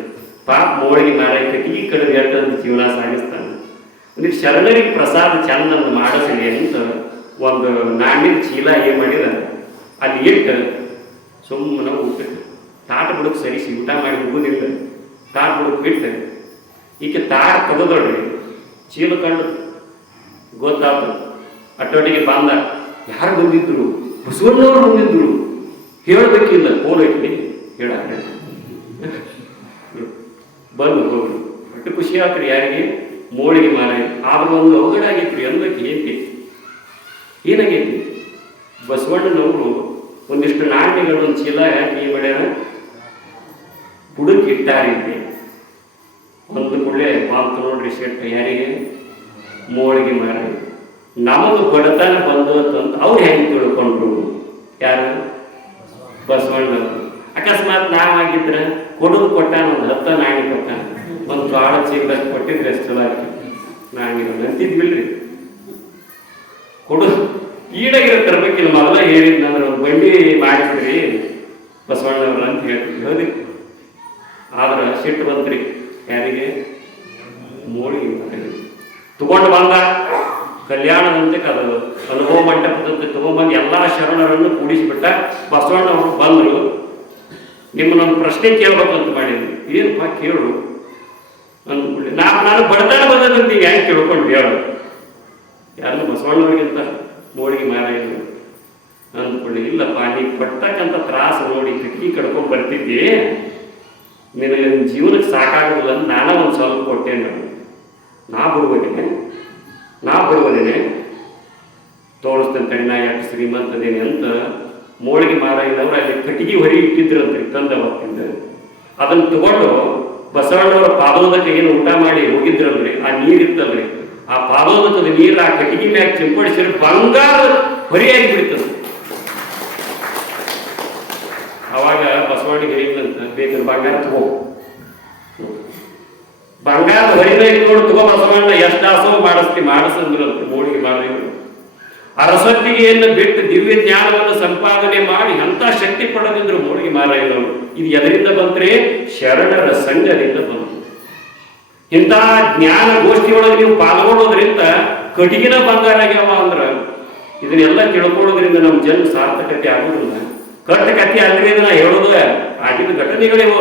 ಪಾಪ ಮೋಳಿಗೆ ಮಾರಾಯ ಕಟ್ಟಿಗೆ ಕಡೆದು ಹೇಳ್ತಂತ ಜೀವನ ಸಾಗಿಸ್ತಾನೆ. ಒಂದಿಷ್ಟು ಶರಣರಿಗೆ ಪ್ರಸಾದ ಚಂದ ಮಾಡಿಸಲಿ ಅಂತ ಒಂದು ನಾಣ್ಯದ ಚೀಲ ಏನು ಮಾಡಿದ ಅಲ್ಲಿ ಇಟ್ಟು ಸುಮ್ಮನೆ ಊಟಕ್ಕೆ ತಾಟ ಬುಡಕ್ಕೆ ಸರಿಸಿ ಊಟ ಮಾಡಿ ಹೋಗೋದಿಲ್ಲ. ತಾಟ ಬುಡಕ್ಕೆ ಬಿಟ್ಟು ಈಕೆ ತಾಟ ತೆಗೆದೊಡ್ರಿ ಚೀಲ ಕಂಡು ಗೊತ್ತಾಯ್ತು. ಅಟ್ಟೊಟ್ಟಿಗೆ ಬಂದ. ಯಾರು ಬಂದಿದ್ರು? ಬಸವಣ್ಣವರು ಬಂದಿದ್ರು. ಹೇಳಬೇಕಿಲ್ಲ, ಫೋನ್ ಐತಿ ಹೇಳ ಬಂದು ಹೋಗ್ರಿ. ಒಟ್ಟು ಖುಷಿ ಆತ್ರಿ ಯಾರಿಗೆ? ಮೋಳಿಗೆ ಮಾರಾಯ. ಆದ್ರೂ ಒಂದು ಅವಘಡ ಆಗೈತ್ರಿ. ಅಂದಕ್ಕೆ ಏನಾಗೈತಿ? ಬಸವಣ್ಣನವರು ಒಂದಿಷ್ಟು ನಾಣ್ಯಗಳು ಒಂದು ಚೀಲ ಯಾಕೆ ಈ ಮಾಡ್ಯಾರ ಬುಡಕ್ಕೆ ಇಟ್ಟಾರಿದ್ದೆ. ಒಂದು ಕೂಡಲೇ ಮಾತು ನೋಡ್ರಿ ಶೆಟ್ಟ ಯಾರಿಗೆ? ಮೋಳಿಗೆ ಮಾರಾಯ. ನಮಗೆ ಬಡತನ ಬಂದು ಅಂತಂತ ಅವ್ರು ಹೆಂಗೆ ತಿಳ್ಕೊಂಡ್ರು? ಯಾರು? ಬಸವಣ್ಣವರು. ಅಕಸ್ಮಾತ್ ನಾವಾಗಿದ್ರ ಕೊಡೋದು ಕೊಟ್ಟಾನ, ಒಂದು 10 ನಾಣ್ಯ ಕೊಟ್ಟಾನ, ಒಂದು ಜ್ವಾಳ ಚೀಲ ಕೊಟ್ಟಿದ್ರೆ ಎಷ್ಟು ಚಲೋ ಆಯ್ತು. ನಾಣ್ಯಗಳು ಅಂತಿದ್ವಿಲ್ರಿ. ಕೊಡೋದು ಈಡಾಗಿರೋ ತರಬೇಕಿಲ್ಲ. ಮೊದಲ ಹೇಳಿದ್ನಂದ್ರೆ ಒಂದು ಬಂಡಿ ಮಾಡಿದ್ರಿ ಬಸವಣ್ಣವ್ರ ಅಂತ ಹೇಳ್ತಿದ್ವಿ. ಹೌದಿ? ಆದ್ರೆ ಸಿಟ್ಟು ಬಂತ್ರಿ ಯಾರಿಗೆ? ಮೋಳಿಗೆ ತಗೊಂಡು ಬಂದ. ಕಲ್ಯಾಣದಂತೆ ಅದು ಅನುಭವ ಮಂಟಪದಂತೆ ತಗೊಂಡ್ಬಂದು ಎಲ್ಲ ಶರಣರನ್ನು ಕೂಡಿಸಿಬಿಟ್ಟ. ಬಸವಣ್ಣವರು ಬಂದರು. ನಿಮ್ಮನ್ನೊಂದು ಪ್ರಶ್ನೆ ಕೇಳ್ಬೇಕಂತ ಮಾಡಿದ್ವಿ. ಏನಪ್ಪ ಕೇಳು ಅಂದ್ಕೊಳ್ಳಿ. ನಾನು ಬಡತನ ಬಂದಂತ ನೀವು ಹೆಂಗೆ ಕೇಳ್ಕೊಂಡು ಹೇಳು? ಯಾರು ಬಸವಣ್ಣವ್ರಿಗಿಂತ ಮೋಳಿಗೆ ಮಾರಾಯ ಅಂದ್ಕೊಳ್ಳಿ. ಇಲ್ಲಪ್ಪ, ನೀವು ಪಡ್ತಕ್ಕಂಥ ತ್ರಾಸು ನೋಡಿ ಕಿಟಕಿ ಕಡ್ಕೊಂಡು ಬರ್ತಿದ್ದಿ, ನಿನಗೆ ಜೀವನಕ್ಕೆ ಸಾಕಾಗೋದಿಲ್ಲ ಅಂತ ನಾನೇ ಒಂದು ಸ್ವಲ್ಪ ಕೊಟ್ಟೇನೆ. ನಾ ಬರುವುದೇನೆ ತೋರಿಸ್ತೇನೆ ನಾ ಯಾಕೆ ಶ್ರೀಮಂತದೇನೆ ಅಂತ ಮೋಳಿಗೆ ಮಾರಾಯನವ್ರು ಅಲ್ಲಿ ಕಟ್ಟಿಗೆ ಹೊರಿ ಇಟ್ಟಿದ್ರಂತ್ರಿ ತಂದ ಅವತ್ತಿಂದ. ಅದನ್ನು ತಗೊಂಡು ಬಸವಣ್ಣವರ ಪಾದೋದಕ್ಕೆ ಏನು ಊಟ ಮಾಡಿ ಹೋಗಿದ್ರಲ್ರಿ, ಆ ನೀರಿತ್ತಲ್ರಿ, ಆ ಪಾದೋದಕದ ನೀರು ಆ ಕಟ್ಟಿಗೆ ಮ್ಯಾಗ ಚಿಂಪಡಿಸಿದ್ರೆ ಬಂಗಾರ ಹೊರಿಯಾಗಿ ಬಿಡ್ತದೆ. ಅವಾಗ ಬಸವಣ್ಣಿಗೆ ಹೇಳಿದಂತ, ಬೇಕಾದ್ರೆ ಬಂಗಾರ ತಗೋ, ಬಂಗಾರ ಹೊರಿದಾಗ ನೋಡಿ ತಗೋ ಬಸವಣ್ಣ, ಎಷ್ಟು ದಾಸೋಹ ಮಾಡಿಸಂದ್ರಂತ ಮೋಳಿಗೆ ಮಾರಾಯರು. ಅರಸೊತ್ತಿಗೆಯನ್ನು ಬಿಟ್ಟು ದಿವ್ಯ ಜ್ಞಾನವನ್ನು ಸಂಪಾದನೆ ಮಾಡಿ ಅಂತ ಶಕ್ತಿ ಪಡೆದಿದ್ರು ಮೋಳಿಗೆ ಮಾರಾಯನವರು. ಇದು ಎದರಿಂದ ಬಂತ್ರಿ? ಶರಣರ ಸಂಘದಿಂದ ಬಂತು. ಇಂಥ ಜ್ಞಾನ ಗೋಷ್ಠಿಯೊಳಗೆ ನೀವು ಪಾಲ್ಗೊಳ್ಳೋದ್ರಿಂದ ಕಟಿಗಿನ ಬಂಗಾರ ಆಗ್ಯಾವ ಅಂದ್ರ ಇದನ್ನೆಲ್ಲ ತಿಳ್ಕೊಳ್ಳೋದ್ರಿಂದ ನಮ್ಮ ಜನ್ಮ ಸಾರ್ಥಕತೆ ಆಗೋದಿಲ್ಲ. ಕಟ್ಟ ಕಥೆ ಅಲ್ರಿ ನಾ ಹೇಳೋದು, ಆಗಿದ್ದ ಘಟನೆಗಳಿವ.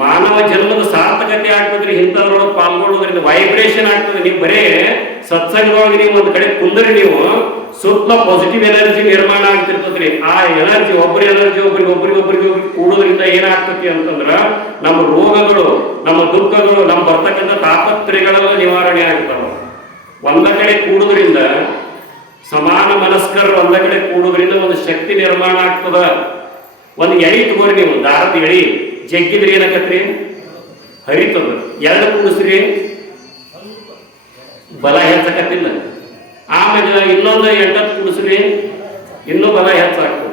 ಮಾನವ ಜನ್ಮದ ಸಾರ್ಥಕತೆ ಆಗ್ತದ್ರಿ ಇಂಥದ್ರೊಳಗೆ ಪಾಲ್ಗೊಳ್ಳೋದ್ರಿಂದ. ವೈಬ್ರೇಷನ್ ಆಗ್ತದೆ. ನೀವು ಬರೇ ಸತ್ಸಂಗದೊಳಗೆ ನೀವು ಒಂದು ಕಡೆ ಕುಂದ್ರಿ, ನೀವು ಸುತ್ತ ಪಾಸಿಟಿವ್ ಎನರ್ಜಿ ನಿರ್ಮಾಣ ಆಗ್ತಿರ್ತದ್ರಿ. ಆ ಎನರ್ಜಿ ಒಬ್ಬರ ಎನರ್ಜಿ ಒಬ್ರಿಗೊಬ್ರಿಗೆ ಕೂಡೋದ್ರಿಂದ ಏನಾಗ್ತತಿ ಅಂತಂದ್ರ ನಮ್ಮ ರೋಗಗಳು, ನಮ್ಮ ದುಃಖಗಳು, ನಮ್ಮ ಬರ್ತಕ್ಕಂಥ ತಾಪತ್ರಯಗಳೆಲ್ಲ ನಿವಾರಣೆ ಆಗ್ತಾವ. ಒಂದ ಕಡೆ ಕೂಡೋದ್ರಿಂದ, ಸಮಾನ ಮನಸ್ಕರು ಒಂದ ಕಡೆ ಕೂಡೋದ್ರಿಂದ ಒಂದು ಶಕ್ತಿ ನಿರ್ಮಾಣ ಆಗ್ತದ. ಒಂದು ಎಳಿ ತಗೋರಿ, ನೀವು ದಾರದ ಎಳಿ ಜಗ್ಗಿದ್ರಿ ಏನಾಗತ್ರಿ? ಹರಿತದ. 2 ಕೂಡಿಸ್ರಿ, ಬಲ ಹೆಚ್ಚಾಕತ್ತಿಲ್ಲ. ಆಮೇಲೆ ಇನ್ನೊಂದು 8 ಕೂಡಿಸ್ರಿ, ಇನ್ನೂ ಬಲ ಹೆಚ್ಚಾಗ್ತದೆ.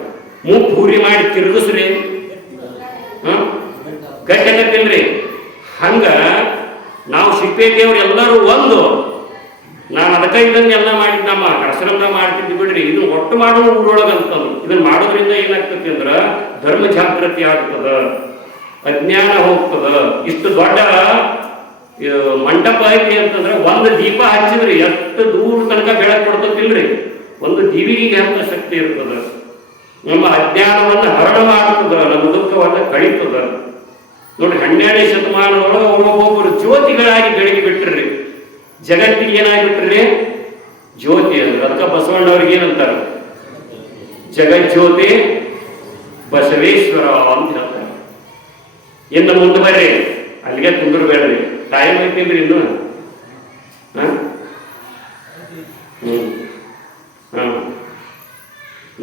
ಮೂಕ್ ಹೂರಿ ಮಾಡಿ ತಿರುಗಿಸ್ರಿ, ಗಟ್ಟಿಯಾಗತ್ತಿಲ್ರಿ. ಹಂಗ ನಾವು ಸಿಪ್ಪೆ ದೇವ್ರು ಎಲ್ಲರೂ ಒಂದು ನಾನು ಅದಕ್ಕೆ ಇದನ್ನೆಲ್ಲ ಮಾಡಿದ್ದಮ್ಮ ಆಶ್ರಮದ ಮಾಡ್ತಿದ್ವಿ ಬಿಡ್ರಿ, ಇದನ್ನ ಒಟ್ಟು ಮಾಡೋ ಊರೊಳಗೆ ಅಂತಂದು. ಇದನ್ನ ಮಾಡೋದ್ರಿಂದ ಏನಾಗ್ತತಿ ಅಂದ್ರ ಧರ್ಮ ಜಾಗೃತಿ ಆಗ್ತದ, ಅಜ್ಞಾನ ಹೋಗ್ತದ. ಇಷ್ಟು ದೊಡ್ಡ ಮಂಟಪ ಐತಿ ಅಂತಂದ್ರೆ ಒಂದು ದೀಪ ಹಚ್ಚಿದ್ರಿ ಎಷ್ಟು ದೂರ ತನಕ ಬೆಳಕು ಕೊಡ್ತತಿಲ್ರಿ. ಒಂದು ದೀವಿಗೆ ಅಂತ ಶಕ್ತಿ ಇರ್ತದ. ನಮ್ಮ ಅಜ್ಞಾನವನ್ನ ಹರಣ ಮಾಡ್ತದ, ನಮ್ಮ ದುಃಖವನ್ನ ಕಳೀತದ. ನೋಡಿ 12ನೇ ಶತಮಾನದೊಳಗೆ ಒಬ್ಬೊಬ್ಬರು ಜ್ಯೋತಿಗಳಾಗಿ ಬೆಳಗಿ ಬಿಟ್ರಿ, ಜಗತ್ತಿಗೆ ಏನಾಗ್ಬಿಟ್ರಿ ಜ್ಯೋತಿ ಅಂದ್ರೆ. ಅದಕ್ಕೆ ಬಸವಣ್ಣವ್ರಿಗೆ ಏನಂತಾರೆ, ಜಗಜ್ಯೋತಿ ಬಸವೇಶ್ವರ ಅಂತ ಹೇಳ್ತಾರೆ. ಇನ್ನು ಮುಂದೆ ಬರ್ರಿ, ಅಲ್ಲಿಗೆ ಕುಂದ್ರಬೇಡ್ರಿ, ಟೈಮ್ ಐತಿಲ್ರಿ ಇನ್ನು.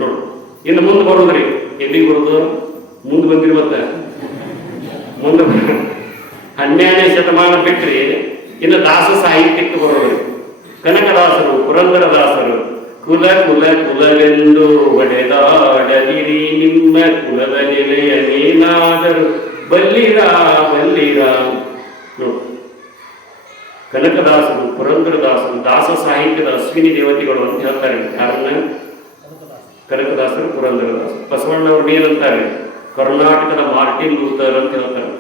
ನೋಡು ಇನ್ನು ಮುಂದೆ ಬರೋದ್ರಿ. ಎಲ್ಲಿಗೆ ಬರೋದು? ಮುಂದೆ ಬಂದಿರಿ. ಮತ್ತೆ ಮುಂದೆ 12ನೇ ಶತಮಾನ ಬಿಟ್ರಿ ಇನ್ನು ದಾಸ ಸಾಹಿತ್ಯಕ್ಕೆ ಬರೋದ್ರಿ. ಕನಕದಾಸರು, ಪುರಂದರದಾಸರು, ಕುಲ ಕುಲ ಕುಲವೆಂದು ಒಡೆದಾಡದಿರಿ ನಿಮ್ಮ ಕುಲದ ನೆಲೆಯನೇನಾದರೂ ಬಲ್ಲಿರಾ ಬಲ್ಲಿರಾ. ನೋಡು, ಕನಕದಾಸರು, ಪುರಂದರದಾಸರು ದಾಸ ಸಾಹಿತ್ಯದ ಅಶ್ವಿನಿ ದೇವತೆಗಳು ಅಂತ ಹೇಳ್ತಾರೆ. ಯಾರನ್ನ? ಕನಕದಾಸರು, ಪುರಂದರದಾಸರು. ಬಸವಣ್ಣವ್ರನ್ನ ಏನಂತಾರೆ? ಕರ್ನಾಟಕದ ಮಾರ್ಟಿನ್ ಲೂಥರ್ ಅಂತ ಹೇಳ್ತಾರೆ.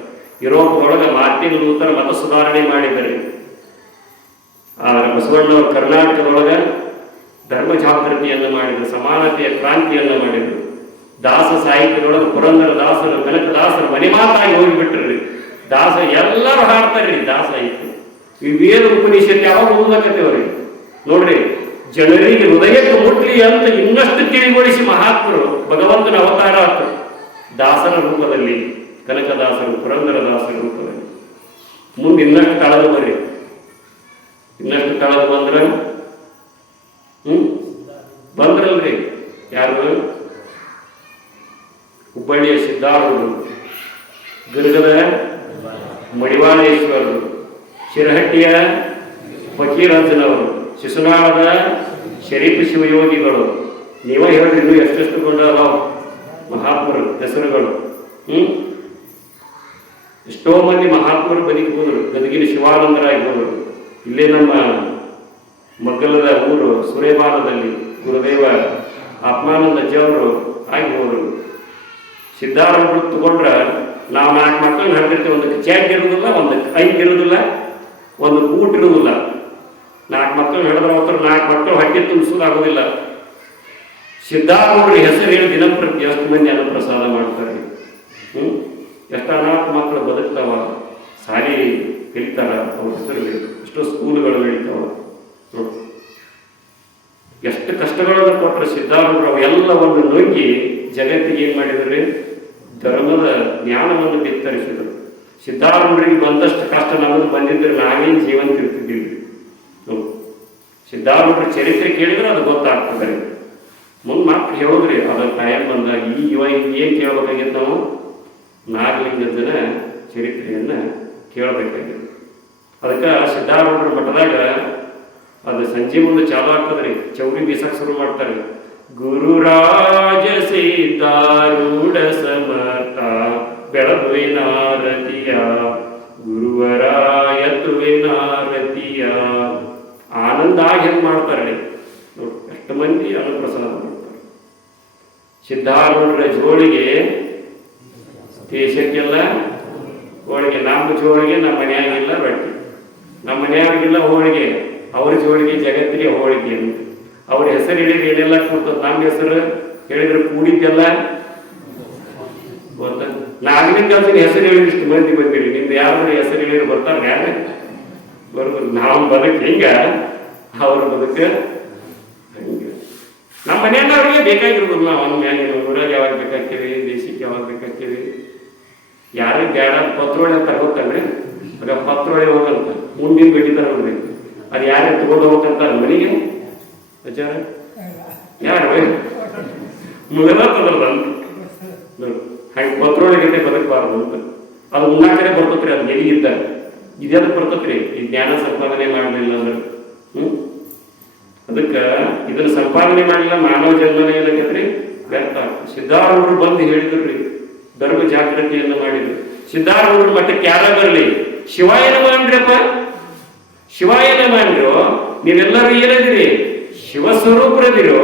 ಯುರೋಪ್ ಒಳಗೆ ಮಾರ್ಟಿನ್ ಲೂಥರ್ ಮತ ಸುಧಾರಣೆ ಮಾಡಿದ್ದಾರೆ. ಆದರೆ ಬಸವಣ್ಣವರು ಕರ್ನಾಟಕದೊಳಗೆ ಧರ್ಮ ಜಾಗೃತಿಯನ್ನು ಮಾಡಿದರು, ಸಮಾನತೆಯ ಕ್ರಾಂತಿಯನ್ನು ಮಾಡಿದರು. ದಾಸ ಸಾಹಿತ್ಯದೊಳಗೆ ಪುರಂದರದಾಸರು, ಕನಕದಾಸರು ಮನೆ ಮಾತಾಗಿ ಹೋಗಿಬಿಟ್ರಿ. ದಾಸ ಎಲ್ಲರೂ ಹಾಡ್ತಾರ್ರಿ ದಾಸ ಸಾಹಿತ್ಯ. ಈ ವೇದ ಉಪನಿಷತ್ ಯಾವಾಗ ಓದಕತ್ತೇವ್ರಿ ನೋಡ್ರಿ. ಜನರಿಗೆ ಹೃದಯಕ್ಕೆ ಮುಟ್ಲಿ ಅಂತ ಇನ್ನಷ್ಟು ತಿಳಿಗೊಳಿಸಿ ಮಹಾತ್ಮರು ಭಗವಂತನ ಅವತಾರ ಆತರು ದಾಸರ ರೂಪದಲ್ಲಿ, ಕನಕದಾಸರು, ಪುರಂದರದಾಸರ ರೂಪದಲ್ಲಿ. ಮುಂದೆ ಇನ್ನಷ್ಟು ಕಳೆದು ಬರ್ರಿ, ಇನ್ನಷ್ಟು ಕಳೆದು ಬಂದ್ರಲ್ರಿ. ಯಾರು? ಹುಬ್ಬಳ್ಳಿಯ ಸಿದ್ಧಾರೂಢರು, ಗದಗದ ಮಡಿವಾಳೇಶ್ವರರು, ಶಿರಹಟ್ಟಿಯ ಫಕೀರಜ್ಜನವರು, ಶಿಶುನಾಳದ ಶರೀಫ್ ಶಿವಯೋಗಿಗಳು. ನೀವ ಹೇಳ್ರಿ ಇನ್ನು ಎಷ್ಟೆಷ್ಟು ಕೊಂಡಾವ ಮಹಾತ್ಮರು ಹೆಸರುಗಳು. ಎಷ್ಟೋ ಮಂದಿ ಮಹಾತ್ಮರು ಬದುಕಬಹುದು. ಗದಗಿನ ಶಿವಾನಂದರಾಗಿ ಹೋದರು. ಇಲ್ಲೇ ನಮ್ಮ ಮಗ್ಗಲದ ಊರು ಸುರೇಬಾನದಲ್ಲಿ ಗುರುದೇವ ಆತ್ಮಾನಂದ ಅಜ್ಜವರು ಆಗಿ ಹೋದರು. ಸಿದ್ಧಾರೂಢರು ತಗೊಂಡ್ರ ನಾವು 4 ಮಕ್ಕಳನ್ನ ಹಡ್ದಿರ್ತೀವಿ. ಒಂದಕ್ಕೆ ಚಾಟ್ ಇರುವುದಿಲ್ಲ, ಒಂದಕ್ಕೆ ಐದು ಇರುವುದಿಲ್ಲ, ಒಂದು ಊಟ ಇರುವುದಿಲ್ಲ. 4 ಮಕ್ಕಳನ್ನ ಹಿಡಿದ್ರೆ ಅವತ್ತು 4 ಮಕ್ಕಳು ಹಟ್ಟಿ ತುಂಬಿಸೋದಾಗೋದಿಲ್ಲ. ಸಿದ್ಧಾರೂಢರ ಹೆಸರು ಹೇಳಿ ದಿನಂಪ್ರತಿ ಎಷ್ಟು ಮಂದಿ ಅನ್ನಪ್ರಸಾದ ಮಾಡ್ತಾರೆ. ಎಷ್ಟು ಅನಾಥ ಮಕ್ಕಳು ಬದುಕ್ತಾವ, ಸಾಲಿ ಕಲಿತಾರ, ಅವ್ರ ಹೆಸರಲ್ಲಿ ಎಷ್ಟೋ ಸ್ಕೂಲ್ಗಳು ನಡೀತಾವ. ಎಷ್ಟು ಕಷ್ಟಗಳನ್ನು ಕೊಟ್ಟರೆ ಸಿದ್ಧಾರೂಢರು ಅವೆಲ್ಲವನ್ನು ನುಗ್ಗಿ ಜಗತ್ತಿಗೆ ಏನ್ ಮಾಡಿದ್ರಿ? ಧರ್ಮದ ಜ್ಞಾನವನ್ನು ಬಿತ್ತರಿಸಿದರು. ಸಿದ್ಧಾರೂಢರಿಗೆ ಬಂದಷ್ಟು ಕಷ್ಟ ನಮಗೆ ಬಂದಿದ್ರೆ ನಾವೇನು ಜೀವನ ಇರ್ತಿದ್ದೀವಿ. ಸಿದ್ಧಾರೂಢರ ಚರಿತ್ರೆ ಕೇಳಿದ್ರೆ ಅದು ಗೊತ್ತಾಗ್ತದೆ. ಮುಂದೆ ಮಾತ್ರ ಹೇಳೋದ್ರಿ ಅದ್ರ ಟೈಮ್ ಬಂದಾಗ ಇವಾಗ ಏನ್ ಕೇಳ್ಬೇಕಾಗಿತ್ತು? ನಾವು ನಾಗಲಿಂಗದ ಚರಿತ್ರೆಯನ್ನ ಕೇಳಬೇಕಾಗಿತ್ತು. ಅದಕ್ಕೆ ಸಿದ್ಧಾರೂಢರ ಮಠದಾಗ ಅದು ಸಂಜೆ ಮುಂದೆ ಚಾಲು ಆಗ್ತದ್ರಿ. ಚೌರಿ ಬೀಸಕ್ ಶುರು ಮಾಡ್ತಾರೆ. ಗುರುರಾಜ ಸಿದ್ಧಾರೂಢ ಸಮರ್ಥ ಬೆಳಗುವಿನಾರತಿಯ ಗುರುವರಾಯತುವಿನಾರತಿಯ. ಆನಂದ ಆಗಿ ಹೆಂಗ್ ಮಾಡ್ತಾರೆ ನೋಡಿ. ಎಷ್ಟು ಮಂದಿ ಅನ್ನಪ್ರಸಾದ ಮಾಡ್ತಾರೆ. ಸಿದ್ಧಾರೂಢರ ಜೋಳಿಗೆ ದೇಶಕ್ಕೆಲ್ಲ ಹೋಳಿಗೆ. ನಮ್ಮ ಜೋಳಿಗೆ ನಮ್ಮ ಮನೆಯಾಗಿಲ್ಲ ರೊಟ್ಟಿ, ನಮ್ಮ ಮನೆಯಾಗಿಲ್ಲ ಹೋಳಿಗೆ, ಅವ್ರ ಜೋಳಿಗೆ ಜಗತ್ತಿಗೆ ಹೋಳಿಗೆ ಅಂತ. ಅವ್ರ ಹೆಸರು ಹೇಳಿದ್ರೆ ಏನೆಲ್ಲ ಕೂತದ. ನಮ್ಮ ಹೆಸರು ಹೇಳಿದ್ರೆ ಕೂಡಿದ್ದೆಲ್ಲ ಗೊತ್ತ. ನಾಗಲಿಂಗ ಹೆಸರು ಹೇಳಿದ್ರೆ ಇಷ್ಟು ಮಂದಿ ಬಂದಿರಿ. ನಿಮ್ದು ಯಾರಾದ್ರೂ ಹೆಸರು ಹೇಳಿದ್ರೆ ಬರ್ತಾರ? ಯಾರ ಬರ್ಬೋದು. ನಾವು ಬದುಕು ಹಿಂಗ, ಅವ್ರ ಬದುಕ ಹಂಗ. ನಮ್ಮ ಮನೆಯನ್ನ ಅವ್ರಿಗೆ ಬೇಕಾಗಿರ್ಬೋದು. ನಾವು ಅವ್ನ ಮ್ಯಾಗಿನ ಊರಾಗ ಯಾವಾಗ ಬೇಕಾಗ್ತೀವಿ, ದೇಶಕ್ಕೆ ಯಾವಾಗ ಬೇಕಾಗ್ತೀವಿ. ಯಾರಿಗೆ ಬೇಡ ಪತ್ರೊಳೆ ಅಂತ ಗೊತ್ತಲ್ರಿ. ಆಗ ಪತ್ರೊಳೆ ಹೋಗಂತ ಮುಂದಿನ ಬೆಳಿತಾರ ನೋಡ್ರಿ. ಅದು ಯಾರೇ ತಗೊಂಡು ಹೋಗ್ತಂತಾರ ಮನೆಗೆ ಅಚಾರ ಯಾರು ಮೊದಲ ತದಲ್ಲ ಅಂತ ಹಾಗೆ ಪತ್ರೊಳಗೆ ಬದುಕಬಾರ್ದು ಅಂತ. ಅದು ಉಣ್ಣಾಕಡೆ ಬರ್ತತ್ರಿ. ಅದು ಎಲ್ಲಿಗಿದ್ದಾಗ ಇದೆಲ್ಲ ಬರ್ತತ್ರಿ. ಈ ಜ್ಞಾನ ಸಂಪಾದನೆ ಮಾಡಲಿಲ್ಲ ಅಂದ್ರೆ ಅದಕ್ಕೆ ಇದನ್ನ ಸಂಪಾದನೆ ಮಾಡಲಿಲ್ಲ ಮಾನವ ಜನ್ಮನ ಏನಾಗೈತ್ರಿ ವ್ಯರ್ಥ. ಸಿದ್ಧಾರೂಢರು ಬಂದು ಹೇಳಿದ್ರಿ, ಧರ್ಮ ಜಾಗೃತಿಯನ್ನು ಮಾಡಿದ್ರು. ಸಿದ್ಧಾರೂಢರ ಮಠಕ್ಕೆ ಯಾರ ಬರಲಿ ಶಿವಾಯ ನಮ ಅಂದ್ರಪ್ಪ. ಶಿವಾಯ ನಮ ಅಂದ್ರು, ನೀವೆಲ್ಲರೂ ಏನದಿರಿ? ಶಿವಸ್ವರೂಪರದಿರೋ.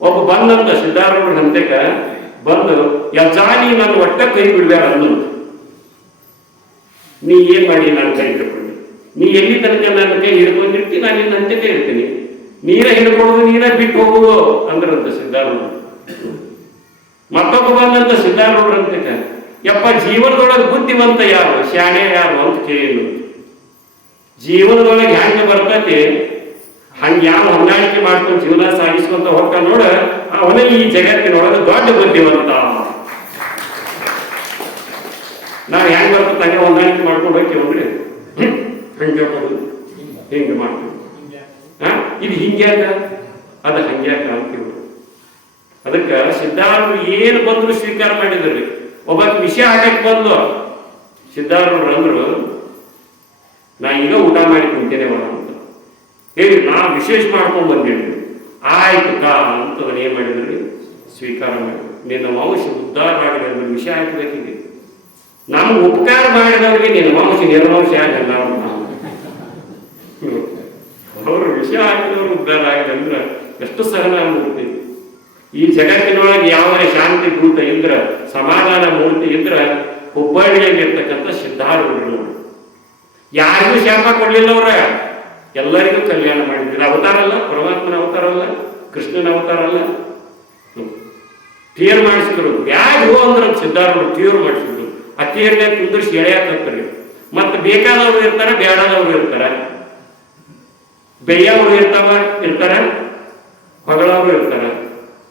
ಒಬ್ಬ ಬಂದಂತ ಸಿದ್ಧಾರೂಢ ಹಂತಕ ಬಂದು, ಯಜಾನಿ ನನ್ನ ಒಟ್ಟ ಕೈ ಬಿಡ್ಬೇಡ ಅಂದು. ನೀ ಏನ್ ಮಾಡಿ ನಾನು ಕೈ ಹಿಡ್ಕೊಂಡು? ನೀ ಎಲ್ಲಿ ತನಕ ನನ್ನ ಕೈ ಹಿಡ್ಕೊಂಡಿರ್ತೀನಿ, ನಾನು ನಿನ್ನ ಹಂತಕ ಇರ್ತೀನಿ. ನೀರ ಹಿಡ್ಕೊಳ್ಳೋದು, ನೀರ ಬಿಟ್ಟು ಹೋಗುದು ಅಂದ್ರಂತ ಸಿದ್ಧಾರೂಢ. ಮತ್ತೊಬ್ಬ ಬಂದಂತ ಸಿದ್ಧಾರೂಢ ಹಂತಕ, ಯಪ್ಪ ಜೀವನದೊಳಗೆ ಬುದ್ಧಿವಂತ ಯಾರು, ಶಾಣೆ ಯಾರು ಅಂತ ಕೇಳಿದ್ರು. ಜೀವನದೊಳಗೆ ಹೆಂಗ ಬರ್ತತಿ ಹಂಗ ಯಾವ ಹೊಂದಾಣಿಕೆ ಮಾಡ್ಕೊಂಡು ಜೀವನ ಸಾಗಿಸುವಂತ ಹೊಕ್ಕ ನೋಡ, ಅವನೇ ಈ ಜಗತ್ತಿನೊಳಗೆ ದೊಡ್ಡ ಬುದ್ಧಿವಂತ. ನಾವು ಹೆಂಗ್ ಬರ್ತದೆ ಹಂಗೆ ಹೊಂದಾಣಿಕೆ ಮಾಡ್ಕೊಂಡು ಹೋಗ್ತೀವನ್ರಿ. ಹಂಗೆ ಮಾಡೋದು, ಹಿಂಗೆ ಮಾಡ್ತೀವಿ. ಇದು ಹಿಂಗ್ಯಾಕ, ಅದು ಹಂಗ್ಯಾಕ ಅಂತೀವಿ. ಅದಕ್ಕೆ ಸಿದ್ಧಾರೂಢರು ಏನು ಬಂದ್ರು ಸ್ವೀಕಾರ ಮಾಡಿದ್ರಿ. ಒಬ್ಬ ವಿಷಯ ಹಾಕಕ್ಕೆ ಬಂದು ಸಿದ್ಧಾರೂಢರು ಅಂದ್ರು, ನಾ ಈಗ ಊಟ ಮಾಡಿ ಕುಂತೇನೆ ಒಳ ಅಂತ ಹೇಳಿ ನಾ ವಿಶೇಷ ಮಾಡ್ಕೊಂಡ್ ಬಂದಿದ್ವಿ. ಆಯ್ತು ಕಾ ಅಂತ ಅವನು ಏನ್ ಮಾಡಿದ್ರಿ? ಸ್ವೀಕಾರ ಮಾಡಿ. ನಿನ್ನ ವಂಶ ಉದ್ಧಾರ ಮಾಡಿದ ವಿಷಯ ಹಾಕಬೇಕಿದೆ. ನಮ್ಗೆ ಉಪಕಾರ ಮಾಡಿದವ್ರಿಗೆ ನಿನ್ನ ವಂಶ ನಿರ್ವಂಶ ಆಗಲ್ಲ. ಅವರು ವಿಷಯ ಹಾಕಿದವ್ರು ಉದ್ಧಾರ ಆಗಿದೆ ಅಂದ್ರೆ ಎಷ್ಟು ಸಹನ ಮೂರ್ತಿ. ಈ ಜಗತ್ತಿನೊಳಗೆ ಯಾವ ಶಾಂತಿ ದೂತ ಇದ್ರ, ಸಮಾಧಾನ ಮೂರ್ತಿ ಇದ್ರ ಹುಬ್ಬಳ್ಳಿಯಲ್ಲಿ ಇರ್ತಕ್ಕಂಥ ಸಿದ್ಧಾರೂಢರು. ಯಾರಿಗೂ ಶಾಪ ಕೊಡ್ಲಿಲ್ಲ ಅವ್ರ, ಎಲ್ಲರಿಗೂ ಕಲ್ಯಾಣ ಮಾಡಿದ್ರು. ಅವತಾರ ಅಲ್ಲ, ಪರಮಾತ್ಮನ ಅವತಾರ ಅಲ್ಲ, ಕೃಷ್ಣನ ಅವತಾರ ಅಲ್ಲ. ತೀರ್ ಮಾಡಿಸಿದ್ರು. ಬ್ಯಾಗ್ ಹೋ ಅಂದ್ರ ಸಿದ್ಧಾರೂಢರು ತೀರ್ ಮಾಡಿಸಿದ್ರು. ಆ ತೀರ್ನೆ ಕುಂದ್ರಿಸಿ ಎಳೆಯಾಕತ್ತಾರೆ. ಮತ್ತೆ ಬೇಕಾದವ್ರು ಇರ್ತಾರ, ಬೇಡದವ್ರು ಇರ್ತಾರ. ಬೆಯ್ಯವ್ರು ಇರ್ತಾರ, ಹೊಗಳವ್ರು ಇರ್ತಾರ.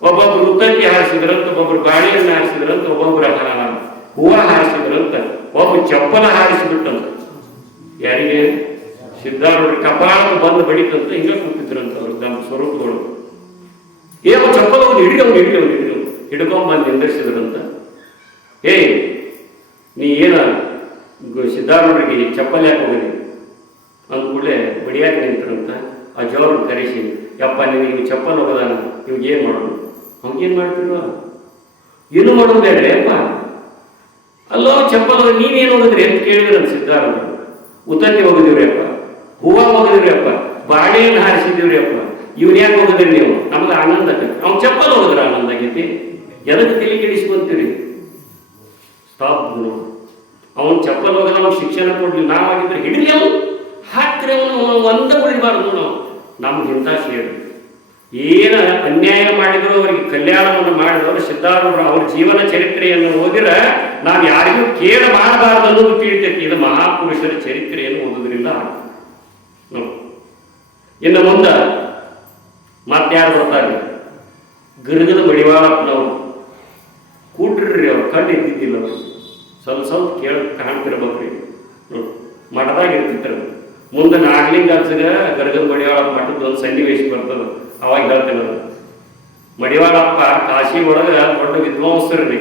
ಒಬ್ಬೊಬ್ರು ಉತ್ತತ್ತಿ ಹಾರಿಸಿದ್ರಂತ, ಒಬ್ಬೊಬ್ರು ಬಾಳೆಹಣ್ಣು ಹಾರಿಸಿದ್ರಂತ, ಒಬ್ಬೊಬ್ರು ಹೂವ ಹಾರಿಸಿದ್ರಂತ, ಒಬ್ಬ ಚಪ್ಪಲ ಹಾರಿಸಿಬಿಟ್ಟಂತ. ಯಾರಿಗೆ? ಸಿದ್ಧಾರೂಢರು ಕಪಾಳ ಬಂದು ಬಡಿತಂತ ಹಿಂಗ ಕೂತಿದ್ರಂತ ಅವ್ರು ನಮ್ಮ ಸ್ವರೂಪಗಳು. ಏನೋ ಚಪ್ಪಲ ಒಂದು ಹಿಡ್ಕೊಂಡ್ ಬಂದು ನಿಂದಿರಿಸಿದ್ರಂತ. ನೀ ಏನ ಸಿದ್ಧಾರೂಢರಿಗೆ ಚಪ್ಪಲ್ ಯಾಕೆ ಹೋಗಿರಿ ಅಂದ್ಕೂಡಲೇ ಬಡಿಯಾಕೆ ನಿಂತರಂತ. ಆ ಜೋರನ್ನು ಕರೆಸಿ, ಯಪ್ಪ ನಿನಗೆ ಇವ್ ಚಪ್ಪಲ್ ಹೋಗೋದಾನ, ಇವಾಗ ಏನ್ ಮಾಡೋದು? ಅವ್ಗೇನ್ ಮಾಡ್ತಿಲ್ವ? ಏನು ಮಾಡೋದು ಬೇಡ ಅಪ್ಪ. ಅಲ್ಲೋ ಚಪ್ಪಲ್ ನೀವೇನು ಹೋಗಿದ್ರಿ ಅಂತ ಕೇಳಿದ್ರೆ ಅಂತ ಸಿದ್ಧಾರೂಢರು. ಉತ್ತತ್ತಿ ಹೋಗಿದಿವ್ರಿ ಅಪ್ಪ, ಹೂವ ಹೋಗಿದ್ರಿ ಅಪ್ಪ, ಬಾಳೆಯನ್ನು ಹಾರಿಸಿದಿವ್ರಿ ಅಪ್ಪ, ಇವ್ನ ಯಾಕೆ ಹೋಗಿದ್ರಿ ನೀವು? ನಮ್ಗೆ ಆನಂದ ಆಗತ್ತೆ. ಅವ್ನು ಚಪ್ಪಲ್ ಹೋಗಿದ್ರ ಆನಂದ ಆಗೈತಿ. ಎದಕ್ಕೆ ತಲೆ ಕೆಡಿಸ್ಕೊಂತೀರಿ? ಸ್ಟಾಪ್. ಅವನು ಚಪ್ಪಲ್ ಹೋಗಲ್ಲ, ಅವ್ನು ಶಿಕ್ಷಣ ಕೊಡ್ಲಿ. ನಾವಾಗಿದ್ರೆ ಹಿಡಿಲಿ, ಅವನು ಹಾಕ್ರೆ ಅವನು ಒಂದ ಉಳಿಬಾರ್ದು. ನಾವು ನಮ್ಗೆ ಇಂಥ ಸೇರಿ ಏನ ಅನ್ಯಾಯ ಮಾಡಿದ್ರು ಅವರಿಗೆ ಕಲ್ಯಾಣವನ್ನು ಮಾಡಿದವರು ಸಿದ್ಧಾರೂಢರು. ಅವ್ರ ಜೀವನ ಚರಿತ್ರೆಯನ್ನು ಓದಿರ ನಾವು ಯಾರಿಗೂ ಕೇಳ ಮಾಡಬಾರದು ಅನ್ನೋದು ತಿಳಿತೈತಿ. ಇದು ಮಹಾಪುರುಷರ ಚರಿತ್ರೆಯನ್ನು ಓದುವುದರಿಂದ. ಇನ್ನು ಮುಂದೆ ಮತ್ತಾರು ಬರ್ತಾರೆ? ಗೃಹದ ಮಡಿವಾಳಪ್ಪನವರು ಕೂಟ್ರಿ. ಅವ್ರು ಕಣ್ಣು ಇದ್ದಿದ್ದಿಲ್ಲ. ಅವರು ಸ್ವಲ್ಪ ಕಾಣ್ತಿರ್ಬೇಕ್ರಿ. ಮಠದಾಗ ಇರ್ತಿದ್ರು. ಮುಂದೆ ನಾಗಲಿಂಗ ಅರ್ಜಗ ಗರ್ಗದ ಮಡಿವಾಳಪ್ಪ ಮಠದ ಒಂದು ಸನ್ನಿವೇಶ ಬರ್ತದ. ಅವಾಗ ಹೇಳ್ತೇನೆ, ಮಡಿವಾಳಪ್ಪ ಕಾಶಿ ಒಳಗ ದೊಡ್ಡ ವಿದ್ವಾಂಸರ್ರಿ.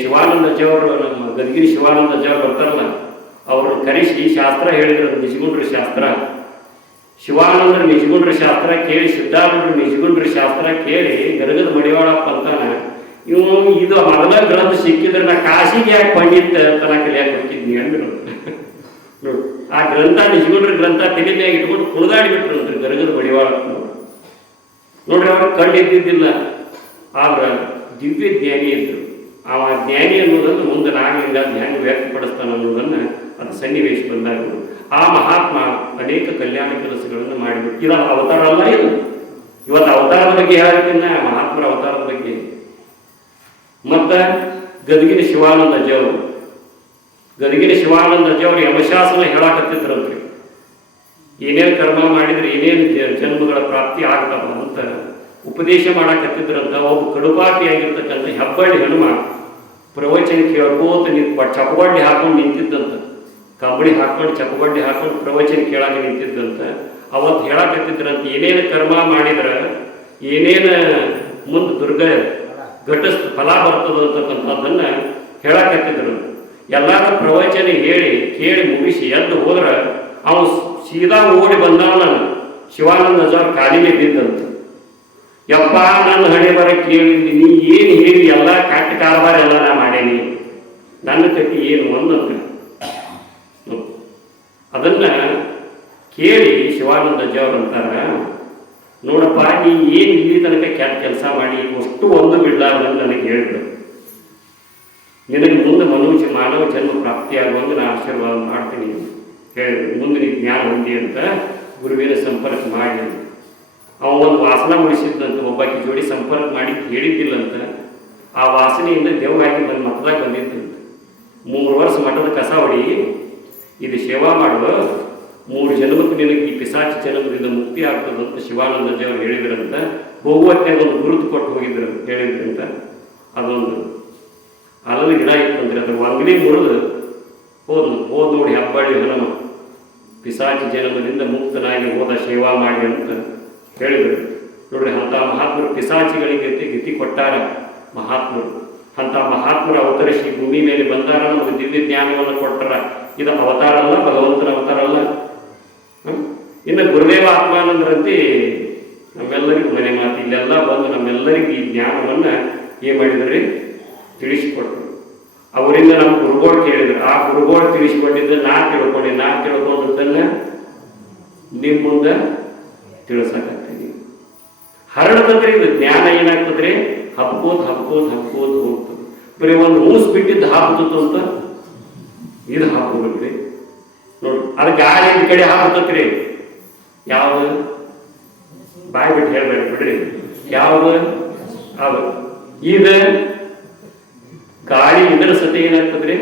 ಶಿವಾನಂದ ಅಜ್ಜವರು, ನಮ್ಮ ಗದಗಿರಿ ಶಿವಾನಂದ ಅಜ್ಜವ್ರು ಬರ್ತಾರಲ್ಲ, ಅವ್ರನ್ನ ಕರೆಸಿ ಶಾಸ್ತ್ರ ಹೇಳಿದ್ರು. ನಿಜಗುಂಡ್ರ ಶಾಸ್ತ್ರ. ಶಿವಾನಂದ್ರ ನಿಜಗುಂಡ್ರ ಶಾಸ್ತ್ರ ಕೇಳಿ, ಸಿದ್ಧಾರೂಢರು ನಿಜಗುಂಡ್ರ ಶಾಸ್ತ್ರ ಕೇಳಿ, ಗರ್ಗದ ಮಡಿವಾಳಪ್ಪ ಅಂತಾನ, ಇವು ಇದು ಮೊದಲ ಗ್ರಂಥ ಸಿಕ್ಕಿದ್ರೆ ನಾ ಕಾಶಿಗೆ ಯಾಕೆ ಪಂಡಿತ್ ಅಂತ ನಾ ಕಲಿಯಾಕೆ ಹೋಗಿದ್ನಿ ಅಂದ್ರು. ಆ ಗ್ರಂಥ ನಿಜಗುಂಡ್ರ ಗ್ರಂಥ ತಲೆ ಮ್ಯಾಗ ಇಟ್ಕೊಂಡು ಕುಣಿದಾಡಿಬಿಟ್ರು ಅಂತ್ರಿ ಗರ್ಗದ ಮಡಿವಾಳಪ್ಪನವರು. ನೋಡ್ರಿ, ಅವ್ರಿಗೆ ಕಂಡಿದ್ದಿದ್ದಿಲ್ಲ, ಆದ್ರ ದಿವ್ಯ ಜ್ಞಾನಿ ಇದ್ರು. ಆ ಜ್ಞಾನಿ ಅನ್ನೋದನ್ನು ಮುಂದೆ ನಾಗಲಿಂಗ ಜ್ಞಾನ ವ್ಯಕ್ತಪಡಿಸ್ತಾನೆ ಅನ್ನೋದನ್ನ ಅದು ಸನ್ನಿವೇಶ ಬಂದಾಗ ಆ ಮಹಾತ್ಮ ಅನೇಕ ಕಲ್ಯಾಣ ಕೆಲಸಗಳನ್ನು ಮಾಡಿಬಿಟ್ಟು. ಇದು ಅವತಾರ ಅಲ್ಲ. ಇದು ಇವತ್ತು ಅವತಾರದ ಬಗ್ಗೆ ಹೇಳ್ತೀನ, ಮಹಾತ್ಮರ ಅವತಾರದ ಬಗ್ಗೆ. ಮತ್ತ ಗದಗಿನ ಶಿವಾನಂದ ಅಜ್ಜವರು, ಯಮಶಾಸನ ಹೇಳಾಕತ್ತಿದ್ರಂತ್ರಿ. ಏನೇನು ಕರ್ಮ ಮಾಡಿದ್ರೆ ಏನೇನು ಜನ್ಮಗಳ ಪ್ರಾಪ್ತಿ ಆಗ್ತಾವ ಅಂತ ಉಪದೇಶ ಮಾಡಾಕತ್ತಿದ್ರಂತ. ಒಬ್ಬ ಕಡುಪಾಟಿಯಾಗಿರ್ತಕ್ಕಂಥ ಹೆಬ್ಬಳ್ಳಿ ಹನುಮ ಪ್ರವಚನ ಕೇಳ್ಕೋತ ಚಪ್ಪಗಡ್ಡಿ ಹಾಕೊಂಡು ನಿಂತಿದ್ದಂತ. ಕಂಬಳಿ ಹಾಕೊಂಡು ಚಪ್ಪಗಡ್ಡಿ ಹಾಕೊಂಡು ಪ್ರವಚನ ಕೇಳಾಕ ನಿಂತಿದ್ದಂತ. ಅವತ್ತು ಹೇಳಾಕತ್ತಿದ್ರಂತ, ಏನೇನು ಕರ್ಮ ಮಾಡಿದ್ರ ಏನೇನು ಮುಂದೆ ಘಟಿಸ್ ಫಲ ಬರ್ತದ ಅಂತಕ್ಕಂಥದ್ದನ್ನ ಹೇಳಾಕತ್ತಿದ್ರು. ಎಲ್ಲಾರ ಪ್ರವಚನ ಹೇಳಿ ಕೇಳಿ ಮುಗಿಸಿ ಎದ್ದು ಹೋದ್ರ ಅವನು ಸೀದಾ ಓಡಿ ಬಂದವನ ಶಿವಾನಂದ ಅಜ್ಜವ್ರ ಕಾಲಿಗೆ ಬಿದ್ದಂತ. ಯಪ್ಪ, ನನ್ನ ಹಣೆ ಬರ ಕೇಳಿದ್ನಿ, ನೀ ಏನು ಹೇಳಿ ಎಲ್ಲ ಕಾಟ ಕಾರವಾರ ಎಲ್ಲ ನಾ ಮಾಡೇನಿ, ನನ್ನ ಕಟ್ಟಿ ಏನು ಒಂದಂತ. ಅದನ್ನು ಕೇಳಿ ಶಿವಾನಂದ ಅಜ್ಜ ಅವರು ಅಂತಾರೆ, ನೋಡಪ್ಪ ನೀ ಏನು ಇಲ್ಲಿ ತನಕ ಕೆಟ್ಟ ಕೆಲಸ ಮಾಡಿ ಅಷ್ಟು ಒಂದು ಬಿಡಲಾರ್ದಂಗೆ ನನಗೆ ಹೇಳಿದ್ರು, ನಿನಗೆ ಮುಂದೆ ಮಾನವ ಜನ್ಮ ಪ್ರಾಪ್ತಿಯಾಗುವಂಗೆ ನಾನು ಆಶೀರ್ವಾದ ಮಾಡ್ತೀನಿ ಹೇಳಿ, ಮುಂದೆ ನೀನು ಜ್ಞಾನ ಹೊಂದಿ ಅಂತ ಗುರುವಿನ ಸಂಪರ್ಕ ಮಾಡಿ. ಅವ ಒಂದು ವಾಸನ ಉಳಿಸಿದ್ದಂತ, ಒಬ್ಬಾಕಿ ಜೋಡಿ ಸಂಪರ್ಕ ಮಾಡಿ ಹೇಳಿದ್ದಿಲ್ಲಂತ. ಆ ವಾಸನೆಯಿಂದ ದೇವರಾಗಿ ನನ್ನ ಮಠದಾಗ ಬಂದಿದ್ದಂತ. 3 ವರ್ಷ ಮಠದ ಕಸ ಹೊಡಿ, ಇದು ಸೇವಾ ಮಾಡುವ, 3 ಜನ್ಮಕ್ಕೆ ನಿನಗೆ ಈ ಪಿಸಾಚಿ ಜನ್ಮದಿಂದ ಮುಕ್ತಿ ಆಗ್ತದಂತ ಶಿವಾನಂದಜಿ ಅವರು ಹೇಳಿದ್ರಂತ. ಹೋಗುವತ್ತಾಗ ಒಂದು ಗುರುತು ಕೊಟ್ಟು ಹೋಗಿದ್ರು ಹೇಳಿದ್ರಂತ. ಅದೊಂದು ಅಲ್ಲಲ್ಲಿ ಗಿಡ ಇತ್ತಂದ್ರೆ ಅದ್ರ ಅಂಗಡಿ ಮುರಿದು ಹೋದ್ ನೋಡಿ ಹೆಬ್ಬಾಳಿ ಹನುಮ ಪಿಸಾಚಿ ಜನ್ಮದಿಂದ ಮುಕ್ತನಾಗಿ ಹೋದ ಸೇವಾ ಮಾಡಿ ಅಂತ ಹೇಳಿದರು. ನೋಡ್ರಿ, ಅಂಥ ಮಹಾತ್ಮರು ಪಿಸಾಚಿಗಳಿಗೆ ಗತಿ ಕೊಟ್ಟಾರ ಮಹಾತ್ಮರು. ಅಂಥ ಮಹಾತ್ಮರು ಅವತರಿಸಿ ಭೂಮಿ ಮೇಲೆ ಬಂದಾರ, ನಮಗೆ ದಿವ್ಯ ಜ್ಞಾನವನ್ನು ಕೊಟ್ಟಾರ. ಇದು ಅವತಾರ ಅಲ್ಲ, ಭಗವಂತನ ಅವತಾರ ಅಲ್ಲ. ಇನ್ನು ಗುರುದೇವ ಆತ್ಮಾನಂದರಂತೆ ನಮ್ಮೆಲ್ಲರಿಗೂ ಮನೆ ಮಾತು ಇಲ್ಲೆಲ್ಲ ಬಂದು ನಮ್ಮೆಲ್ಲರಿಗೂ ಈ ಜ್ಞಾನವನ್ನು ಏನು ಮಾಡಿದ್ರಿ, ತಿಳಿಸಿಕೊಟ್ರು. ಅವರಿಂದ ನಮ್ಮ ಗುರುಗಳು ಕೇಳಿದ್ರು. ಆ ಗುರುಗಳು ತಿಳಿಸಿಕೊಟ್ಟಿದ್ದು ನಾ ತಿಳ್ಕೊಂಡದ್ದನ್ನು ನಿಮ್ಮ ಮುಂದೆ ತಿಳಿಸಕತ್ತೀನಿ. ಹರಡತಂದ್ರೆ ಇದು ಜ್ಞಾನ ಏನಾಗ್ತದ್ರಿ, ಹಬ್ಕೋದ್ ಹೋಗ್ತದೆ. ಬರೀ ಒಂದು ಮೂಸ್ ಬಿಟ್ಟಿದ್ದು ಹಾಕ್ತತ್ತು ಅಂತ ಇದು ಹಾಕೋಬೇಕ್ರಿ. ನೋಡ್ರಿ, ಅದು ಗಾಳಿ ಈ ಕಡೆ ಹಾಕತತ್ರಿ. ಯಾವುದು ಬಾಯ್ ಬಿಟ್ಟು ಹೇಳ್ಬೇಡಿ ಬಿಡ್ರಿ, ಯಾವುದು ಅದು ಇದು ಗಾಳಿ ಇದರ ಸತಿ ಏನಾಗ್ತದ್ರಿ,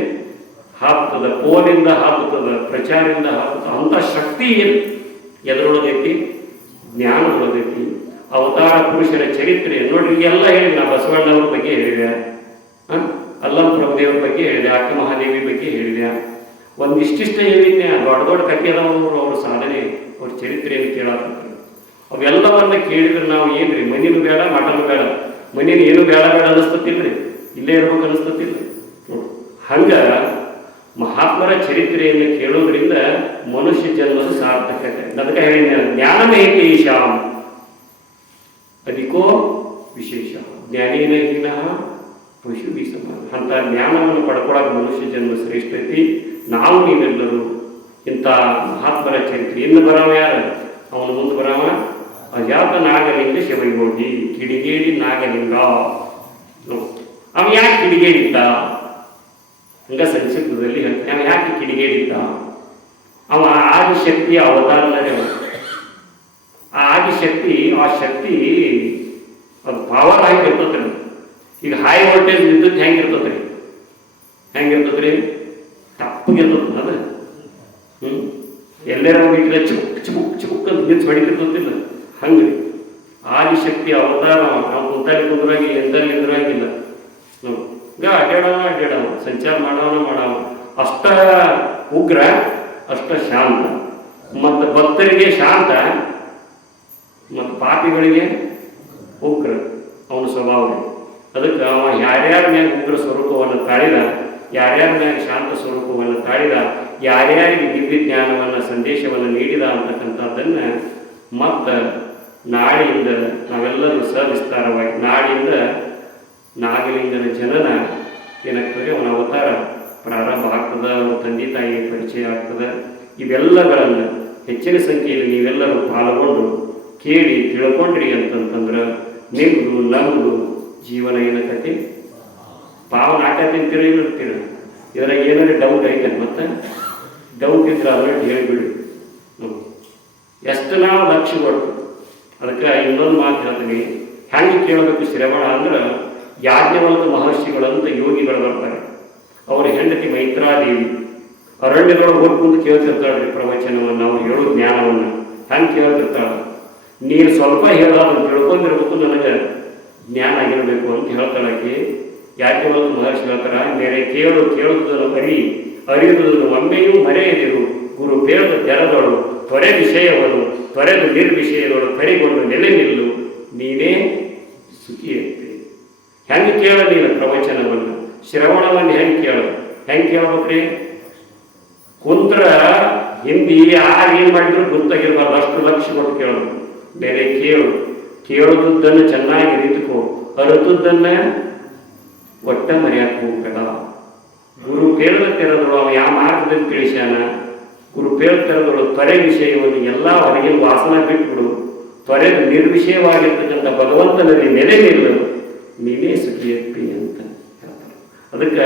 ಹಾಕ್ತದ. ಫೋನಿಂದ ಹಾಕುತ್ತದೆ, ಪ್ರಚಾರದಿಂದ ಹಾಕುತ್ತದೆ. ಅಂಥ ಶಕ್ತಿ ಎದರೊಳಗೈತಿ, ಜ್ಞಾನದೊಳಗೈತಿ. ಅವತಾರ ಪುರುಷರ ಚರಿತ್ರೆ ನೋಡ್ರಿ, ಎಲ್ಲ ಹೇಳಿ. ನಾ ಬಸವಣ್ಣವ್ರ ಬಗ್ಗೆ ಹೇಳಿದೆ, ಅಲ್ಲಂ ಪ್ರಭುದೇವ್ರ ಬಗ್ಗೆ ಹೇಳಿದೆ, ಅಕ್ಕ ಮಹಾದೇವಿ ಬಗ್ಗೆ ಹೇಳಿದೆ. ಒಂದಿಷ್ಟಿಷ್ಟ ಹೇಳಿದ್ನೆ. ದೊಡ್ಡ ದೊಡ್ಡ ಕಥೆ ಅದಾವರು, ಅವ್ರ ಸಾಧನೆ, ಅವ್ರ ಚರಿತ್ರೆಯನ್ನು ಕೇಳಾಕತ್ತಾರೆ. ಅವೆಲ್ಲವನ್ನ ಕೇಳಿದ್ರೆ ನಾವು ಏನ್ರಿ, ಮನೇನು ಬೇಡ ಮಠನೂ ಬೇಡ, ಮನೇನು ಏನು ಬೇಡ ಅನಿಸ್ತತಿಲ್ರಿ, ಇಲ್ಲೇ ಇರ್ಬೇಕು ಅನಿಸ್ತತಿಲ್ಲ. ಹಂಗ ಮಹಾತ್ಮರ ಚರಿತ್ರೆಯನ್ನು ಕೇಳೋದ್ರಿಂದ ಮನುಷ್ಯ ಜನ್ಮದ ಸಾರ್ಥಕತೆ. ಅದಕ್ಕೆ ಹೇಳಿದ ಜ್ಞಾನಮೇತಿ ಶಾಮ್ ಅಧಿಕೋ ವಿಶೇಷ ಜ್ಞಾನೇನ ಹೀನಃ ಪಶು ಬಿ ಸಮಾನ. ಅಂತ ಜ್ಞಾನವನ್ನು ಪಡ್ಕೊಳಕ್ಕೆ ಮನುಷ್ಯ ಜನ್ಮ ಶ್ರೇಷ್ಠತಿ. ನಾವು ನೀವೆಲ್ಲರೂ ಇಂಥ ಮಹಾತ್ಮರ ಚರಿತ್ರೆ. ಇನ್ನು ಬರಾವ ಯಾರು, ಅವನು ಮುಂದೆ ಬರಾವ ಅಜಾತ ನಾಗಲಿಂಗ ಶಿವಯೋಗಿ ಕಿಡಿಗೇಡಿ ನಾಗಲಿಂಗ. ಅವ ಯಾಕೆ ಕಿಡಿಗೇಡಿದ್ದ, ಹಂಗ ಸಂಸ್ಕೃತದಲ್ಲಿ ಅವ ಯಾಕೆ ಕಿಡಿಗೇಡಿದ್ದ? ಅವ ಆದಿಶಕ್ತಿಯ ಅವತಾರನೇ. ಆ ಆದಿಶಕ್ತಿ, ಆ ಶಕ್ತಿ ಅದು ಪವರ್ ಆಗಿ ಇರ್ತದ್ರಿ. ಈಗ ಹೈ ವೋಲ್ಟೇಜ್ ವಿದ್ಯುತ್ ಹೆಂಗಿರ್ತದ್ರಿ, ತಪ್ಪಗಿರ್ತದ ಅದು. ಎಲ್ಲರ ಹೋಗಿದ್ರೆ ಚಿಬುಕ್ ಅಂತ ನಿಂತು ಹೊಡಿತಿರ್ತದಿಲ್ಲ. ಹಂಗ್ರಿ ಆದಿಶಕ್ತಿ ಅವತಾರ. ನಾವು ಕುಂತಾಗಿ ಕುಂದ್ರಾಗಿ ಎಂದಲ್ಲಿ ಎದುರಾಗಿಲ್ಲ. ಈಗ ಅಡ್ಡಾಡವ ಸಂಚಾರ ಮಾಡವ ಅಷ್ಟ ಉಗ್ರ, ಅಷ್ಟ ಶಾಂತ. ಮತ್ತು ಭಕ್ತರಿಗೆ ಶಾಂತ, ಮತ್ತು ಪಾಪಿಗಳಿಗೆ ಉಗ್ರ ಅವನ ಸ್ವಭಾವ. ಅದಕ್ಕೆ ಅವ ಯಾರ್ಯಾರ ಮ್ಯಾಗ ಉಗ್ರ ಸ್ವರೂಪವನ್ನು ತಾಳಿದ, ಯಾರ್ಯಾರ ಮ್ಯಾಗ ಶಾಂತ ಸ್ವರೂಪವನ್ನು ತಾಳಿದ, ಯಾರ್ಯಾರಿಗೆ ದಿವ್ಯ ಜ್ಞಾನವನ್ನು ಸಂದೇಶವನ್ನು ನೀಡಿದ ಅಂತಕ್ಕಂಥದ್ದನ್ನು ಮತ್ತು ನಾಳೆಯಿಂದ ನಾವೆಲ್ಲರೂ ಸವಿಸ್ತಾರವಾಗಿ ನಾಳೆಯಿಂದ ನಾಗಲಿಂಗನ ಜನನ ಏನಾಗ್ತದೆ, ಅವನ ಅವತಾರ ಪ್ರಾರಂಭ ಆಗ್ತದೆ. ಅವನ ತಂದೆ ತಾಯಿಗೆ ಪರಿಚಯ ಆಗ್ತದೆ. ಇವೆಲ್ಲಗಳನ್ನು ಹೆಚ್ಚಿನ ಸಂಖ್ಯೆಯಲ್ಲಿ ನೀವೆಲ್ಲರೂ ಪಾಲ್ಗೊಂಡು ಕೇಳಿ ತಿಳ್ಕೊಂಡ್ರಿ ಅಂತಂತಂದ್ರೆ ನಿಮ್ದು ನಮ್ದು ಜೀವನ ಏನಕತಿ ಪಾವನ ಆಕತಿ ಅಂತೀರ ಇರ್ತೀರ. ಇದ್ರಾಗ ಏನಾದ್ರು ಡೌಟ್ ಐತೆ, ಮತ್ತೆ ಡೌಟ್ ಇದ್ರೆ ಅದರಲ್ಲಿ ಹೇಳಿಬಿಡಿ. ಎಷ್ಟು ನಾವು ಲಕ್ಷ್ಯ ಕೊಟ್ಟು. ಅದಕ್ಕೆ ಇನ್ನೊಂದು ಮಾತು ಹೇಳ್ತೀನಿ, ಹೆಂಗೆ ಕೇಳಬೇಕು ಶ್ರವಣ ಅಂದ್ರೆ, ಯಾಜ್ಞವಲ್ಕ ಮಹರ್ಷಿಗಳಂತ ಯೋಗಿಗಳು ಬರ್ತಾರೆ. ಅವ್ರ ಹೆಂಡತಿ ಮೈತ್ರಾದೇವಿ ಅರಣ್ಯದೊಳಗೆ ಹೋಗಿ ಕುಂತು ಕೇಳ್ತಿರ್ತಾಳ್ರಿ ಪ್ರವಚನವನ್ನು, ಅವ್ರು ಹೇಳೋ ಜ್ಞಾನವನ್ನು. ಹೆಂಗೆ ಕೇಳ್ತಿರ್ತಾಳೆ, ನೀನು ಸ್ವಲ್ಪ ಹೇಳೋದನ್ನು ತಿಳ್ಕೊಂಡಿರ್ಬೇಕು, ನನಗೆ ಜ್ಞಾನ ಆಗಿರಬೇಕು ಅಂತ ಹೇಳ್ತಾಳಾಕಿ. ಯಾಜ್ಞವಲ್ಕ ಮಹರ್ಷಿ ಹೇಳ್ತಾರ, ಬೇರೆ ಕೇಳುವುದನ್ನು ಅರಿಯುವುದನ್ನು ಒಮ್ಮೆಯೂ ಮರೆಯದಿರು. ಗುರು ಪೇಳದ ತೆರದೊಳು ತೊರೆ ವಿಷಯವನ್ನು ತೊರೆದು ನಿರ್ವಿಷಯದೊಳು ಕರಿಗೊಂಡು ನೆಲೆ ನಿಲ್ಲು, ನೀನೇ ಸುಖಿಯಂತೆ. ಹೆಂಗೆ ಕೇಳ ನೀನು ಪ್ರವಚನವನ್ನು, ಶ್ರವಣವನ್ನು ಹೆಂಗೆ ಕೇಳ್ಬೇಕ್ರಿ? ಕುಂತ್ರ ಹಿಂದಿ ಯಾರು ಏನು ಮಾಡಿದ್ರು ಗೊತ್ತಾಗಿರ್ಬಾರ್ದು, ಅಷ್ಟು ಲಕ್ಷ್ಯ ಕೊಟ್ಟು ಕೇಳೋದು. ಬೇರೆ ಕೇಳುವುದನ್ನು ಚೆನ್ನಾಗಿ ಅರಿತುಕೋ, ಅರಿತುದನ್ನು ಒಟ್ಟ ಮರೆಯಕ್ಕೆ ಹೋಗ್ಬೇಡ. ಗುರು ಕೇಳದ ತೆರದ್ರು ಅವ ಯಾವ ಮಾರ್ಗದಲ್ಲಿ ತಿಳಿಸ್ಯಾನ, ಕುರುಪೇಳ್ತರದಳು ತೊರೆ ವಿಷಯವನ್ನು ಎಲ್ಲ ಹೊರಗಿನ ವಾಸನ ಬಿಟ್ಬಿಡು, ತೊರೆದು ನಿರ್ವಿಷಯವಾಗಿರ್ತಕ್ಕಂಥ ಭಗವಂತನಲ್ಲಿ ನೆಲೆ ನಿಲ್ಲು, ನೀನೇ ಸುಖಿಯಪ್ಪಿ ಅಂತ ಹೇಳ್ತಾರೆ. ಅದಕ್ಕೆ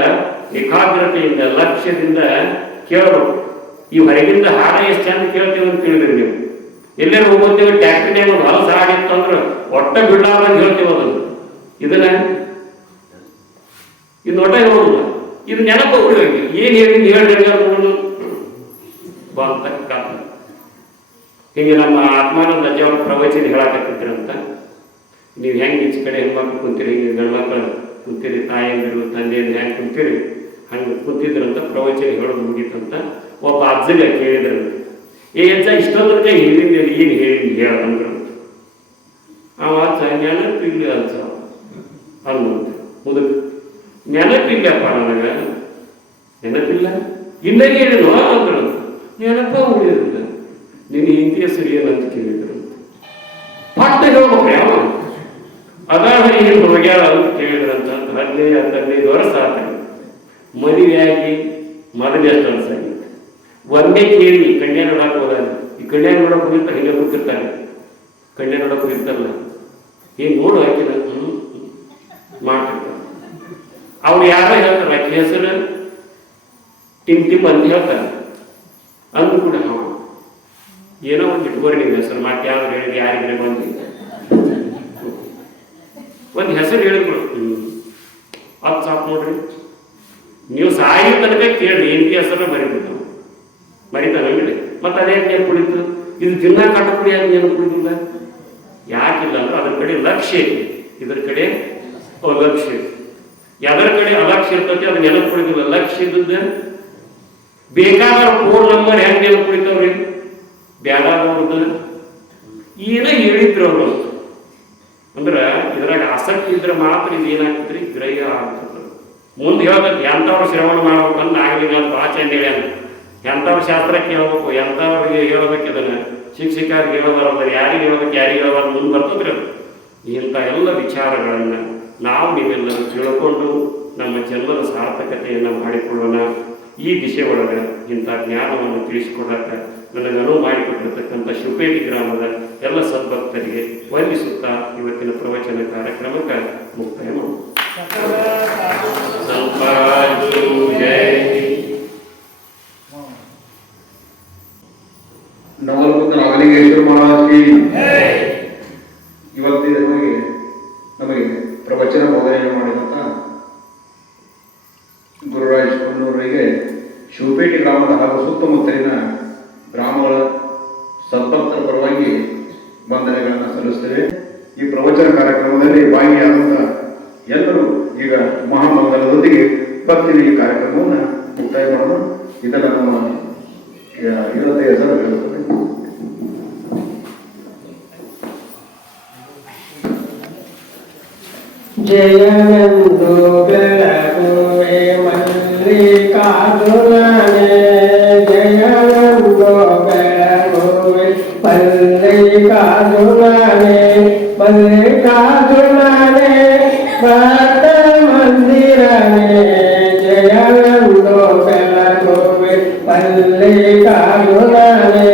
ಏಕಾಗ್ರತೆಯಿಂದ ಲಕ್ಷ್ಯದಿಂದ ಕೇಳಬೇಕು. ಈ ಹೊರಗಿಂದ ಹಾಡ ಎಷ್ಟು ಚಂದ ಕೇಳ್ತೀವಿ ಅಂತ ತಿಳಿದ್ರಿ ನೀವು. ಎಲ್ಲರೂ ಹೋಗ್ತೀವಿ ಟ್ಯಾಕ್ಟ್ರಿ ಒಂದು ಹೊಲಸ ಹಾಡಿತ್ತು ಅಂದ್ರೆ ಒಟ್ಟ ಬಿಡ್ಲಾರ್ದಂಗೆ ಹೇಳ್ತೀವಿ ಅದನ್ನು. ಇದನ್ನ ಇದು ಒಟ್ಟ ಹೇಳೋದಿಲ್ಲ, ಇದು ನೆನಪು ಬಿಡುವಂಗೆ ಏನು ಹೇಳಿ ಬಂತ. ಹೀಗೆ ನಮ್ಮ ಆತ್ಮಾನಂದ ಅಜ್ಜವ್ರ ಪ್ರವಚನ ಹೇಳಕತ್ತಿದ್ರಂತ. ನೀವು ಹೆಂಗೆ ಈಚೆ ಕಡೆ ಹೆಣ್ಮಕ್ಳು ಕುಂತೀರಿ, ಹಿಂಗೆ ಗಂಡ್ಮಕ್ಳು ಕುಂತೀರಿ, ತಾಯಿಯಂದಿರು ತಂದೆಯಂದ್ರೆ ಹೆಂಗೆ ಕುಂತೀರಿ ಹಂಗೆ ಕುಂತಿದ್ರಂತ. ಪ್ರವಚನ ಹೇಳೋದು ಮುಗೀತಂತ. ಒಬ್ಬ ಅಜ್ಜಗೆ ಕೇಳಿದ್ರಂತ, ಏ ಅಜ್ಜ ಇಷ್ಟೊಂದಕ್ಕೆ ಹೇಳಿದ್ದೆ ಏನು ಹೇಳಿದ್ವಿ ಹೇಳಂದ್ರು. ಅವ ಅಜ್ಜ ನೆನಪಿಲ್ಲ ಅಜ್ಜ ಅನ್ನುವಂತ ಮುದುಕ. ನೆನಪಿಲ್ಲಪ್ಪ ನನಗೆ, ನೆನಪಿಲ್ಲ ಇಲ್ಲ ಹೇಳಿದ್ವ ಅಂದ್ರು. ನೆನಪ ಉಳಿಯೋದಿಲ್ಲ, ನಿನ್ನ ಹಿಂದಿ ಹೆಸರು ಏನಂತ ಕೇಳಿದ್ರು. ಪಟ್ಟ ಹೇಳ್ಬೇಕು ಯಾವ ಅದಾದ ಏನು ಹೋಗ್ಯಾಳ ಅಂತ ಕೇಳಿದ್ರಂತ. 15 ವರ್ಷ ಆತ ಮದುವೆಯಾಗಿ ಮೊದಲು ಎಷ್ಟು ವರ್ಷ ಆಗಿತ್ತು. ಒಂದೇ ಕೇಳಿ ಕನ್ಯಾ ನೋಡಕ್ ಹೋದಾಗ, ಈ ಕನ್ಯಾ ನೋಡಕ್ ಹೋಗಿರ್ತಾರೆ, ಹಿಂಗೆ ಕೂತಿರ್ತಾರೆ, ಕನ್ಯಾ ನೋಡಕ್ ಹೋಗಿರ್ತಾರಲ್ಲ, ಏನ್ ನೋಡು ಹಾಕಿದ ಮಾಡ್ತಿರ್ತಾರೆ. ಅವ್ರು ಯಾರೋ ಹೇಳ್ತಾರೆ ಆಕೆ ಹೆಸರು ಟಿಮ್ ಅಂತ ಹೇಳ್ತಾರೆ. ಅಂದು ಕೂಡ ಏನೋ ಒಂದು ಇಟ್ಕೋರಿ ನೀವು ಹೆಸರು ಮತ್ತೆ ಯಾವ್ದು ಹೇಳಿದ್ರೆ ಯಾರಿಗಾರೆ ಬಂದು ಒಂದು ಹೆಸರು ಹೇಳಿದ್ರು ಅದು ಸಾಕು ನೋಡ್ರಿ. ನೀವು ಸಾಯಿ ತನಕ ಕೇಳ್ರಿ ಎಂಟಿ ಹೆಸರು ಬರೀಬೇಕು, ಮರಿತಾನಂಗಿಲ್ಲ. ಮತ್ತೆ ಅದೇ ಏನು ಕುಡಿತು, ಇದು ದಿನ ಕಟ್ಟ ಕುಡಿಯಾಗ ಏನು ಕುಡಿದಿಲ್ಲ. ಯಾಕಿಲ್ಲ ಅಂದ್ರೆ ಅದ್ರ ಕಡೆ ಲಕ್ಷ್ಯ ಐತಿ, ಇದ್ರ ಕಡೆ ಅಲಕ್ಷ್ಯ ಐತಿ. ಯಾವ್ದ್ರ ಕಡೆ ಅಲಕ್ಷ್ಯ ಇರ್ತೈತಿ ಅದನ್ನ ನೆನಪು ಕುಡಿದಿಲ್ಲ. ಲಕ್ಷ್ಯ ಇದ್ದದ್ದು ಬೇಕಾದವ್ರ ಫೋನ್ ನಂಬರ್ ಹೆಂಗೆ ನೆನಪು ಕುಡಿತಾವ್ರಿ, ಬ್ಯಾಡಾದವ್ರದ್ದು ಏನೋ ಹೇಳಿದ್ರು ಅವರು. ಅಂದ್ರ ಇದ್ರಾಗ ಆಸಕ್ತಿ ಇದ್ರೆ ಮಾತ್ರ ಇದು ಏನಾಗ್ತದ್ರಿ, ಗ್ರಹ್ಯ ಆಗ್ತದೆ. ಮುಂದೆ ಹೇಳ್ಬೇಕು ಎಂಥವ್ರು ಶ್ರವಣ ಮಾಡ್ಬೇಕಂತ ಆಗಲಿಲ್ಲ ಅಂತ ಆಚರಣೆ ಹೇಳ್ಯಾನ. ಎಂಥವ್ರ ಶಾಸ್ತ್ರ ಕೇಳ್ಬೇಕು, ಎಂಥವ್ರಿಗೆ ಹೇಳ್ಬೇಕು, ಇದನ್ನ ಶಿಕ್ಷಕರಿಗೆ ಹೇಳಬಾರ್ದು, ಯಾರಿಗೆ ಹೇಳ್ಬೇಕು ಯಾರಿಗೆ ಹೇಳಬಾರ್ದು, ಮುಂದೆ ಬರ್ತದ್ರಿ ಅದು. ಇಂಥ ಎಲ್ಲ ವಿಚಾರಗಳನ್ನ ನಾವು ನೀವೆಲ್ಲರೂ ತಿಳ್ಕೊಂಡು ನಮ್ಮ ಜನ್ಮದ ಸಾರ್ಥಕತೆಯನ್ನು ಮಾಡಿಕೊಳ್ಳೋಣ. ಈ ದಿಶೆ ಒಳಗೆ ಇಂಥ ಜ್ಞಾನವನ್ನು ತಿಳಿಸಿಕೊಡಕ್ಕೆ ನನಗೆ ಅನುವು ಮಾಡಿಕೊಟ್ಟಿರ್ತಕ್ಕಂಥ ಶಿವಪೇಟೆ ಗ್ರಾಮದ ಎಲ್ಲ ಸದ್ಭಕ್ತರಿಗೆ ವಂದಿಸುತ್ತಾ ಇವತ್ತಿನ ಪ್ರವಚನ ಕಾರ್ಯಕ್ರಮಕ್ಕೆ ಮುಕ್ತಾಯ ಮಾಡೋಣ. ನವಲಗುಂದ ನಾಗಲಿಂಗೇಶ್ವರ ಮಹಾರಾಜ್ ಇವತ್ತಿನ ನಮಗೆ ಪ್ರವಚನ ಬೋಧನೆಯನ್ನು ಮಾಡಿದಂಥ ಗುರುರಾಜ್ ಕೊಣ್ಣೂರಿಗೆ ಶಿವಪೇಟೆ ಗ್ರಾಮದ ಹಾಗೂ ಸುತ್ತಮುತ್ತಲಿನ ಗ್ರಾಮಗಳ ಸದ್ಭಕ್ತರ ಪರವಾಗಿ ವಂದನೆಗಳನ್ನು ಸಲ್ಲಿಸ್ತೇವೆ. ಈ ಪ್ರವಚನ ಕಾರ್ಯಕ್ರಮದಲ್ಲಿ ಭಾಗಿಯಾದಂಥ ಎಲ್ಲರೂ ಈಗ ಮಹಾಮಂಗಲದೊಂದಿಗೆ ಭಕ್ತಿನ ಈ ಕಾರ್ಯಕ್ರಮವನ್ನು ಮುಕ್ತಾಯ ಮಾಡೋಣ. ಇದನ್ನು ನಮ್ಮ ಇವತ್ತೇ ಹೆಸರು ಹೇಳುತ್ತದೆ. ಜಯನಂದು ಬೆಳಗುವೆ ಮಲ್ಲಿಕಾರ್ಜುನನೇ, ಜಯನಂದು ಬೆಳಗುವೆ ಮಲ್ಲಿಕಾರ್ಜುನನೇ, ಮಲ್ಲಿಕಾರ್ಜುನನೇ ಭಕ್ತ ಮಂದಿರನೇ, ಜಯನಂದು ಬೆಳಗುವೆ ಮಲ್ಲಿಕಾರ್ಜುನನೇ,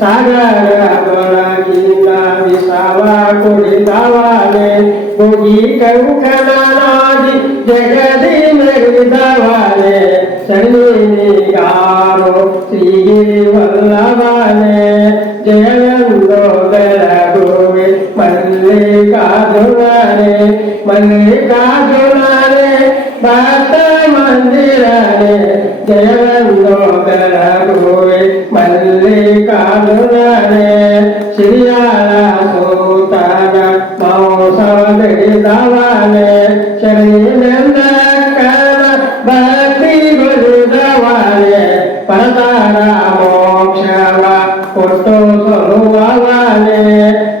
ಸಾಗರದೊಳಗಿಂದ ವಿಷವ ಕುಡಿದವನೇ, ಮುಗಿ ಕಂಕನಾದಿ ಜಗದಿ ಮೆರೆದವನೇ, ಶನಿಯಾರೋ ಶ್ರೀವಲ್ಲಭನೇ, ಜಯನಂದೋ ಬೆಳಗುವೆ ಮಲ್ಲಿಕಾರ್ಜುನನೇ, ಮಲ್ಲಿಕಾರ್ಜುನನೇ ಭಕ್ತ ಮಂದಿರನೇ, ಜಯನಂದೋ ಬೆಳಗುವೆ ಮಲ್ಲಿಕಾರ್ಜುನನೇ, ಶ್ರೀಯಾಳ ಸೂತನ ಮೌಸವ ಬೆಳೆದವನೇ, ಶರೀರಂದಕನ ಭಕ್ತಿ ಬಲಿದವನೇ, ಪರತಾರ ಮೋಕ್ಷವ ಕೊಟ್ಟು ಸೊಲುವವನೇ,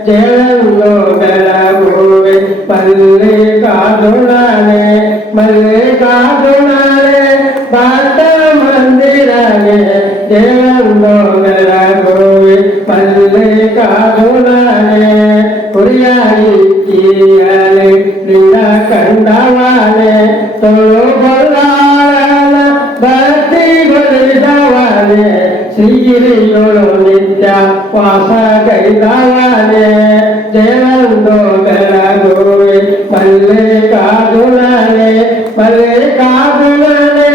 ಜಯನಂದೋ ಬೆಳಗುವೆ ಮಲ್ಲಿಕಾರ್ಜುನನೇ, ಮಲ್ಲಿಕಾರ್ಜುನನೇ ಭಕ್ತ ಮಂದಿರನೇ, ಜಯನಂದೋ ಬೆಳಗುವೆ ಮಲ್ಲಿಕಾರ್ಜುನನೇ, ಕುರಿಯಾಗಿ ಕೀಯಲೆ ನಿನ್ನ ಕಂಡವನೇ, ತೋಗೊಳ್ಳಾಳನ ಭಕ್ತಿ ಬಲಿದವನೇ, ಶ್ರೀಗಿರಿಗಳು ನಿತ್ಯ ವಾಸ ಕೈದಾವನೆ ಜಯಂದೋ ಬೆಳಗುವೆ ಮಲ್ಲಿಕಾರ್ಜುನನೆ ಮಲ್ಲಿಕಾರ್ಜುನನೆ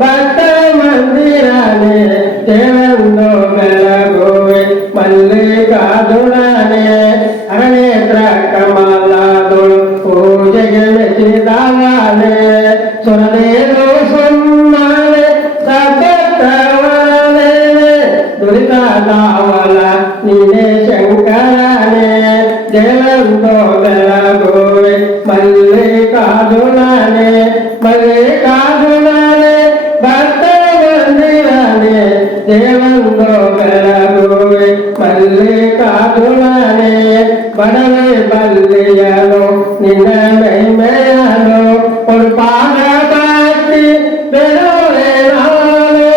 ಭಕ್ತ ಮಂದಿರನೆ ಜಯಂದೋ ಬೆಳಗುವೆ ಮಲ್ಲಿಕಾರ್ಜುನನೆ ಅನೇತ್ರ ಕಮಲದೊಳು ಪೂಜೆಗೆ ಮೆಚ್ಚಿದವನೆ ಸುರದೇನು ಸುಮ್ಮನೆ ಸತತವನೆ ದುರಿತಾವಲ ನೀನೆ ಶಂಕರನೆ ಜಯಂದೋ ಬೆಳಗುವೆ ಮಲ್ಲಿಕಾರ್ಜುನನೆ ಮಲ್ಲಿಕಾರ್ಜುನನೆ ಭಕ್ತ ಮಂದಿರನೆ ಜಯಂದೋ ಬೆಳಗುವೆ ಮಲ್ಲಿಕಾರ್ಜುನನೆ ಬಡವೆ ಬಲ್ಲಿಯನು ನಿನ್ನ ಮೈಮೆಯನು ಉಳ್ಪಾದ ಭಕ್ತಿ ಬೆಳುವೆ ನಾನು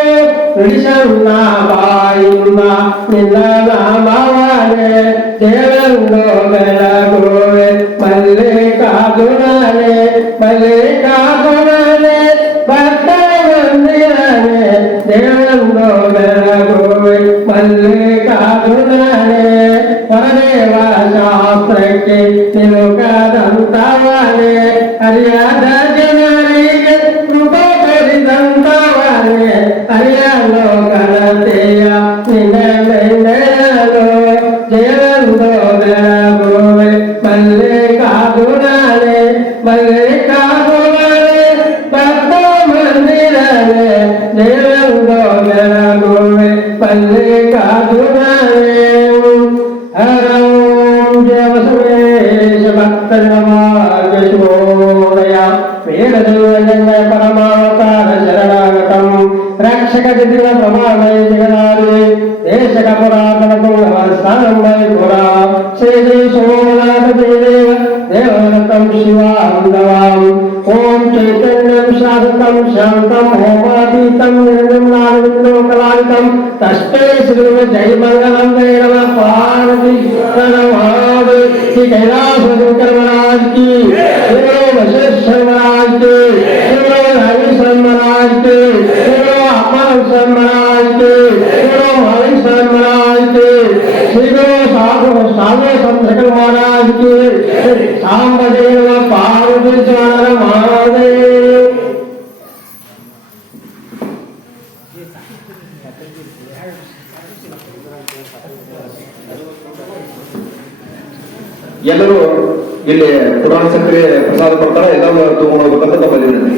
ನುಡಿಸನ್ನ ಬಾಯಿಂದ ನಿನ್ನ ನಾಮವನೆ ಜಯಂದೋ ಬೆಳಗುವೆ ಮಲ್ಲಿಕಾರ್ಜುನನೆ ಮಲ್ಲಿಕಾರ್ಜುನನೆ ಭಕ್ತ ಮಂದಿರನೆ ಜಯಂದೋ ಬೆಳಗುವೆ ಮಲ್ಲಿಕಾರ್ಜುನನೆ ಪರದೇವ ಶಾಸ್ತ್ರಕ್ಕೆ ನಿಲುಕದಂತವನೆ ಹರಿಯಾದ ಜನರಿಗೆ ಕೃಪ ಕೊಡಿದಂತವನೆ ಹರಿಯ ಲೋಕನತೆಯ ನಿನ್ನ ಬೆಂಡೆಯಲು ಜಯಂದೋ ಬೆಳಗುವೆ ಮಲ್ಲಿಕಾರ್ಜುನನೆ ಮಲ್ಲಿಕಾರ್ಜುನನೆ ಭಕ್ತ ಮಂದಿರನೆ ಜಯಂದೋ ಬೆಳಗುವೆ ಮಲ್ಲಿಕಾರ್ಜುನನೆ ಹರಂ ಜಯ ಬಸವೇಶ ಭಕ್ತಜನಮಾರ್ಗಶೋದಯ ವೇದದೇವಜನ ಪರಮಾವತಾರ ಶರಣಾಗತಂ ರಕ್ಷಕ ದಿನ ಪ್ರಮಾಣೈ ಜಗದಾರಿ ದೇಶಕ ಪುರಾತನ ಸ್ಥಾನಂ ವೈಪುರ ಶ್ರೀ ಶ್ರೀ ಸೋಮನಾಥ ದೇವ ದೇವರತಂ ಶಿವಾಂದವಾಂ ಓಂ ಚೈತನ್ಯಂ ಶಾಂತಂ ಶಾಂತಂ ಹೋಮಾತೀತಂ ನಿರ್ವಿಘ್ನಾನಂದೋಕಲಾಲಿತಂ ತಸ್ಮೈ ಶ್ರೀ ಜೈ ಮಂಗಲಂ ಜೈ ನಮಃ ಪಾರ್ವತಿ ನಮಃ श्री कैलाश शंकर महाराज की, श्री वशिष्ठ महाराज की, श्री हरीश्वर महाराज की, श्री अमर महाराज की, श्री हरीश्वर महाराज की, श्री साधु संतकर महाराज की, सांबदेव पार्वती महादेव। ಎಲ್ಲರೂ ಇಲ್ಲಿ ಪುರಾಣ ಸಕ್ಕರೆ ಪ್ರಸಾದ ಕೊಡ್ತಾರೆ, ಎಲ್ಲರೂ ತಗೊಂಡ್ಬರ್ಬೇಕಂತ ತಮ್ಮಲ್ಲಿ ವಿನಂತಿ.